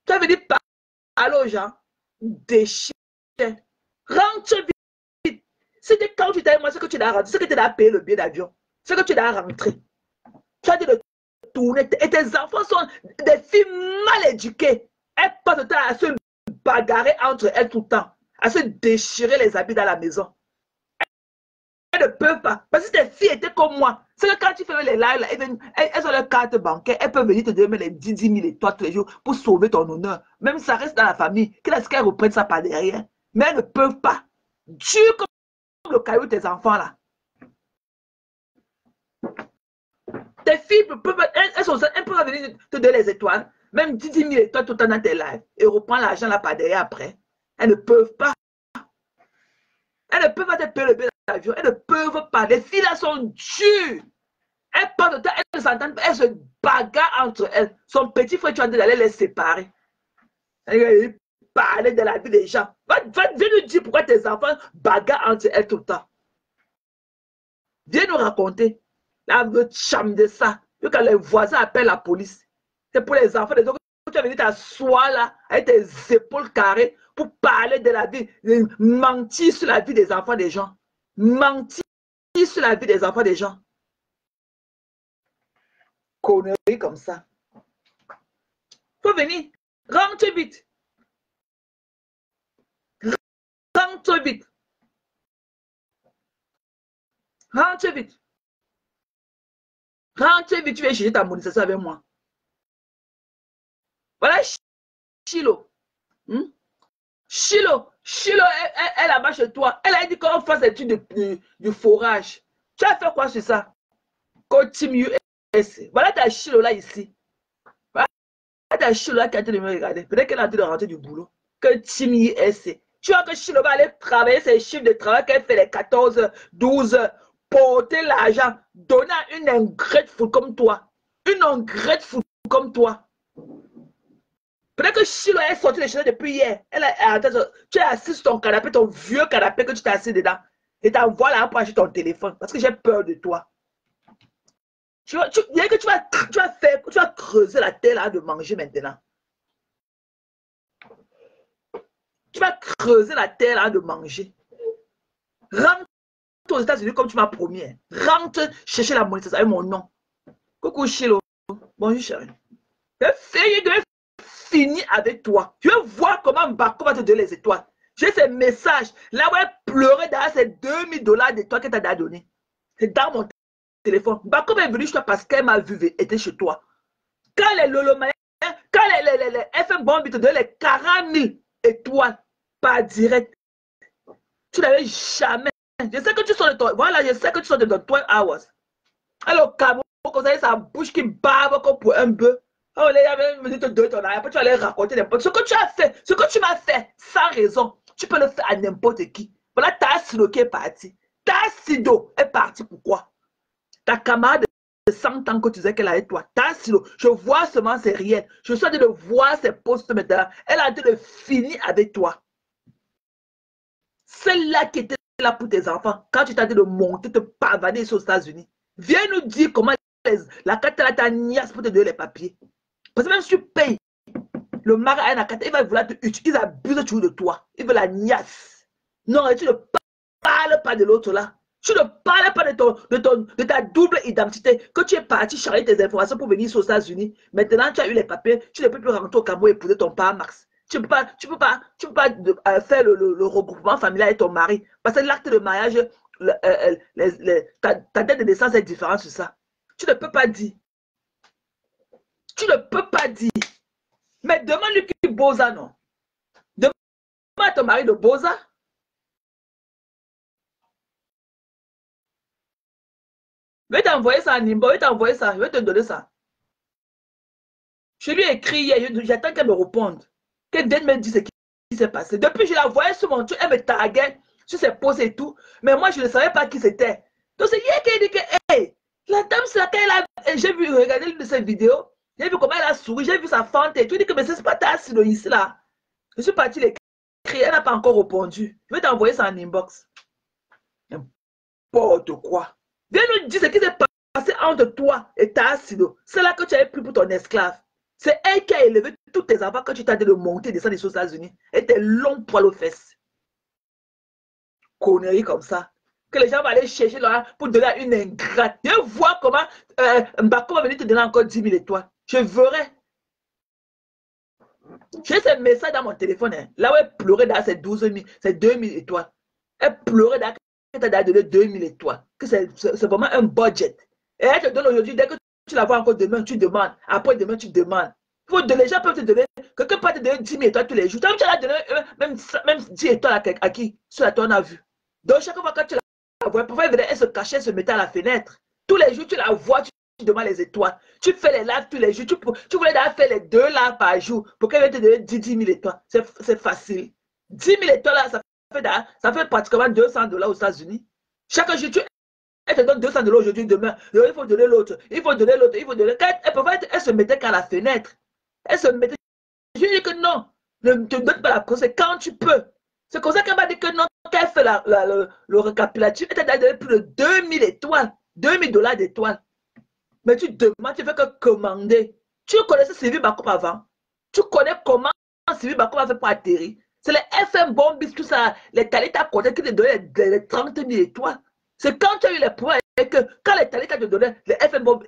Tu as venu parler aux gens. Déchire. Rentre vite. C'était quand tu t'as moi, c'est que tu dois rentrer, c'est que tu dois payer le billet d'avion. C'est que tu dois rentrer. Tu as dit de tourner. Et tes enfants sont des filles mal éduquées. Elles passent le temps à se bagarrer entre elles tout le temps. À se déchirer les habits dans la maison. ne peuvent pas. Parce que tes filles étaient comme moi. C'est que quand tu fais les lives, là, elles ont leur carte bancaire. Elles peuvent venir te donner les 10 000 et toi tous les jours pour sauver ton honneur. Même si ça reste dans la famille. Qu'elles reprennent ça par derrière. Mais elles ne peuvent pas. Dur comme le caillou tes enfants là. Tes filles peuvent, elles peuvent venir te donner les étoiles. Même 10 000 étoiles tout le temps dans tes lives. Et reprendre l'argent là par derrière après. Elles ne peuvent pas. Elles ne peuvent pas te payer le billet d'avion. Elles ne peuvent pas. Les filles là sont dures. Elles partent de temps, elles s'entendent pas. Elles se bagarrent entre elles. Son petit frère, tu as dit d'aller les séparer. Elles parler de la vie des gens. Viens nous dire pourquoi tes enfants bagarrent entre elles tout le temps. Viens nous raconter. Là, le charme de ça. Quand les voisins appellent la police. C'est pour les enfants des autres. Tu vas venir t'asseoir là, avec tes épaules carrées, pour parler de la vie, mentir sur la vie des enfants des gens. Mentir sur la vie des enfants des gens. Conneries comme ça. Faut venir. Rentre vite. Rentre vite. Rentre vite. Rentre vite, tu viens chercher ta monétisation avec moi. Voilà Chilo. Chilo est là-bas chez toi. Elle a dit qu'on fasse des trucs du forage. Tu as fait quoi sur ça? Team US. Voilà ta Chilo là ici. Voilà ta Chilo là qui a été de me regarder. Peut-être qu'elle a envie de rentrer du boulot. Que Team US. Tu vois que Chilo va aller travailler ses chiffres de travail qu'elle fait les 14, 12, porter l'argent, donner à une ungrateful comme toi. Une ungrateful comme toi. Peut-être que Chilo est sorti de chez elle depuis hier. Tu es assis sur ton canapé, ton vieux canapé que tu t'es assis dedans. Et t'envoies là pour acheter ton téléphone. Parce que j'ai peur de toi. Tu vas creuser la terre là de manger maintenant. Tu vas creuser la terre là de manger. Rentre aux États-Unis comme tu m'as promis. Rentre chercher la monétisation avec mon nom. Coucou Chilo. Bonjour chérie. Je vais finir avec toi. Je vais voir comment Mbako va te donner les étoiles. J'ai ces messages. Là où elle pleurait derrière ces 2000 $ d'étoiles qu'elle t'a donné. C'est dans mon téléphone. Mbako est venue chez toi parce qu'elle m'a vu était chez toi. Quand les Lolomaïens, quand les FM Bombi te donnent les 40 000 étoiles par direct, tu n'avais jamais. Je sais que tu sors de ton. Voilà, je sais que tu sors de ton 12 hours. Alors, Cameroun, comme ça, sa bouche qui barbe comme pour un bœuf. Oh, les gars, me dit te donner ton argent. Après, tu vas aller raconter n'importe ce que tu as fait, ce que tu m'as fait, sans raison. Tu peux le faire à n'importe qui. Voilà, ta Sido qui est parti. Ta Sido est parti. Pourquoi? Ta camarade de 100 ans que tu disais qu'elle a avec toi. Ta Sido, je vois seulement ses réels. Je suis en train de voir ses posts maintenant. Elle a en train de finir avec toi. Celle-là qui était là pour tes enfants, quand tu t'as dit de monter, te pavaner aux États-Unis, viens nous dire comment la carte là t'a niasse pour te donner les papiers. Parce que même si tu payes, le mari à la carte, il va vouloir te utiliser, il abuse toujours de toi. Il veut la niasse. Non, et tu ne parles pas de l'autre là. Tu ne parles pas de ta double identité. Que tu es parti charger tes informations pour venir aux États-Unis. Maintenant, tu as eu les papiers, tu ne peux plus rentrer au Cameroun et épouser ton père Max. Tu ne peux pas faire le regroupement familial avec ton mari. Parce que l'acte de mariage, ta date de naissance est différente sur ça. Tu ne peux pas dire. Tu ne peux pas dire. Mais demande-lui qui Boza, non. Demande à ton mari de Boza. Je vais t'envoyer ça en Nimbo, je vais t'envoyer ça, je vais te donner ça. Je lui ai écrit hier, j'attends qu'elle me réponde. Qu'elle vienne me dire ce qui s'est passé. Depuis, je la voyais sur mon truc, elle me taguait sur ses posts et tout. Mais moi, je ne savais pas qui c'était. Donc, c'est hier qu'elle dit que, hey, la dame, c'est laquelle j'ai vu regarder l'une de ses vidéos. J'ai vu comment elle a souri, j'ai vu sa fente et tout. Il dit que, mais c'est pas ta Sido ici là. Je suis parti l'écrire, elle n'a pas encore répondu. Je vais t'envoyer ça en inbox. N'importe quoi. Viens nous dire ce qui s'est passé entre toi et ta Sido. C'est là que tu avais pris pour ton esclave. C'est elle qui a élevé tous tes enfants quand tu t'as dit de monter et descendre des États-Unis. Et tes longs poils aux fesses. Conneries comme ça. Que les gens vont aller chercher là pour donner à une ingrate. Viens voir comment Mbako va venir te donner encore 10 000 étoiles. Je verrai. J'ai ces messages dans mon téléphone. Hein. Là où elle pleurait dans ces 12 000, ces 2 000 étoiles. Elle pleurait dans t'a donné 2000 étoiles, que c'est vraiment un budget. Et elle te donne aujourd'hui, dès que tu la vois encore demain, tu demandes. Après demain, tu demandes. Les gens peuvent te donner, quelqu'un peut te donner 10 000 étoiles tous les jours. Tu as donné même 10 étoiles à qui? Sur la ton a vu. Donc chaque fois que tu la vois, parfois elle se cachait, elle se mettait à la fenêtre. Tous les jours, tu la vois, tu demandes les étoiles. Tu fais les lives tous les jours. Tu voulais d'ailleurs faire les 2 lives par jour pour qu'elle te donne 10 000 étoiles. C'est facile. 10 000 étoiles, là, ça fait pratiquement $200 aux États-Unis. Chaque jour, elle te donne $200 aujourd'hui, demain. Il faut donner l'autre. Il faut donner l'autre. Il faut donner. Elle se mettait qu'à la fenêtre. Elle se mettait. Je lui dis que non. Ne te donne pas la preuve. C'est quand tu peux. C'est comme ça qu'elle m'a dit que non. Quand elle fait le récapitulatif, elle t'a donné plus de 2000 étoiles. $2000 d'étoiles. Mais tu demandes, tu fais que commander. Tu connaissais Sylvie Bacoum avant. Tu connais comment Sylvie Bacoum a fait pour atterrir. C'est les FM Bombis, tout ça, les Talita Côté qui te donnaient les 30 000 étoiles. C'est quand tu as eu les points et que quand les Talita te donnaient les FM Bombis,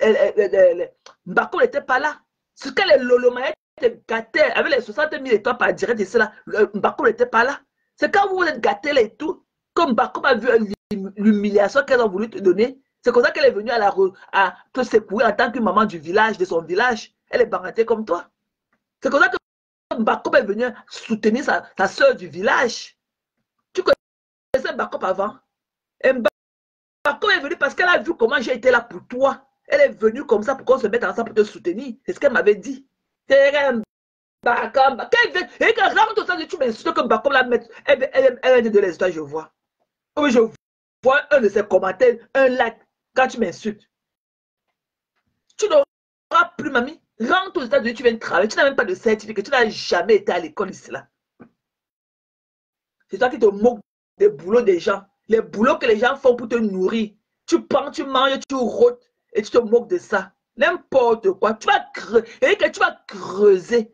Bacoum n'était pas là. C'est quand les Lolomaïs te gâtaient avec les 60 000 étoiles par direct de cela, Bacoum n'était pas là. C'est quand vous êtes gâtés et tout, comme Bacoum a vu l'humiliation qu'elles ont voulu te donner. C'est comme ça qu'elle est venue à te secouer en tant que maman du village, de son village. Elle est barantée comme toi. C'est comme ça que Bacoum est venu soutenir sa soeur du village. Tu connaissais Bacoum avant? Et Bacoum est venue parce qu'elle a vu comment j'ai été là pour toi. Elle est venue comme ça pour qu'on se mette ensemble pour te soutenir. C'est ce qu'elle m'avait dit. Bacoum. Et quand rentre au stade, tu m'insultes que Bacoum la mette. Elle est de les États, je vois. Oui, je vois un de ses commentaires, un like, quand tu m'insultes. Tu n'auras plus, mamie. Rentre aux États-Unis, tu viens de travailler. Tu n'as même pas de certificat. Tu n'as jamais été à l'école ici, là. C'est toi qui te moques des boulots des gens. Les boulots que les gens font pour te nourrir. Tu prends, tu manges, tu rôtes et tu te moques de ça. N'importe quoi. Tu vas creuser.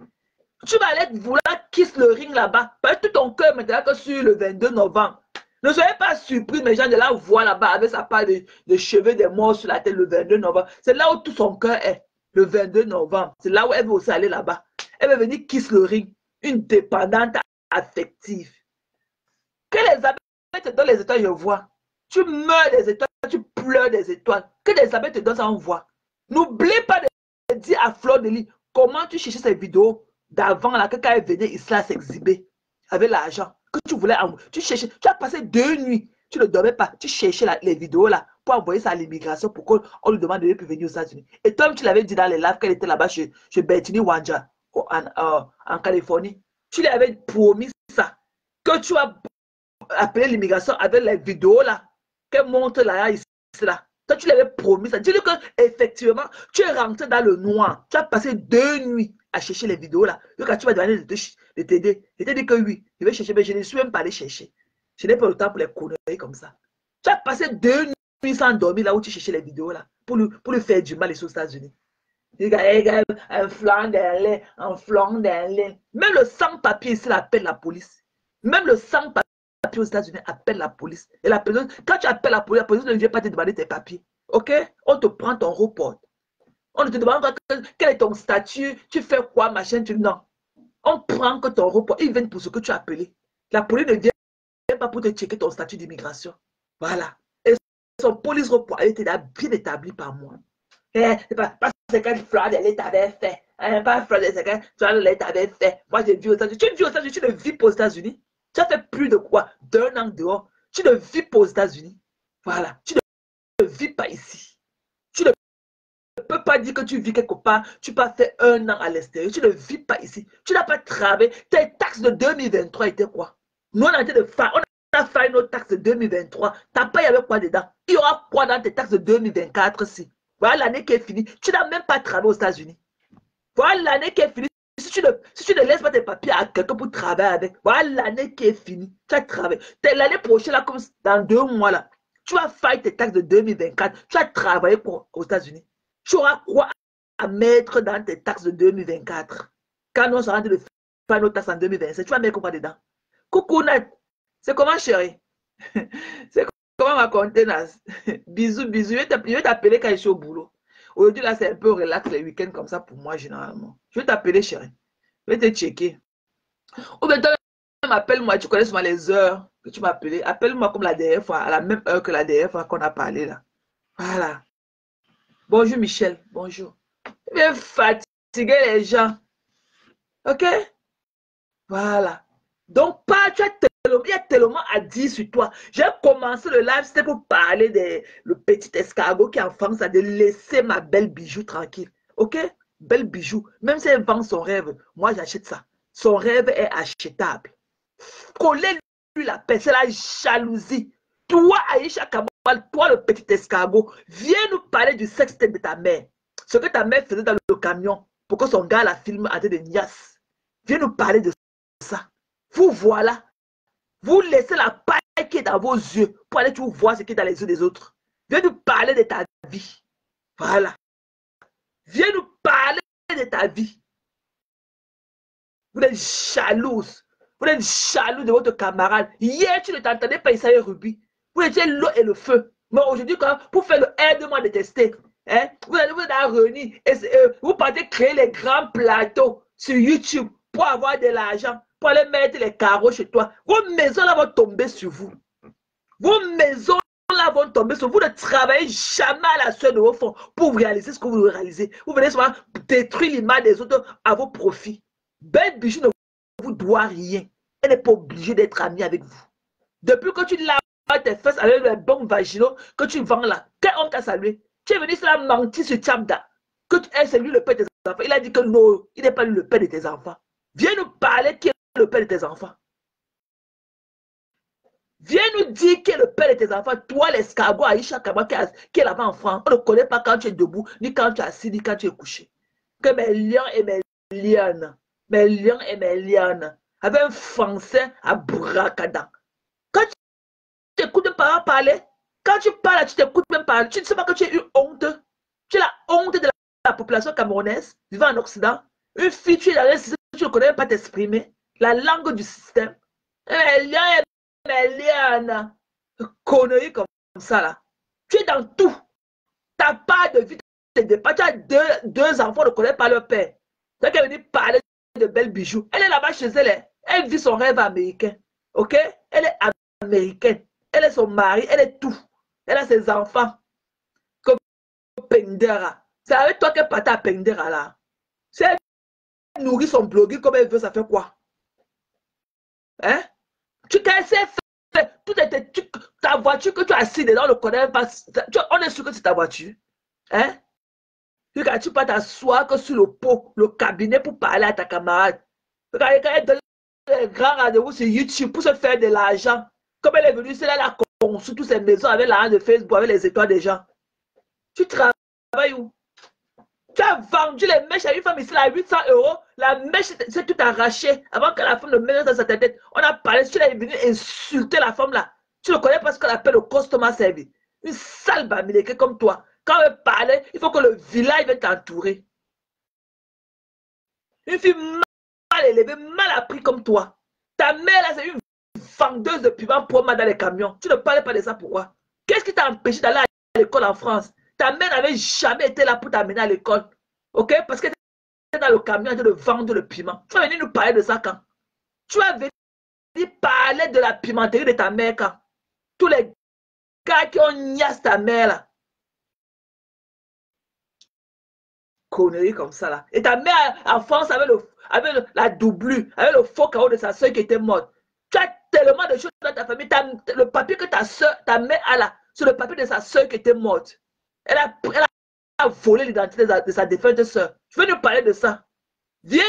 Tu vas aller vouloir kiss le ring là-bas. Parce que tout ton cœur maintenant que sur le 22 novembre. Ne soyez pas surpris, mes gens, de la voir là-bas avec sa part de cheveux des morts sur la tête le 22 novembre. C'est là où tout son cœur est. Le 22 novembre. C'est là où elle veut aussi aller là-bas. Elle veut venir kiss le ring. Une dépendante affective. Que les abeilles te donnent les étoiles, je vois. Tu meurs des étoiles, tu pleures des étoiles. Que les abeilles te donnent, ça on voit. N'oublie pas de dire à Fleur de Lis comment tu cherchais ces vidéos d'avant là, que quand elle venait ici à s'exhiber avec l'argent que tu voulais. Tu cherchais, tu as passé 2 nuits. Tu ne dormais pas. Tu cherchais les vidéos là pour envoyer ça à l'immigration pour qu'on lui demande de venir aux États-Unis. Et toi, tu l'avais dit dans les lives qu'elle était là-bas chez Bertini Wanja en Californie. Tu lui avais promis ça. Que tu as appelé l'immigration avec les vidéos là qu'elle montre là, ici, là. Toi, tu l'avais promis ça. Dis-lui qu'effectivement, tu es rentré dans le noir. Tu as passé 2 nuits à chercher les vidéos là. Donc, quand tu vas demander de t'aider, je t'ai dit que oui, je vais chercher, mais je ne suis même pas allé chercher. Je n'ai pas le temps pour les conneries comme ça. Tu as passé 2 nuits sans dormir là où tu cherchais les vidéos là pour lui faire du mal ici aux États-Unis. Un flanc d'un lait, un flanc d'un lait. Même le sans-papier ici appelle la police. Même le sans-papier aux États-Unis appelle la police. Et la police, quand tu appelles la police ne vient pas te demander tes papiers. Ok? On te prend ton report. On ne te demande pas quel est ton statut, tu fais quoi, machin, non. On prend que ton report, ils viennent pour ce que tu as appelé. La police ne vient pas pour te checker ton statut d'immigration. Voilà. Et son police report a été bien établi par moi. C'est pas ce que Fleur de Lis t'avait fait. Pas Fleur de Lis, Fleur de Lis t'avait fait. Moi, j'ai vu aux États-Unis. Tu vis aux États-Unis, tu ne vis pas aux États-Unis. Tu as fait plus de quoi? D'1 an dehors. Tu ne vis pas aux États-Unis. Voilà. Tu ne vis pas ici. Tu ne peux pas dire que tu vis quelque part. Tu n'as pas fait 1 an à l'extérieur. Tu ne vis pas ici. Tu n'as pas travaillé. Tes taxes de 2023 étaient quoi? Nous, on a été de faire. On a fait nos taxes de 2023. Tu n'as pas y avait quoi dedans? Il y aura quoi dans tes taxes de 2024 si? Voilà l'année qui est finie. Tu n'as même pas travaillé aux États-Unis. Voilà l'année qui est finie. Si tu ne laisses pas tes papiers à quelqu'un pour travailler avec, voilà l'année qui est finie. Tu as travaillé. L'année prochaine, là, comme dans 2 mois, là, tu vas faire tes taxes de 2024. Tu as travaillé aux États-Unis. Tu auras quoi à mettre dans tes taxes de 2024? Quand nous serons en train de faire nos taxes en 2027, tu vas mettre quoi dedans? Coucou, Nat. C'est comment, chérie? C'est comment ma contenance? Bisous, bisous. Je vais t'appeler quand je suis au boulot. Aujourd'hui, là, c'est un peu relax les week-ends comme ça pour moi, généralement. Je vais t'appeler, chérie. Je vais te checker. Ou bien, toi, appelle-moi. Tu connais souvent les heures que tu m'as appelé. Appelle-moi comme la dernière fois, à la même heure que la dernière fois qu'on a parlé là. Voilà. Bonjour Michel, bonjour. Tu viens fatiguer les gens. Ok? Voilà. Donc, pas, il y a tellement à dire sur toi. J'ai commencé le live, c'était pour parler le petit escargot qui est en France, de laisser ma belle bijou tranquille. Ok? Belle bijou. Même si elle vend son rêve, moi j'achète ça. Son rêve est achetable. Collez-lui la paix, c'est la jalousie. Toi, Aïcha Kamal, toi le petit escargot, viens nous parler du sexe de ta mère. Ce que ta mère faisait dans le camion pour que son gars la filme en train de niasse. Viens nous parler de ça. Vous voilà. Vous laissez la paille qui est dans vos yeux pour aller tout voir ce qui est dans les yeux des autres. Viens nous parler de ta vie. Voilà. Viens nous parler de ta vie. Vous êtes jalouse. Vous êtes jaloux de votre camarade. Hier, tu ne t'entendais pas Issa et Ruby. Vous étiez l'eau et le feu. Mais aujourd'hui, pour faire le aide-moi de tester, hein, vous êtes réunis. Vous partez créer les grands plateaux sur YouTube pour avoir de l'argent, pour aller mettre les carreaux chez toi. Vos maisons là vont tomber sur vous. Vos maisons là vont tomber sur vous. Vous ne travaillez jamais à la sueur de vos fonds pour réaliser ce que vous voulez réaliser. Vous venez souvent détruire l'image des autres à vos profits. Belle Bijou ne vous doit rien. Elle n'est pas obligée d'être amie avec vous. Depuis que tu laves tes fesses avec les bons vaginaux que tu vends là, quel honte t'a salué? Tu es venu cela mentir sur Tchamda. Que c'est lui le père de tes enfants. Il a dit que non, il n'est pas lui le père de tes enfants. Viens nous parler qui est le père de tes enfants. Viens nous dire qui est le père de tes enfants. Toi, l'escargot, Aïcha Kaba, qui est là-bas en France. On ne connaît pas quand tu es debout, ni quand tu es assis, ni quand tu es couché. Que mes lions et mes lionnes, mes lions et mes lionnes, avec un français à Bracada. Quand tu écoutes un parent parler, quand tu parles, tu t'écoutes même parler, tu ne sais pas que tu as eu honte. Tu as la honte de la population camerounaise vivant en Occident. Une fille, tu es dans un système, tu ne connais même pas t'exprimer. La langue du système. Mes lions et mes lionnes, conneries comme ça là. Tu es dans tout. Tu n'as pas de vie de départ. Tu as deux enfants, ne connaissent pas leur père. Tu as venir parler de belles bijoux. Elle est là-bas chez elle. Elle vit son rêve américain. Ok? Elle est américaine. Elle est son mari. Elle est tout. Elle a ses enfants. Comme Pendera. C'est avec toi qu'elle partait à Pendera là. Si elle nourrit son blogueur comme elle veut, ça fait quoi? Hein? Tu sais faire. Ta voiture que tu as assis dedans, on ne connaît pas. On est sûr que c'est ta voiture. Hein? Regarde, tu peux t'asseoir que sur le pot, le cabinet pour parler à ta camarade. Regarde, elle donne un grand rendez-vous sur YouTube pour se faire de l'argent. Comme elle est venue, c'est là, elle a construit toutes ces maisons avec l'argent de Facebook, avec les étoiles des gens. Tu travailles où? Tu as vendu les mèches à une femme ici à 800 €. La mèche, c'est tout arraché avant que la femme ne mette dans sa tête. On a parlé, tu es venu insulter la femme là. Tu ne connais pas ce qu'on appelle le customer service. Une sale bamileke comme toi. Quand on veut parler, il faut que le village vienne t'entourer. Une fille mal élevée, mal appris comme toi. Ta mère là, c'est une vendeuse de piment pour moi dans les camions. Tu ne parles pas de ça, pourquoi? Qu'est-ce qui t'a empêché d'aller à l'école en France? Ta mère n'avait jamais été là pour t'amener à l'école. Ok? Parce que tu étais dans le camion de vendre le piment. Tu vas venir nous parler de ça quand? Tu vas venir parler de la pimenterie de ta mère quand? Tous les gars qui ont niasse ta mère là. Conneries comme ça là. Et ta mère en France avec la doublure, avec le faux carreau de sa soeur qui était morte. Tu as tellement de choses dans ta famille. Le papier que ta mère a là, c'est le papier de sa soeur qui était morte. Elle a volé l'identité de sa défunte soeur. Je veux nous parler de ça. Viens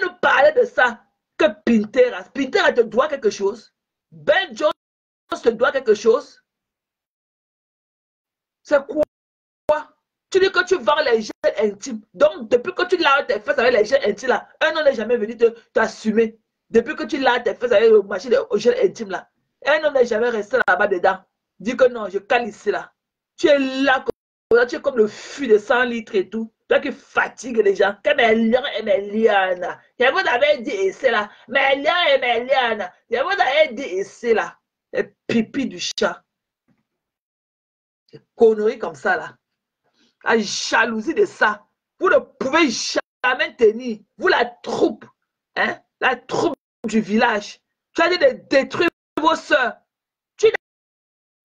nous parler de ça. Que Pinterest te doit quelque chose. Ben Jones te doit quelque chose. C'est quoi? Tu dis que tu vends les gels intimes. Donc, depuis que tu laves tes fesses avec les gels intimes là, un homme n'est jamais venu t'assumer. Depuis que tu laves tes fesses avec le machine de gel intime là, un homme n'est jamais resté là-bas dedans. Dis que non, je cale ici là. Tu es là, tu es comme le fût de 100 litres et tout. Toi qui fatigue les gens. Que mes lions et mes lionnes. Je vous avais dit ici là. Mes lions et mes lionnes. Je vous avais dit ici là. Les pipis du chat. Des conneries comme ça là. La jalousie de ça. Vous ne pouvez jamais tenir. Vous la troupe. Hein? La troupe du village. Tu as dit de détruire vos soeurs. Tu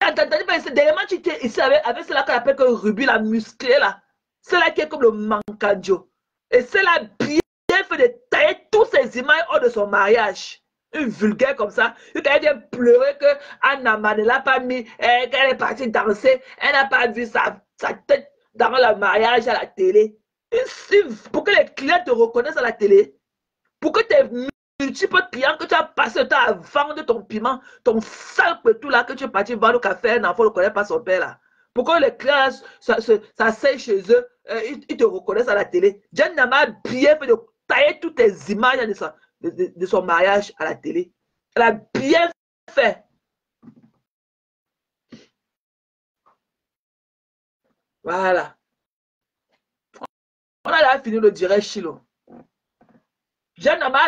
n'as entendu pas dernièrement, tu étais ici avec celle-là qu'on appelle que Ruby, la musclée là. Celle-là qui est comme le mancadio. Et celle-là bien fait de tailler tous ces images hors de son mariage. Une vulgaire comme ça. Elle vient pleurer que Anna ne l'a pas mis, qu'elle est partie danser. Elle n'a pas vu sa tête dans le mariage à la télé. Pour que les clients te reconnaissent à la télé. Pour que tes multiples clients que tu as passé le temps à vendre ton piment, ton sale tout là que tu es parti vendre au café, un enfant ne connaît pas son père là. Pour que les clients s'asseyent chez eux, ils te reconnaissent à la télé. Jen Nama a bien fait de tailler toutes tes images de son mariage à la télé. Elle a bien fait. Voilà. On a là fini le direct Chilo. Jen Nama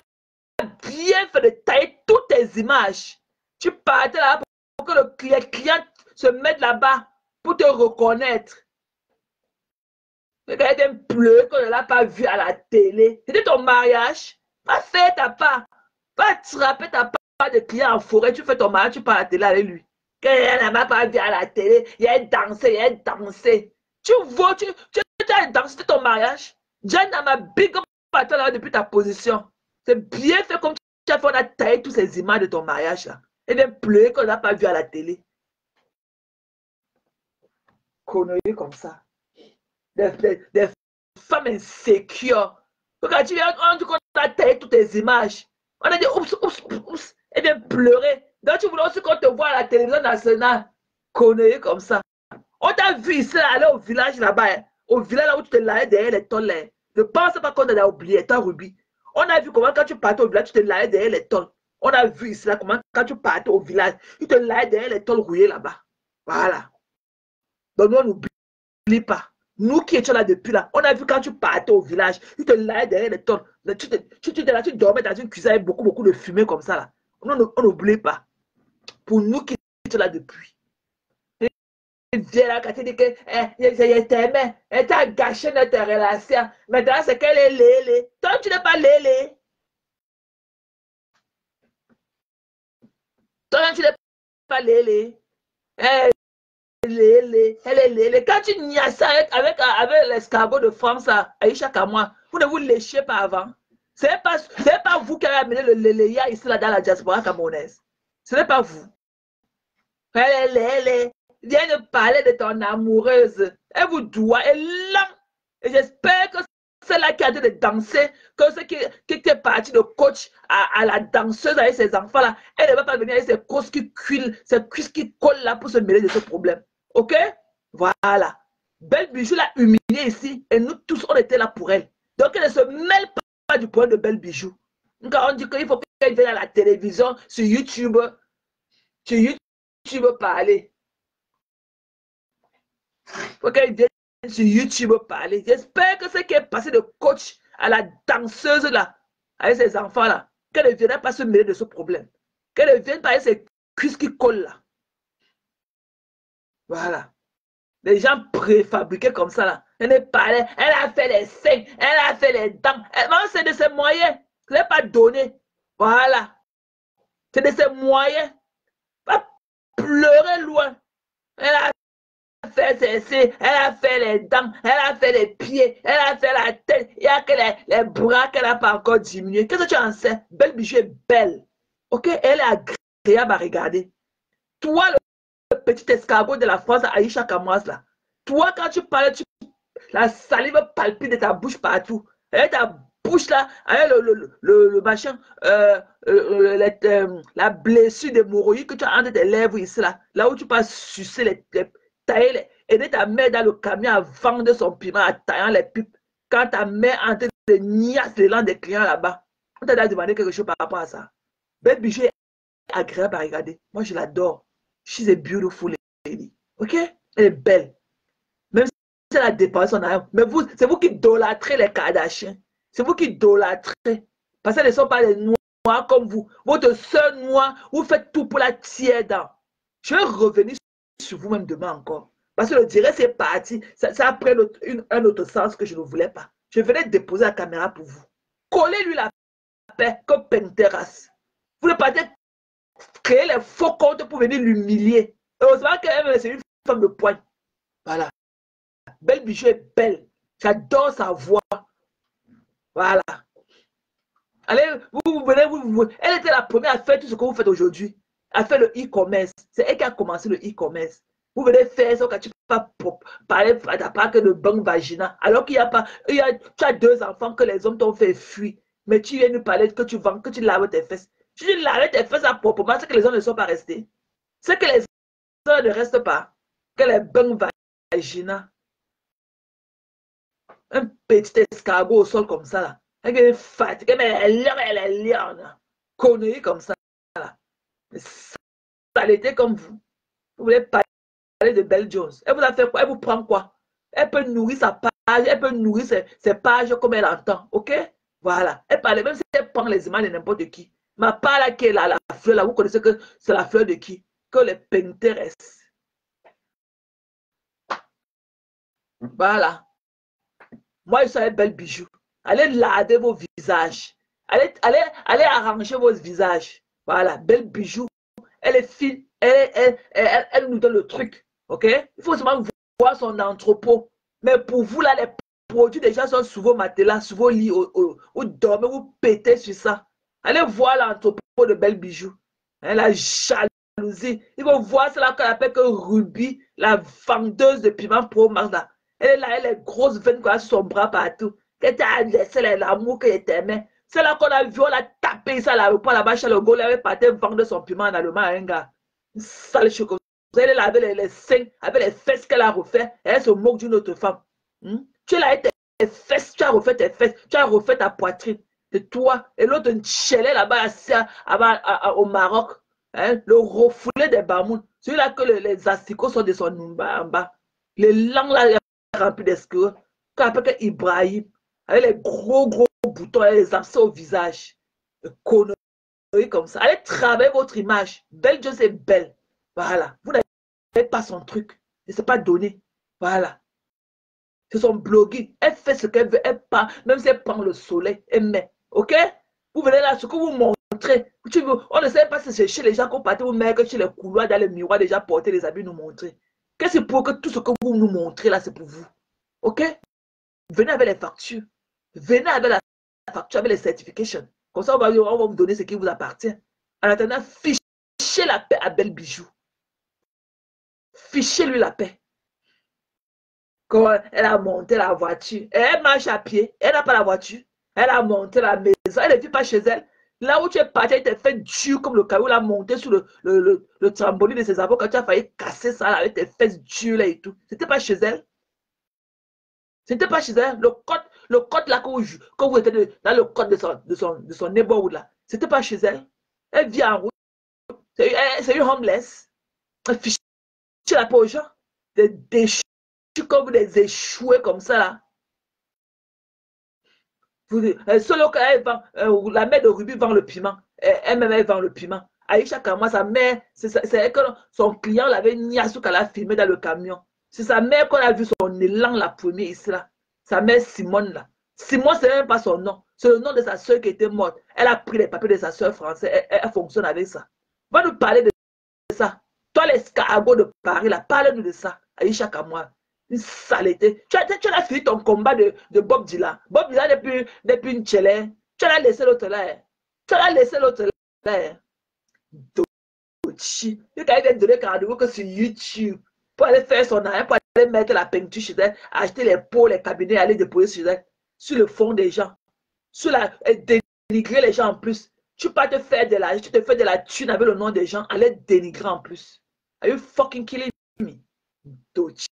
a bien fait de tailler toutes tes images. Tu partais là pour que le client se mette là-bas pour te reconnaître. Quand elle pleure, qu'on ne l'a pas vu à la télé. C'était ton mariage. Va faire ta part. Va attraper ta part de client en forêt. Tu fais ton mariage, tu pars à la télé avec lui. Quand elle n'a pas vu à la télé, il a dansé. Tu vois, tu as dansé, c'était ton mariage. Jen n'a big up à toi là depuis ta position. C'est bien fait comme tu as fait, on a taillé toutes ces images de ton mariage là. Elle vient pleurer qu'on n'a pas vu à la télé. Conneries comme ça. Des femmes insécures. Quand tu viens, on dit qu'on a taillé toutes tes images. On a dit oups. Elle vient pleurer. Donc tu voulais aussi qu'on te voit à la télévision nationale. Conneries comme ça. On t'a vu ici, aller au village là-bas. Hein. Au village là où tu te lavais derrière les tôles. Hein. Ne pense pas qu'on a oublié, toi, Ruby. On a vu comment quand tu partais au village, tu te lavais derrière les tôles. On a vu ici là comment quand tu partais au village, tu te lavais derrière les tôles rouillées là-bas. Voilà. Donc nous, on n'oublie pas. Nous qui étions là depuis là, on a vu quand tu partais au village, tu te lavais derrière les tôles. Tu dormais dans une cuisine avec beaucoup de fumée comme ça là. On n'oublie pas. Pour nous qui étions là depuis. Viens là, quand tu dis que je t'aimais, elle t'a gâché notre relation. Maintenant, c'est qu'elle est lélé. Toi, tu n'es pas lélé. Toi, tu n'es pas lélé. Elle est lélé. Quand tu niais ça avec l'escargot de France à Aïcha Kamwa, vous ne vous léchez pas avant. Ce n'est pas vous qui avez amené le léléa ici là dans la diaspora camerounaise. Ce n'est pas vous. Elle est lélé. Viens de parler de ton amoureuse. Elle vous doit, elle là. Et j'espère que c'est là qui a de danser, que c'est qui est parti de coach à la danseuse avec ses enfants là. Elle ne va pas venir avec ses cuisses qui collent là pour se mêler de ce problème. Ok? Voilà. Belle Bijou l'a humiliée ici et nous tous on était là pour elle. Donc elle ne se mêle pas du problème de Belle Bijou. Quand on dit qu'il faut qu'elle vienne à la télévision, sur YouTube parler. Faut qu'elle vienne sur YouTube parler. J'espère que ce qui est passé de coach à la danseuse là, avec ses enfants là, qu'elle ne viendra pas se mêler de ce problème. Qu'elle ne vienne pas avec ses cuisses qui collent là. Voilà. Les gens préfabriqués comme ça là. Elle a fait les seins, elle a fait les dents. C'est de ses moyens. Ce n'est pas donné. Voilà. C'est de ses moyens. Pas pleurer loin. Elle a fait ses seins, elle a fait les dents, elle a fait les pieds, elle a fait la tête. Il n'y a que les bras qu'elle n'a pas encore diminué. Qu'est-ce que tu en sais? Belle Bijou est belle. Ok? Elle est agréable à regarder. Toi, le petit escargot de la France, Aïcha Kamwas, là. Toi, quand tu parles, la salive palpite de ta bouche partout. Et ta bouche là, avec le machin, la blessure d'hémorroïde que tu as entre tes lèvres ici là où tu peux sucer tailler, aider ta mère dans le camion à vendre son piment en taillant les pipes. Quand ta mère est en train de niasse les langues des clients là-bas, on t'a demandé quelque chose par rapport à ça. Belle Bijou est agréable à regarder. Moi, je l'adore. She's a beautiful lady. Ok? Elle est belle. Même si elle a dépensé son argent. Mais c'est vous qui idolâtrez les Kardashians. C'est vous qui idolâtrez. Parce qu'elles ne sont pas des noirs comme vous. Votre soeur noire, vous faites tout pour la tirer dans. Je vais revenir sur vous-même demain encore. Parce que le direct, c'est parti. Ça a pris un autre sens que je ne voulais pas. Je venais déposer la caméra pour vous. Collez-lui la paix comme Penteras. Vous ne partez créer les faux comptes pour venir l'humilier. Heureusement qu'elle, c'est une femme de poigne. Voilà. Belle Bijou est belle. J'adore sa voix. Voilà. Allez, vous venez, elle était la première à faire tout ce que vous faites aujourd'hui. À faire le e-commerce. C'est elle qui a commencé le e-commerce. Vous venez faire ça quand tu peux pas parler à part que de banque vagina. Alors qu'il n'y a pas, tu as 2 enfants que les hommes t'ont fait fuir. Mais tu viens nous parler que tu vends, que tu laves tes fesses. Si tu laves tes fesses à proprement, c'est que les hommes ne sont pas restés. C'est que les hommes ne restent pas. Que les banques vagina. Un petit escargot au sol comme ça là. Elle est fatiguée, mais elle est lionne. Connerie comme ça là. Saleté comme vous. Vous voulez parler de Belle Jones. Elle vous a fait quoi? Elle vous prend quoi? Elle peut nourrir sa page, elle peut nourrir ses pages comme elle entend. Ok? Voilà. Elle parle, même si elle prend les images de n'importe qui. Ma part là qui est là, la fleur là, vous connaissez que c'est la fleur de qui? Que les Pinterest. Voilà. Moi, je suis avec Belle Bijou. Allez lader vos visages. Allez arranger vos visages. Voilà. Belle Bijou. Elle est fine. Elle nous donne le truc. OK? Il faut seulement voir son entrepôt. Mais pour vous, là, les produits déjà sont sous vos matelas, sous vos lits, ou dormez, vous pétez sur ça. Allez voir l'entrepôt de Belle Bijou. Hein, la jalousie. Il faut voir celle qu'on appelle que Ruby, la vendeuse de piment pro Max là. Elle est là, elle est grosse veine sur son bras partout. Elle t'a laissé l'amour qu'elle t'aimait. C'est là qu'on a vu, on l'a tapé ça là, pas là-bas chez le gars, elle avait parti vendre son piment en allemand à un gars. Une sale chocolat. Elle est là avec les seins, avec les fesses qu'elle a refait. Et elle se moque d'une autre femme. Tu es là avec tes fesses, tu as refait tes fesses, tu as refait ta poitrine. C'est toi. Et l'autre, une chelée là-bas au Maroc. Hein, le refoulé des bamounes. Celui-là que les asticots sont de son en bas. Les langues là, rempli d'escrocs, qu'on appelle Ibrahim, avec les gros boutons et les abcès au visage. Conneries comme ça. Allez travailler votre image. Belle Jones est belle. Voilà. Vous n'avez pas son truc. Et c'est pas donné. Voilà. C'est son blogging. Elle fait ce qu'elle veut. Elle part. Même si elle prend le soleil, elle met. OK? Vous venez là, ce que vous montrez. On ne sait pas si c'est chez les gens qu'on partait, vous mettez chez les couloirs, dans les miroirs, déjà porter les habits, nous montrer. Qu'est-ce que c'est pour que tout ce que vous nous montrez là, c'est pour vous? OK? Venez avec les factures. Venez avec la facture, avec les certifications. Comme ça, on va vous donner ce qui vous appartient. En attendant, fichez la paix à Belle Bijou. Fichez-lui la paix. Quand elle a monté la voiture, elle marche à pied, elle n'a pas la voiture. Elle a monté la maison, elle ne vit pas chez elle. Là où tu es parti, elle t'a fait dur comme le caillou, elle a monté sur le trampoline de ses avocats, tu as failli casser ça là, avec tes fesses dures là et tout. C'était pas chez elle. C'était pas chez elle. Le code là, quand vous étiez dans le code de son neighborhood là, c'était pas chez elle. Elle vit en route. C'est une homeless. Elle fiche la paix aux gens. Des déchus comme des échoués comme ça là. Solo quand elle vend, la mère de Ruby vend le piment. Elle-même, elle vend le piment. Aïcha Kama, sa mère, c'est elle que son client l'avait niassou qu'elle a filmé dans le camion. C'est sa mère qu'on a vu son élan la première ici là. Sa mère Simone là. Simone, c'est même pas son nom. C'est le nom de sa soeur qui était morte. Elle a pris les papiers de sa soeur française. Elle fonctionne avec ça. Va nous parler de ça. Toi, l'escargot de Paris là, parle-nous de ça. Aïcha Kama. Une saleté. Tu as fini ton combat de Bob Dylan. Bob Dylan depuis une tchélé. Tu l'as laissé l'autre là. Tu l'as laissé l'autre là. Dochi. Il a donné rendez-vous que sur YouTube. Pour aller faire son argent, pour aller mettre la peinture chez elle, acheter les pots, les cabinets, aller déposer chez elle. Sur le fond des gens. Dénigrer les gens en plus. Tu peux pas te faire de la, tu te fais de la thune avec le nom des gens, aller dénigrer en plus. Are you fucking killing me? Dochi.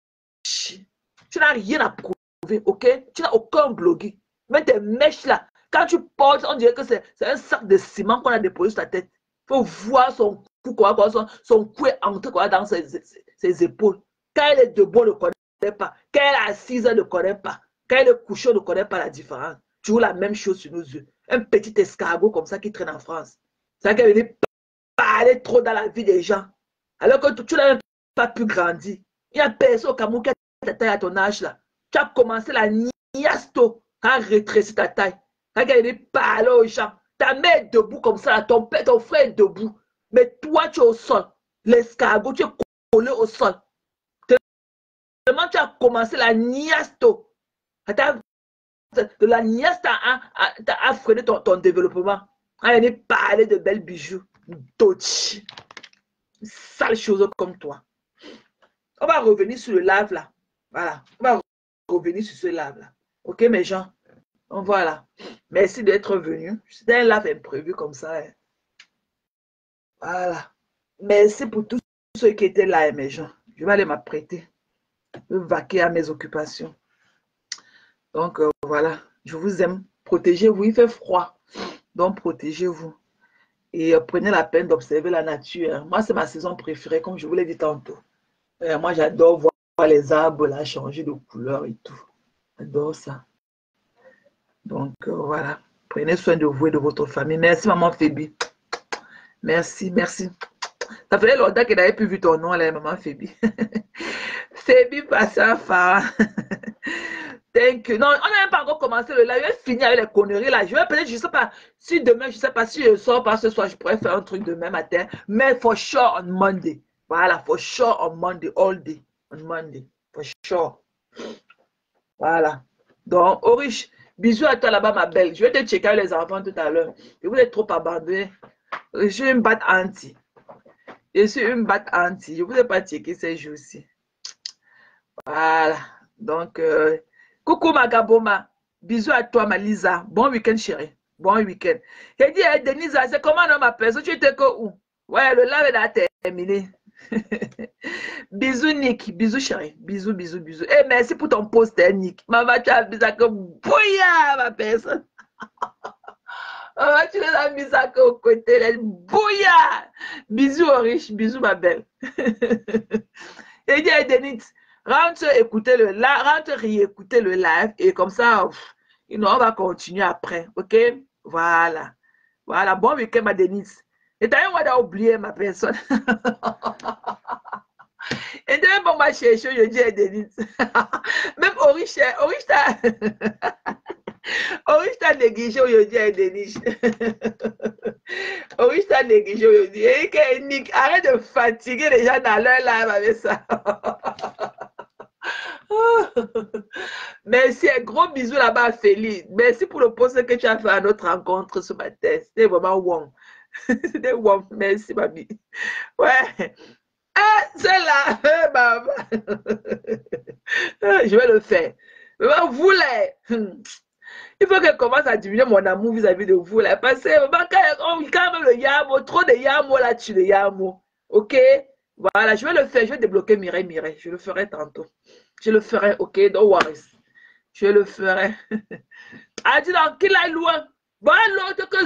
Tu n'as rien à prouver, ok? Tu n'as aucun bloguing. Même tes mèches là, quand tu portes, on dirait que c'est un sac de ciment qu'on a déposé sur ta tête. Il faut voir son cou, son cou est entré dans ses épaules. Quand elle est debout, on ne connaît pas. Quand elle est assise, on ne connaît pas. Quand elle est couchée, on ne connaît pas la différence. Tu vois la même chose sur nos yeux. Un petit escargot comme ça qui traîne en France. C'est qu'elle venait parler trop dans la vie des gens. Alors que tu n'as même pas pu grandir. Il y a personne au Cameroun qui a ta taille à ton âge là. Tu as commencé la niasto à rétrécir ta taille. Quand elle est parler aux gens. Ta mère est debout comme ça, ton frère est debout. Mais toi, tu es au sol. L'escargot, tu es collé au sol. Tellement tu as commencé la niasto. La niaste a freiné ton développement. On a parlé de belles bijoux. D'autres. Sale chose comme toi. On va revenir sur le live là. Voilà. On va revenir sur ce live là. Ok, mes gens? Donc voilà. Merci d'être venu. C'était un live imprévu comme ça. Hein. Voilà. Merci pour tous ceux qui étaient là, mes gens. Je vais aller m'apprêter. Je vais vaquer à mes occupations. Donc voilà. Je vous aime. Protégez-vous. Il fait froid. Donc protégez-vous. Et prenez la peine d'observer la nature. Hein. Moi, c'est ma saison préférée, comme je vous l'ai dit tantôt. Moi, j'adore voir les arbres là changer de couleur et tout. J'adore ça. Donc, voilà. Prenez soin de vous et de votre famille. Merci, maman Phoebe. Merci, merci. Ça faisait longtemps qu'elle n'avait plus vu ton nom, là, maman Phoebe. Phoebe Passafa. Thank you. Non, on n'a même pas encore commencé le live. Je vais finir avec les conneries là. Je vais peut-être, je ne sais pas, si demain, je ne sais pas si je sors pas ce soir, je pourrais faire un truc demain matin. Mais for sure on Monday. Voilà, for sure on Monday, all day. On Monday, for sure. Voilà. Donc, Orish, bisous à toi là-bas, ma belle. Je vais te checker les enfants tout à l'heure. Vous êtes trop abandonnés. Je suis une batte anti. Je suis une batte anti. Je ne vous ai pas checké ces jours-ci. Voilà. Donc, coucou Magaboma. Bisous à toi, ma Lisa. Bon week-end, chérie. Bon week-end. J'ai dit, hey, Denise, c'est comment on m'appelle? Tu étais que où? Ouais, le live a terminé. Bisous, Nick. Bisous, chérie. Bisous, bisous, bisous. Et merci pour ton post, Nick. Maman, tu as mis ça comme bouillard, ma personne. Maman, tu l'as mis ça au côté. Elle bouillard. Bisous, Orish. Bisous, ma belle. Et dit, Denise, rentre écouter le live, rentre réécouter le live. Et comme ça, on va continuer après. OK? Voilà. Voilà. Bon week-end, ma Denise. Et t'as un oublié ma personne. Et demain, bon, ma chérie, je dis à Denise. Même Orish t'a négligé aujourd'hui à Denise. Orish t'a négligé aujourd'hui. Et Nick, arrête de fatiguer les gens dans leur live avec ça. Merci, un gros bisou là-bas à Félix. Merci pour le post que tu as fait à notre rencontre ce matin. C'était vraiment wow. C'était wow. Merci, mamie. Ouais. Ah, c'est là. Maman. Je vais le faire. Maman, vous là. Il faut qu'elle commence à diminuer mon amour vis-à-vis de vous là. Parce que quand même le yamo, trop de yamo là-dessus, le yamo. Ok? Voilà, je vais le faire. Je vais débloquer Mireille. Je le ferai tantôt. Je le ferai, ok? Don't worry. Je le ferai. Ah, dis donc, qu'il aille loin. Voilà l'autre que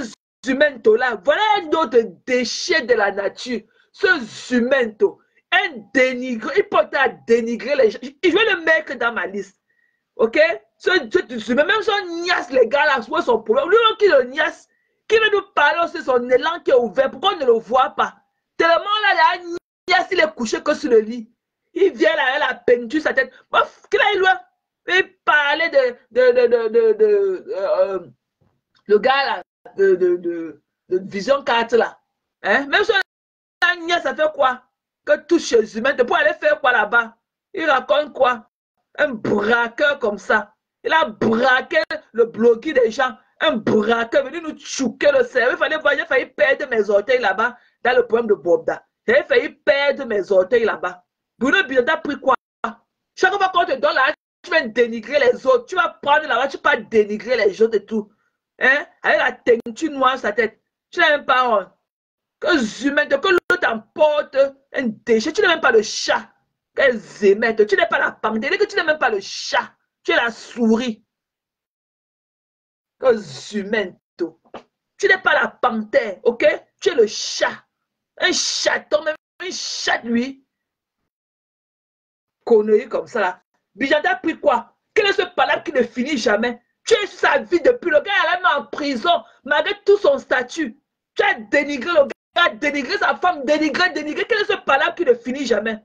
Zumento là. Voilà un autre déchet de la nature. Ce Zumento. Un dénigré. Il peut dénigrer les gens. Je vais le mettre dans ma liste. Ok? Même son niasse, les gars là, soit son problème. Lui qui le niasse, qui veut nous parler aussi, son élan qui est ouvert. Pourquoi on ne le voit pas? Tellement là, il niasse, il est couché que sur le lit. Il vient là, elle a peinture sa tête. Bof, qu'il aille loin. Il parlait le gars là, de Vision 4 là. Hein? Même si la niasse, ça fait quoi? Que touche chez humain, pour aller faire quoi là-bas? Il raconte quoi? Un braqueur comme ça. Il a braqué le bloqué des gens. Un braqueur venu nous chouquer le cerveau. Il fallait voir, j'ai failli perdre mes orteils là-bas dans le poème de Bobda. J'ai failli perdre mes orteils là-bas. Bruno Bidon a pris quoi? Chaque fois qu'on te donne là, tu vas dénigrer les autres. Tu vas prendre là-bas, tu vas dénigrer les autres et tout. Hein? Avec la teinture noire sur sa tête. Tu n'as même pas honte. Que humain, que l'autre emporte un déchet. Tu n'as même pas le chat. Quels émettes. Tu n'es pas la panthère. Que tu n'es même pas le chat. Tu es la souris. Que humain. Tu n'es pas la panthère. Ok? Tu es le chat. Un chaton, même un chat, lui. Connerie comme ça là. Bijanda a pris quoi? Quel est ce palabre qui ne finit jamais? Tu es sa vie depuis le gars, elle est en prison, malgré tout son statut. Tu as dénigré le gars, dénigré sa femme, dénigré. Quel est ce palabre qui ne finit jamais?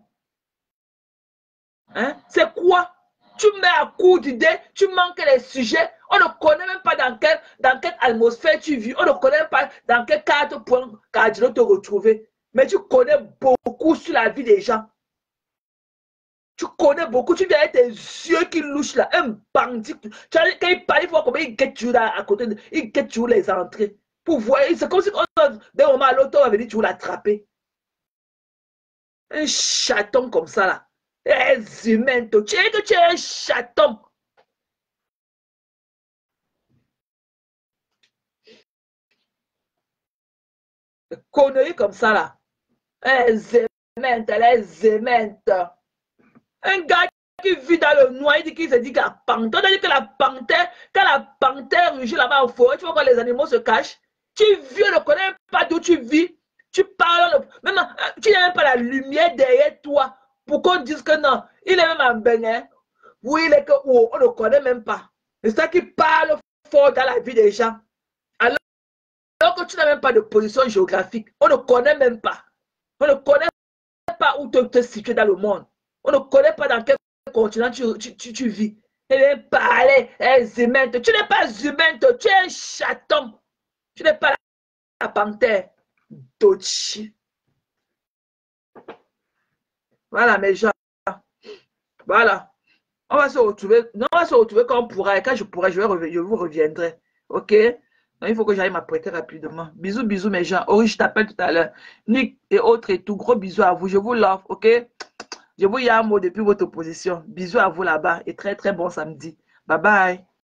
Hein? C'est quoi? Tu mets à court d'idées, tu manques les sujets. On ne connaît même pas dans quelle atmosphère tu vis. On ne connaît même pas dans quel 4 points cardinaux te retrouver. Mais tu connais beaucoup sur la vie des gens. Tu connais beaucoup. Tu viens avec tes yeux qui louchent là. Un bandit. Quand il parle, il faut combien il guette tu là à côté. Il guette tu les entrées. Pour voir. C'est comme si d'un moment à l'autre, on va venir tu l'attraper. Un chaton comme ça là. Les humains, tu es un chaton. Des conneries comme ça là. Les humains. Un gars qui vit dans le noir, il dit qu'il se dit que la panthère, on dit que la panthère, quand la panthère rugit là-bas en forêt, tu vois quand les animaux se cachent. Tu vis, on ne connaît pas d'où tu vis. Tu parles, même, tu n'as même pas la lumière derrière toi pour qu'on dise que non, il est même en Bénin. Oui, il est que oh, on ne connaît même pas. C'est ça qui parle fort dans la vie des gens. Alors que tu n'as même pas de position géographique, on ne connaît même pas. On ne connaît pas où te situer dans le monde. On ne connaît pas dans quel continent tu vis. Et bien parler, humain. Tu n'es pas humain, tu es un chaton. Tu n'es pas la panthère. Dochi. Voilà mes gens. Voilà. On va se retrouver. Non, on va se retrouver quand on pourra. Et quand je pourrai, je vous reviendrai. Ok? Donc, il faut que j'aille m'apprêter rapidement. Bisous, bisous mes gens. Ori, je t'appelle tout à l'heure. Nick et autres et tout. Gros bisous à vous. Je vous love. Ok? Je vous y a un mot depuis votre position. Bisous à vous là-bas et très très bon samedi. Bye bye.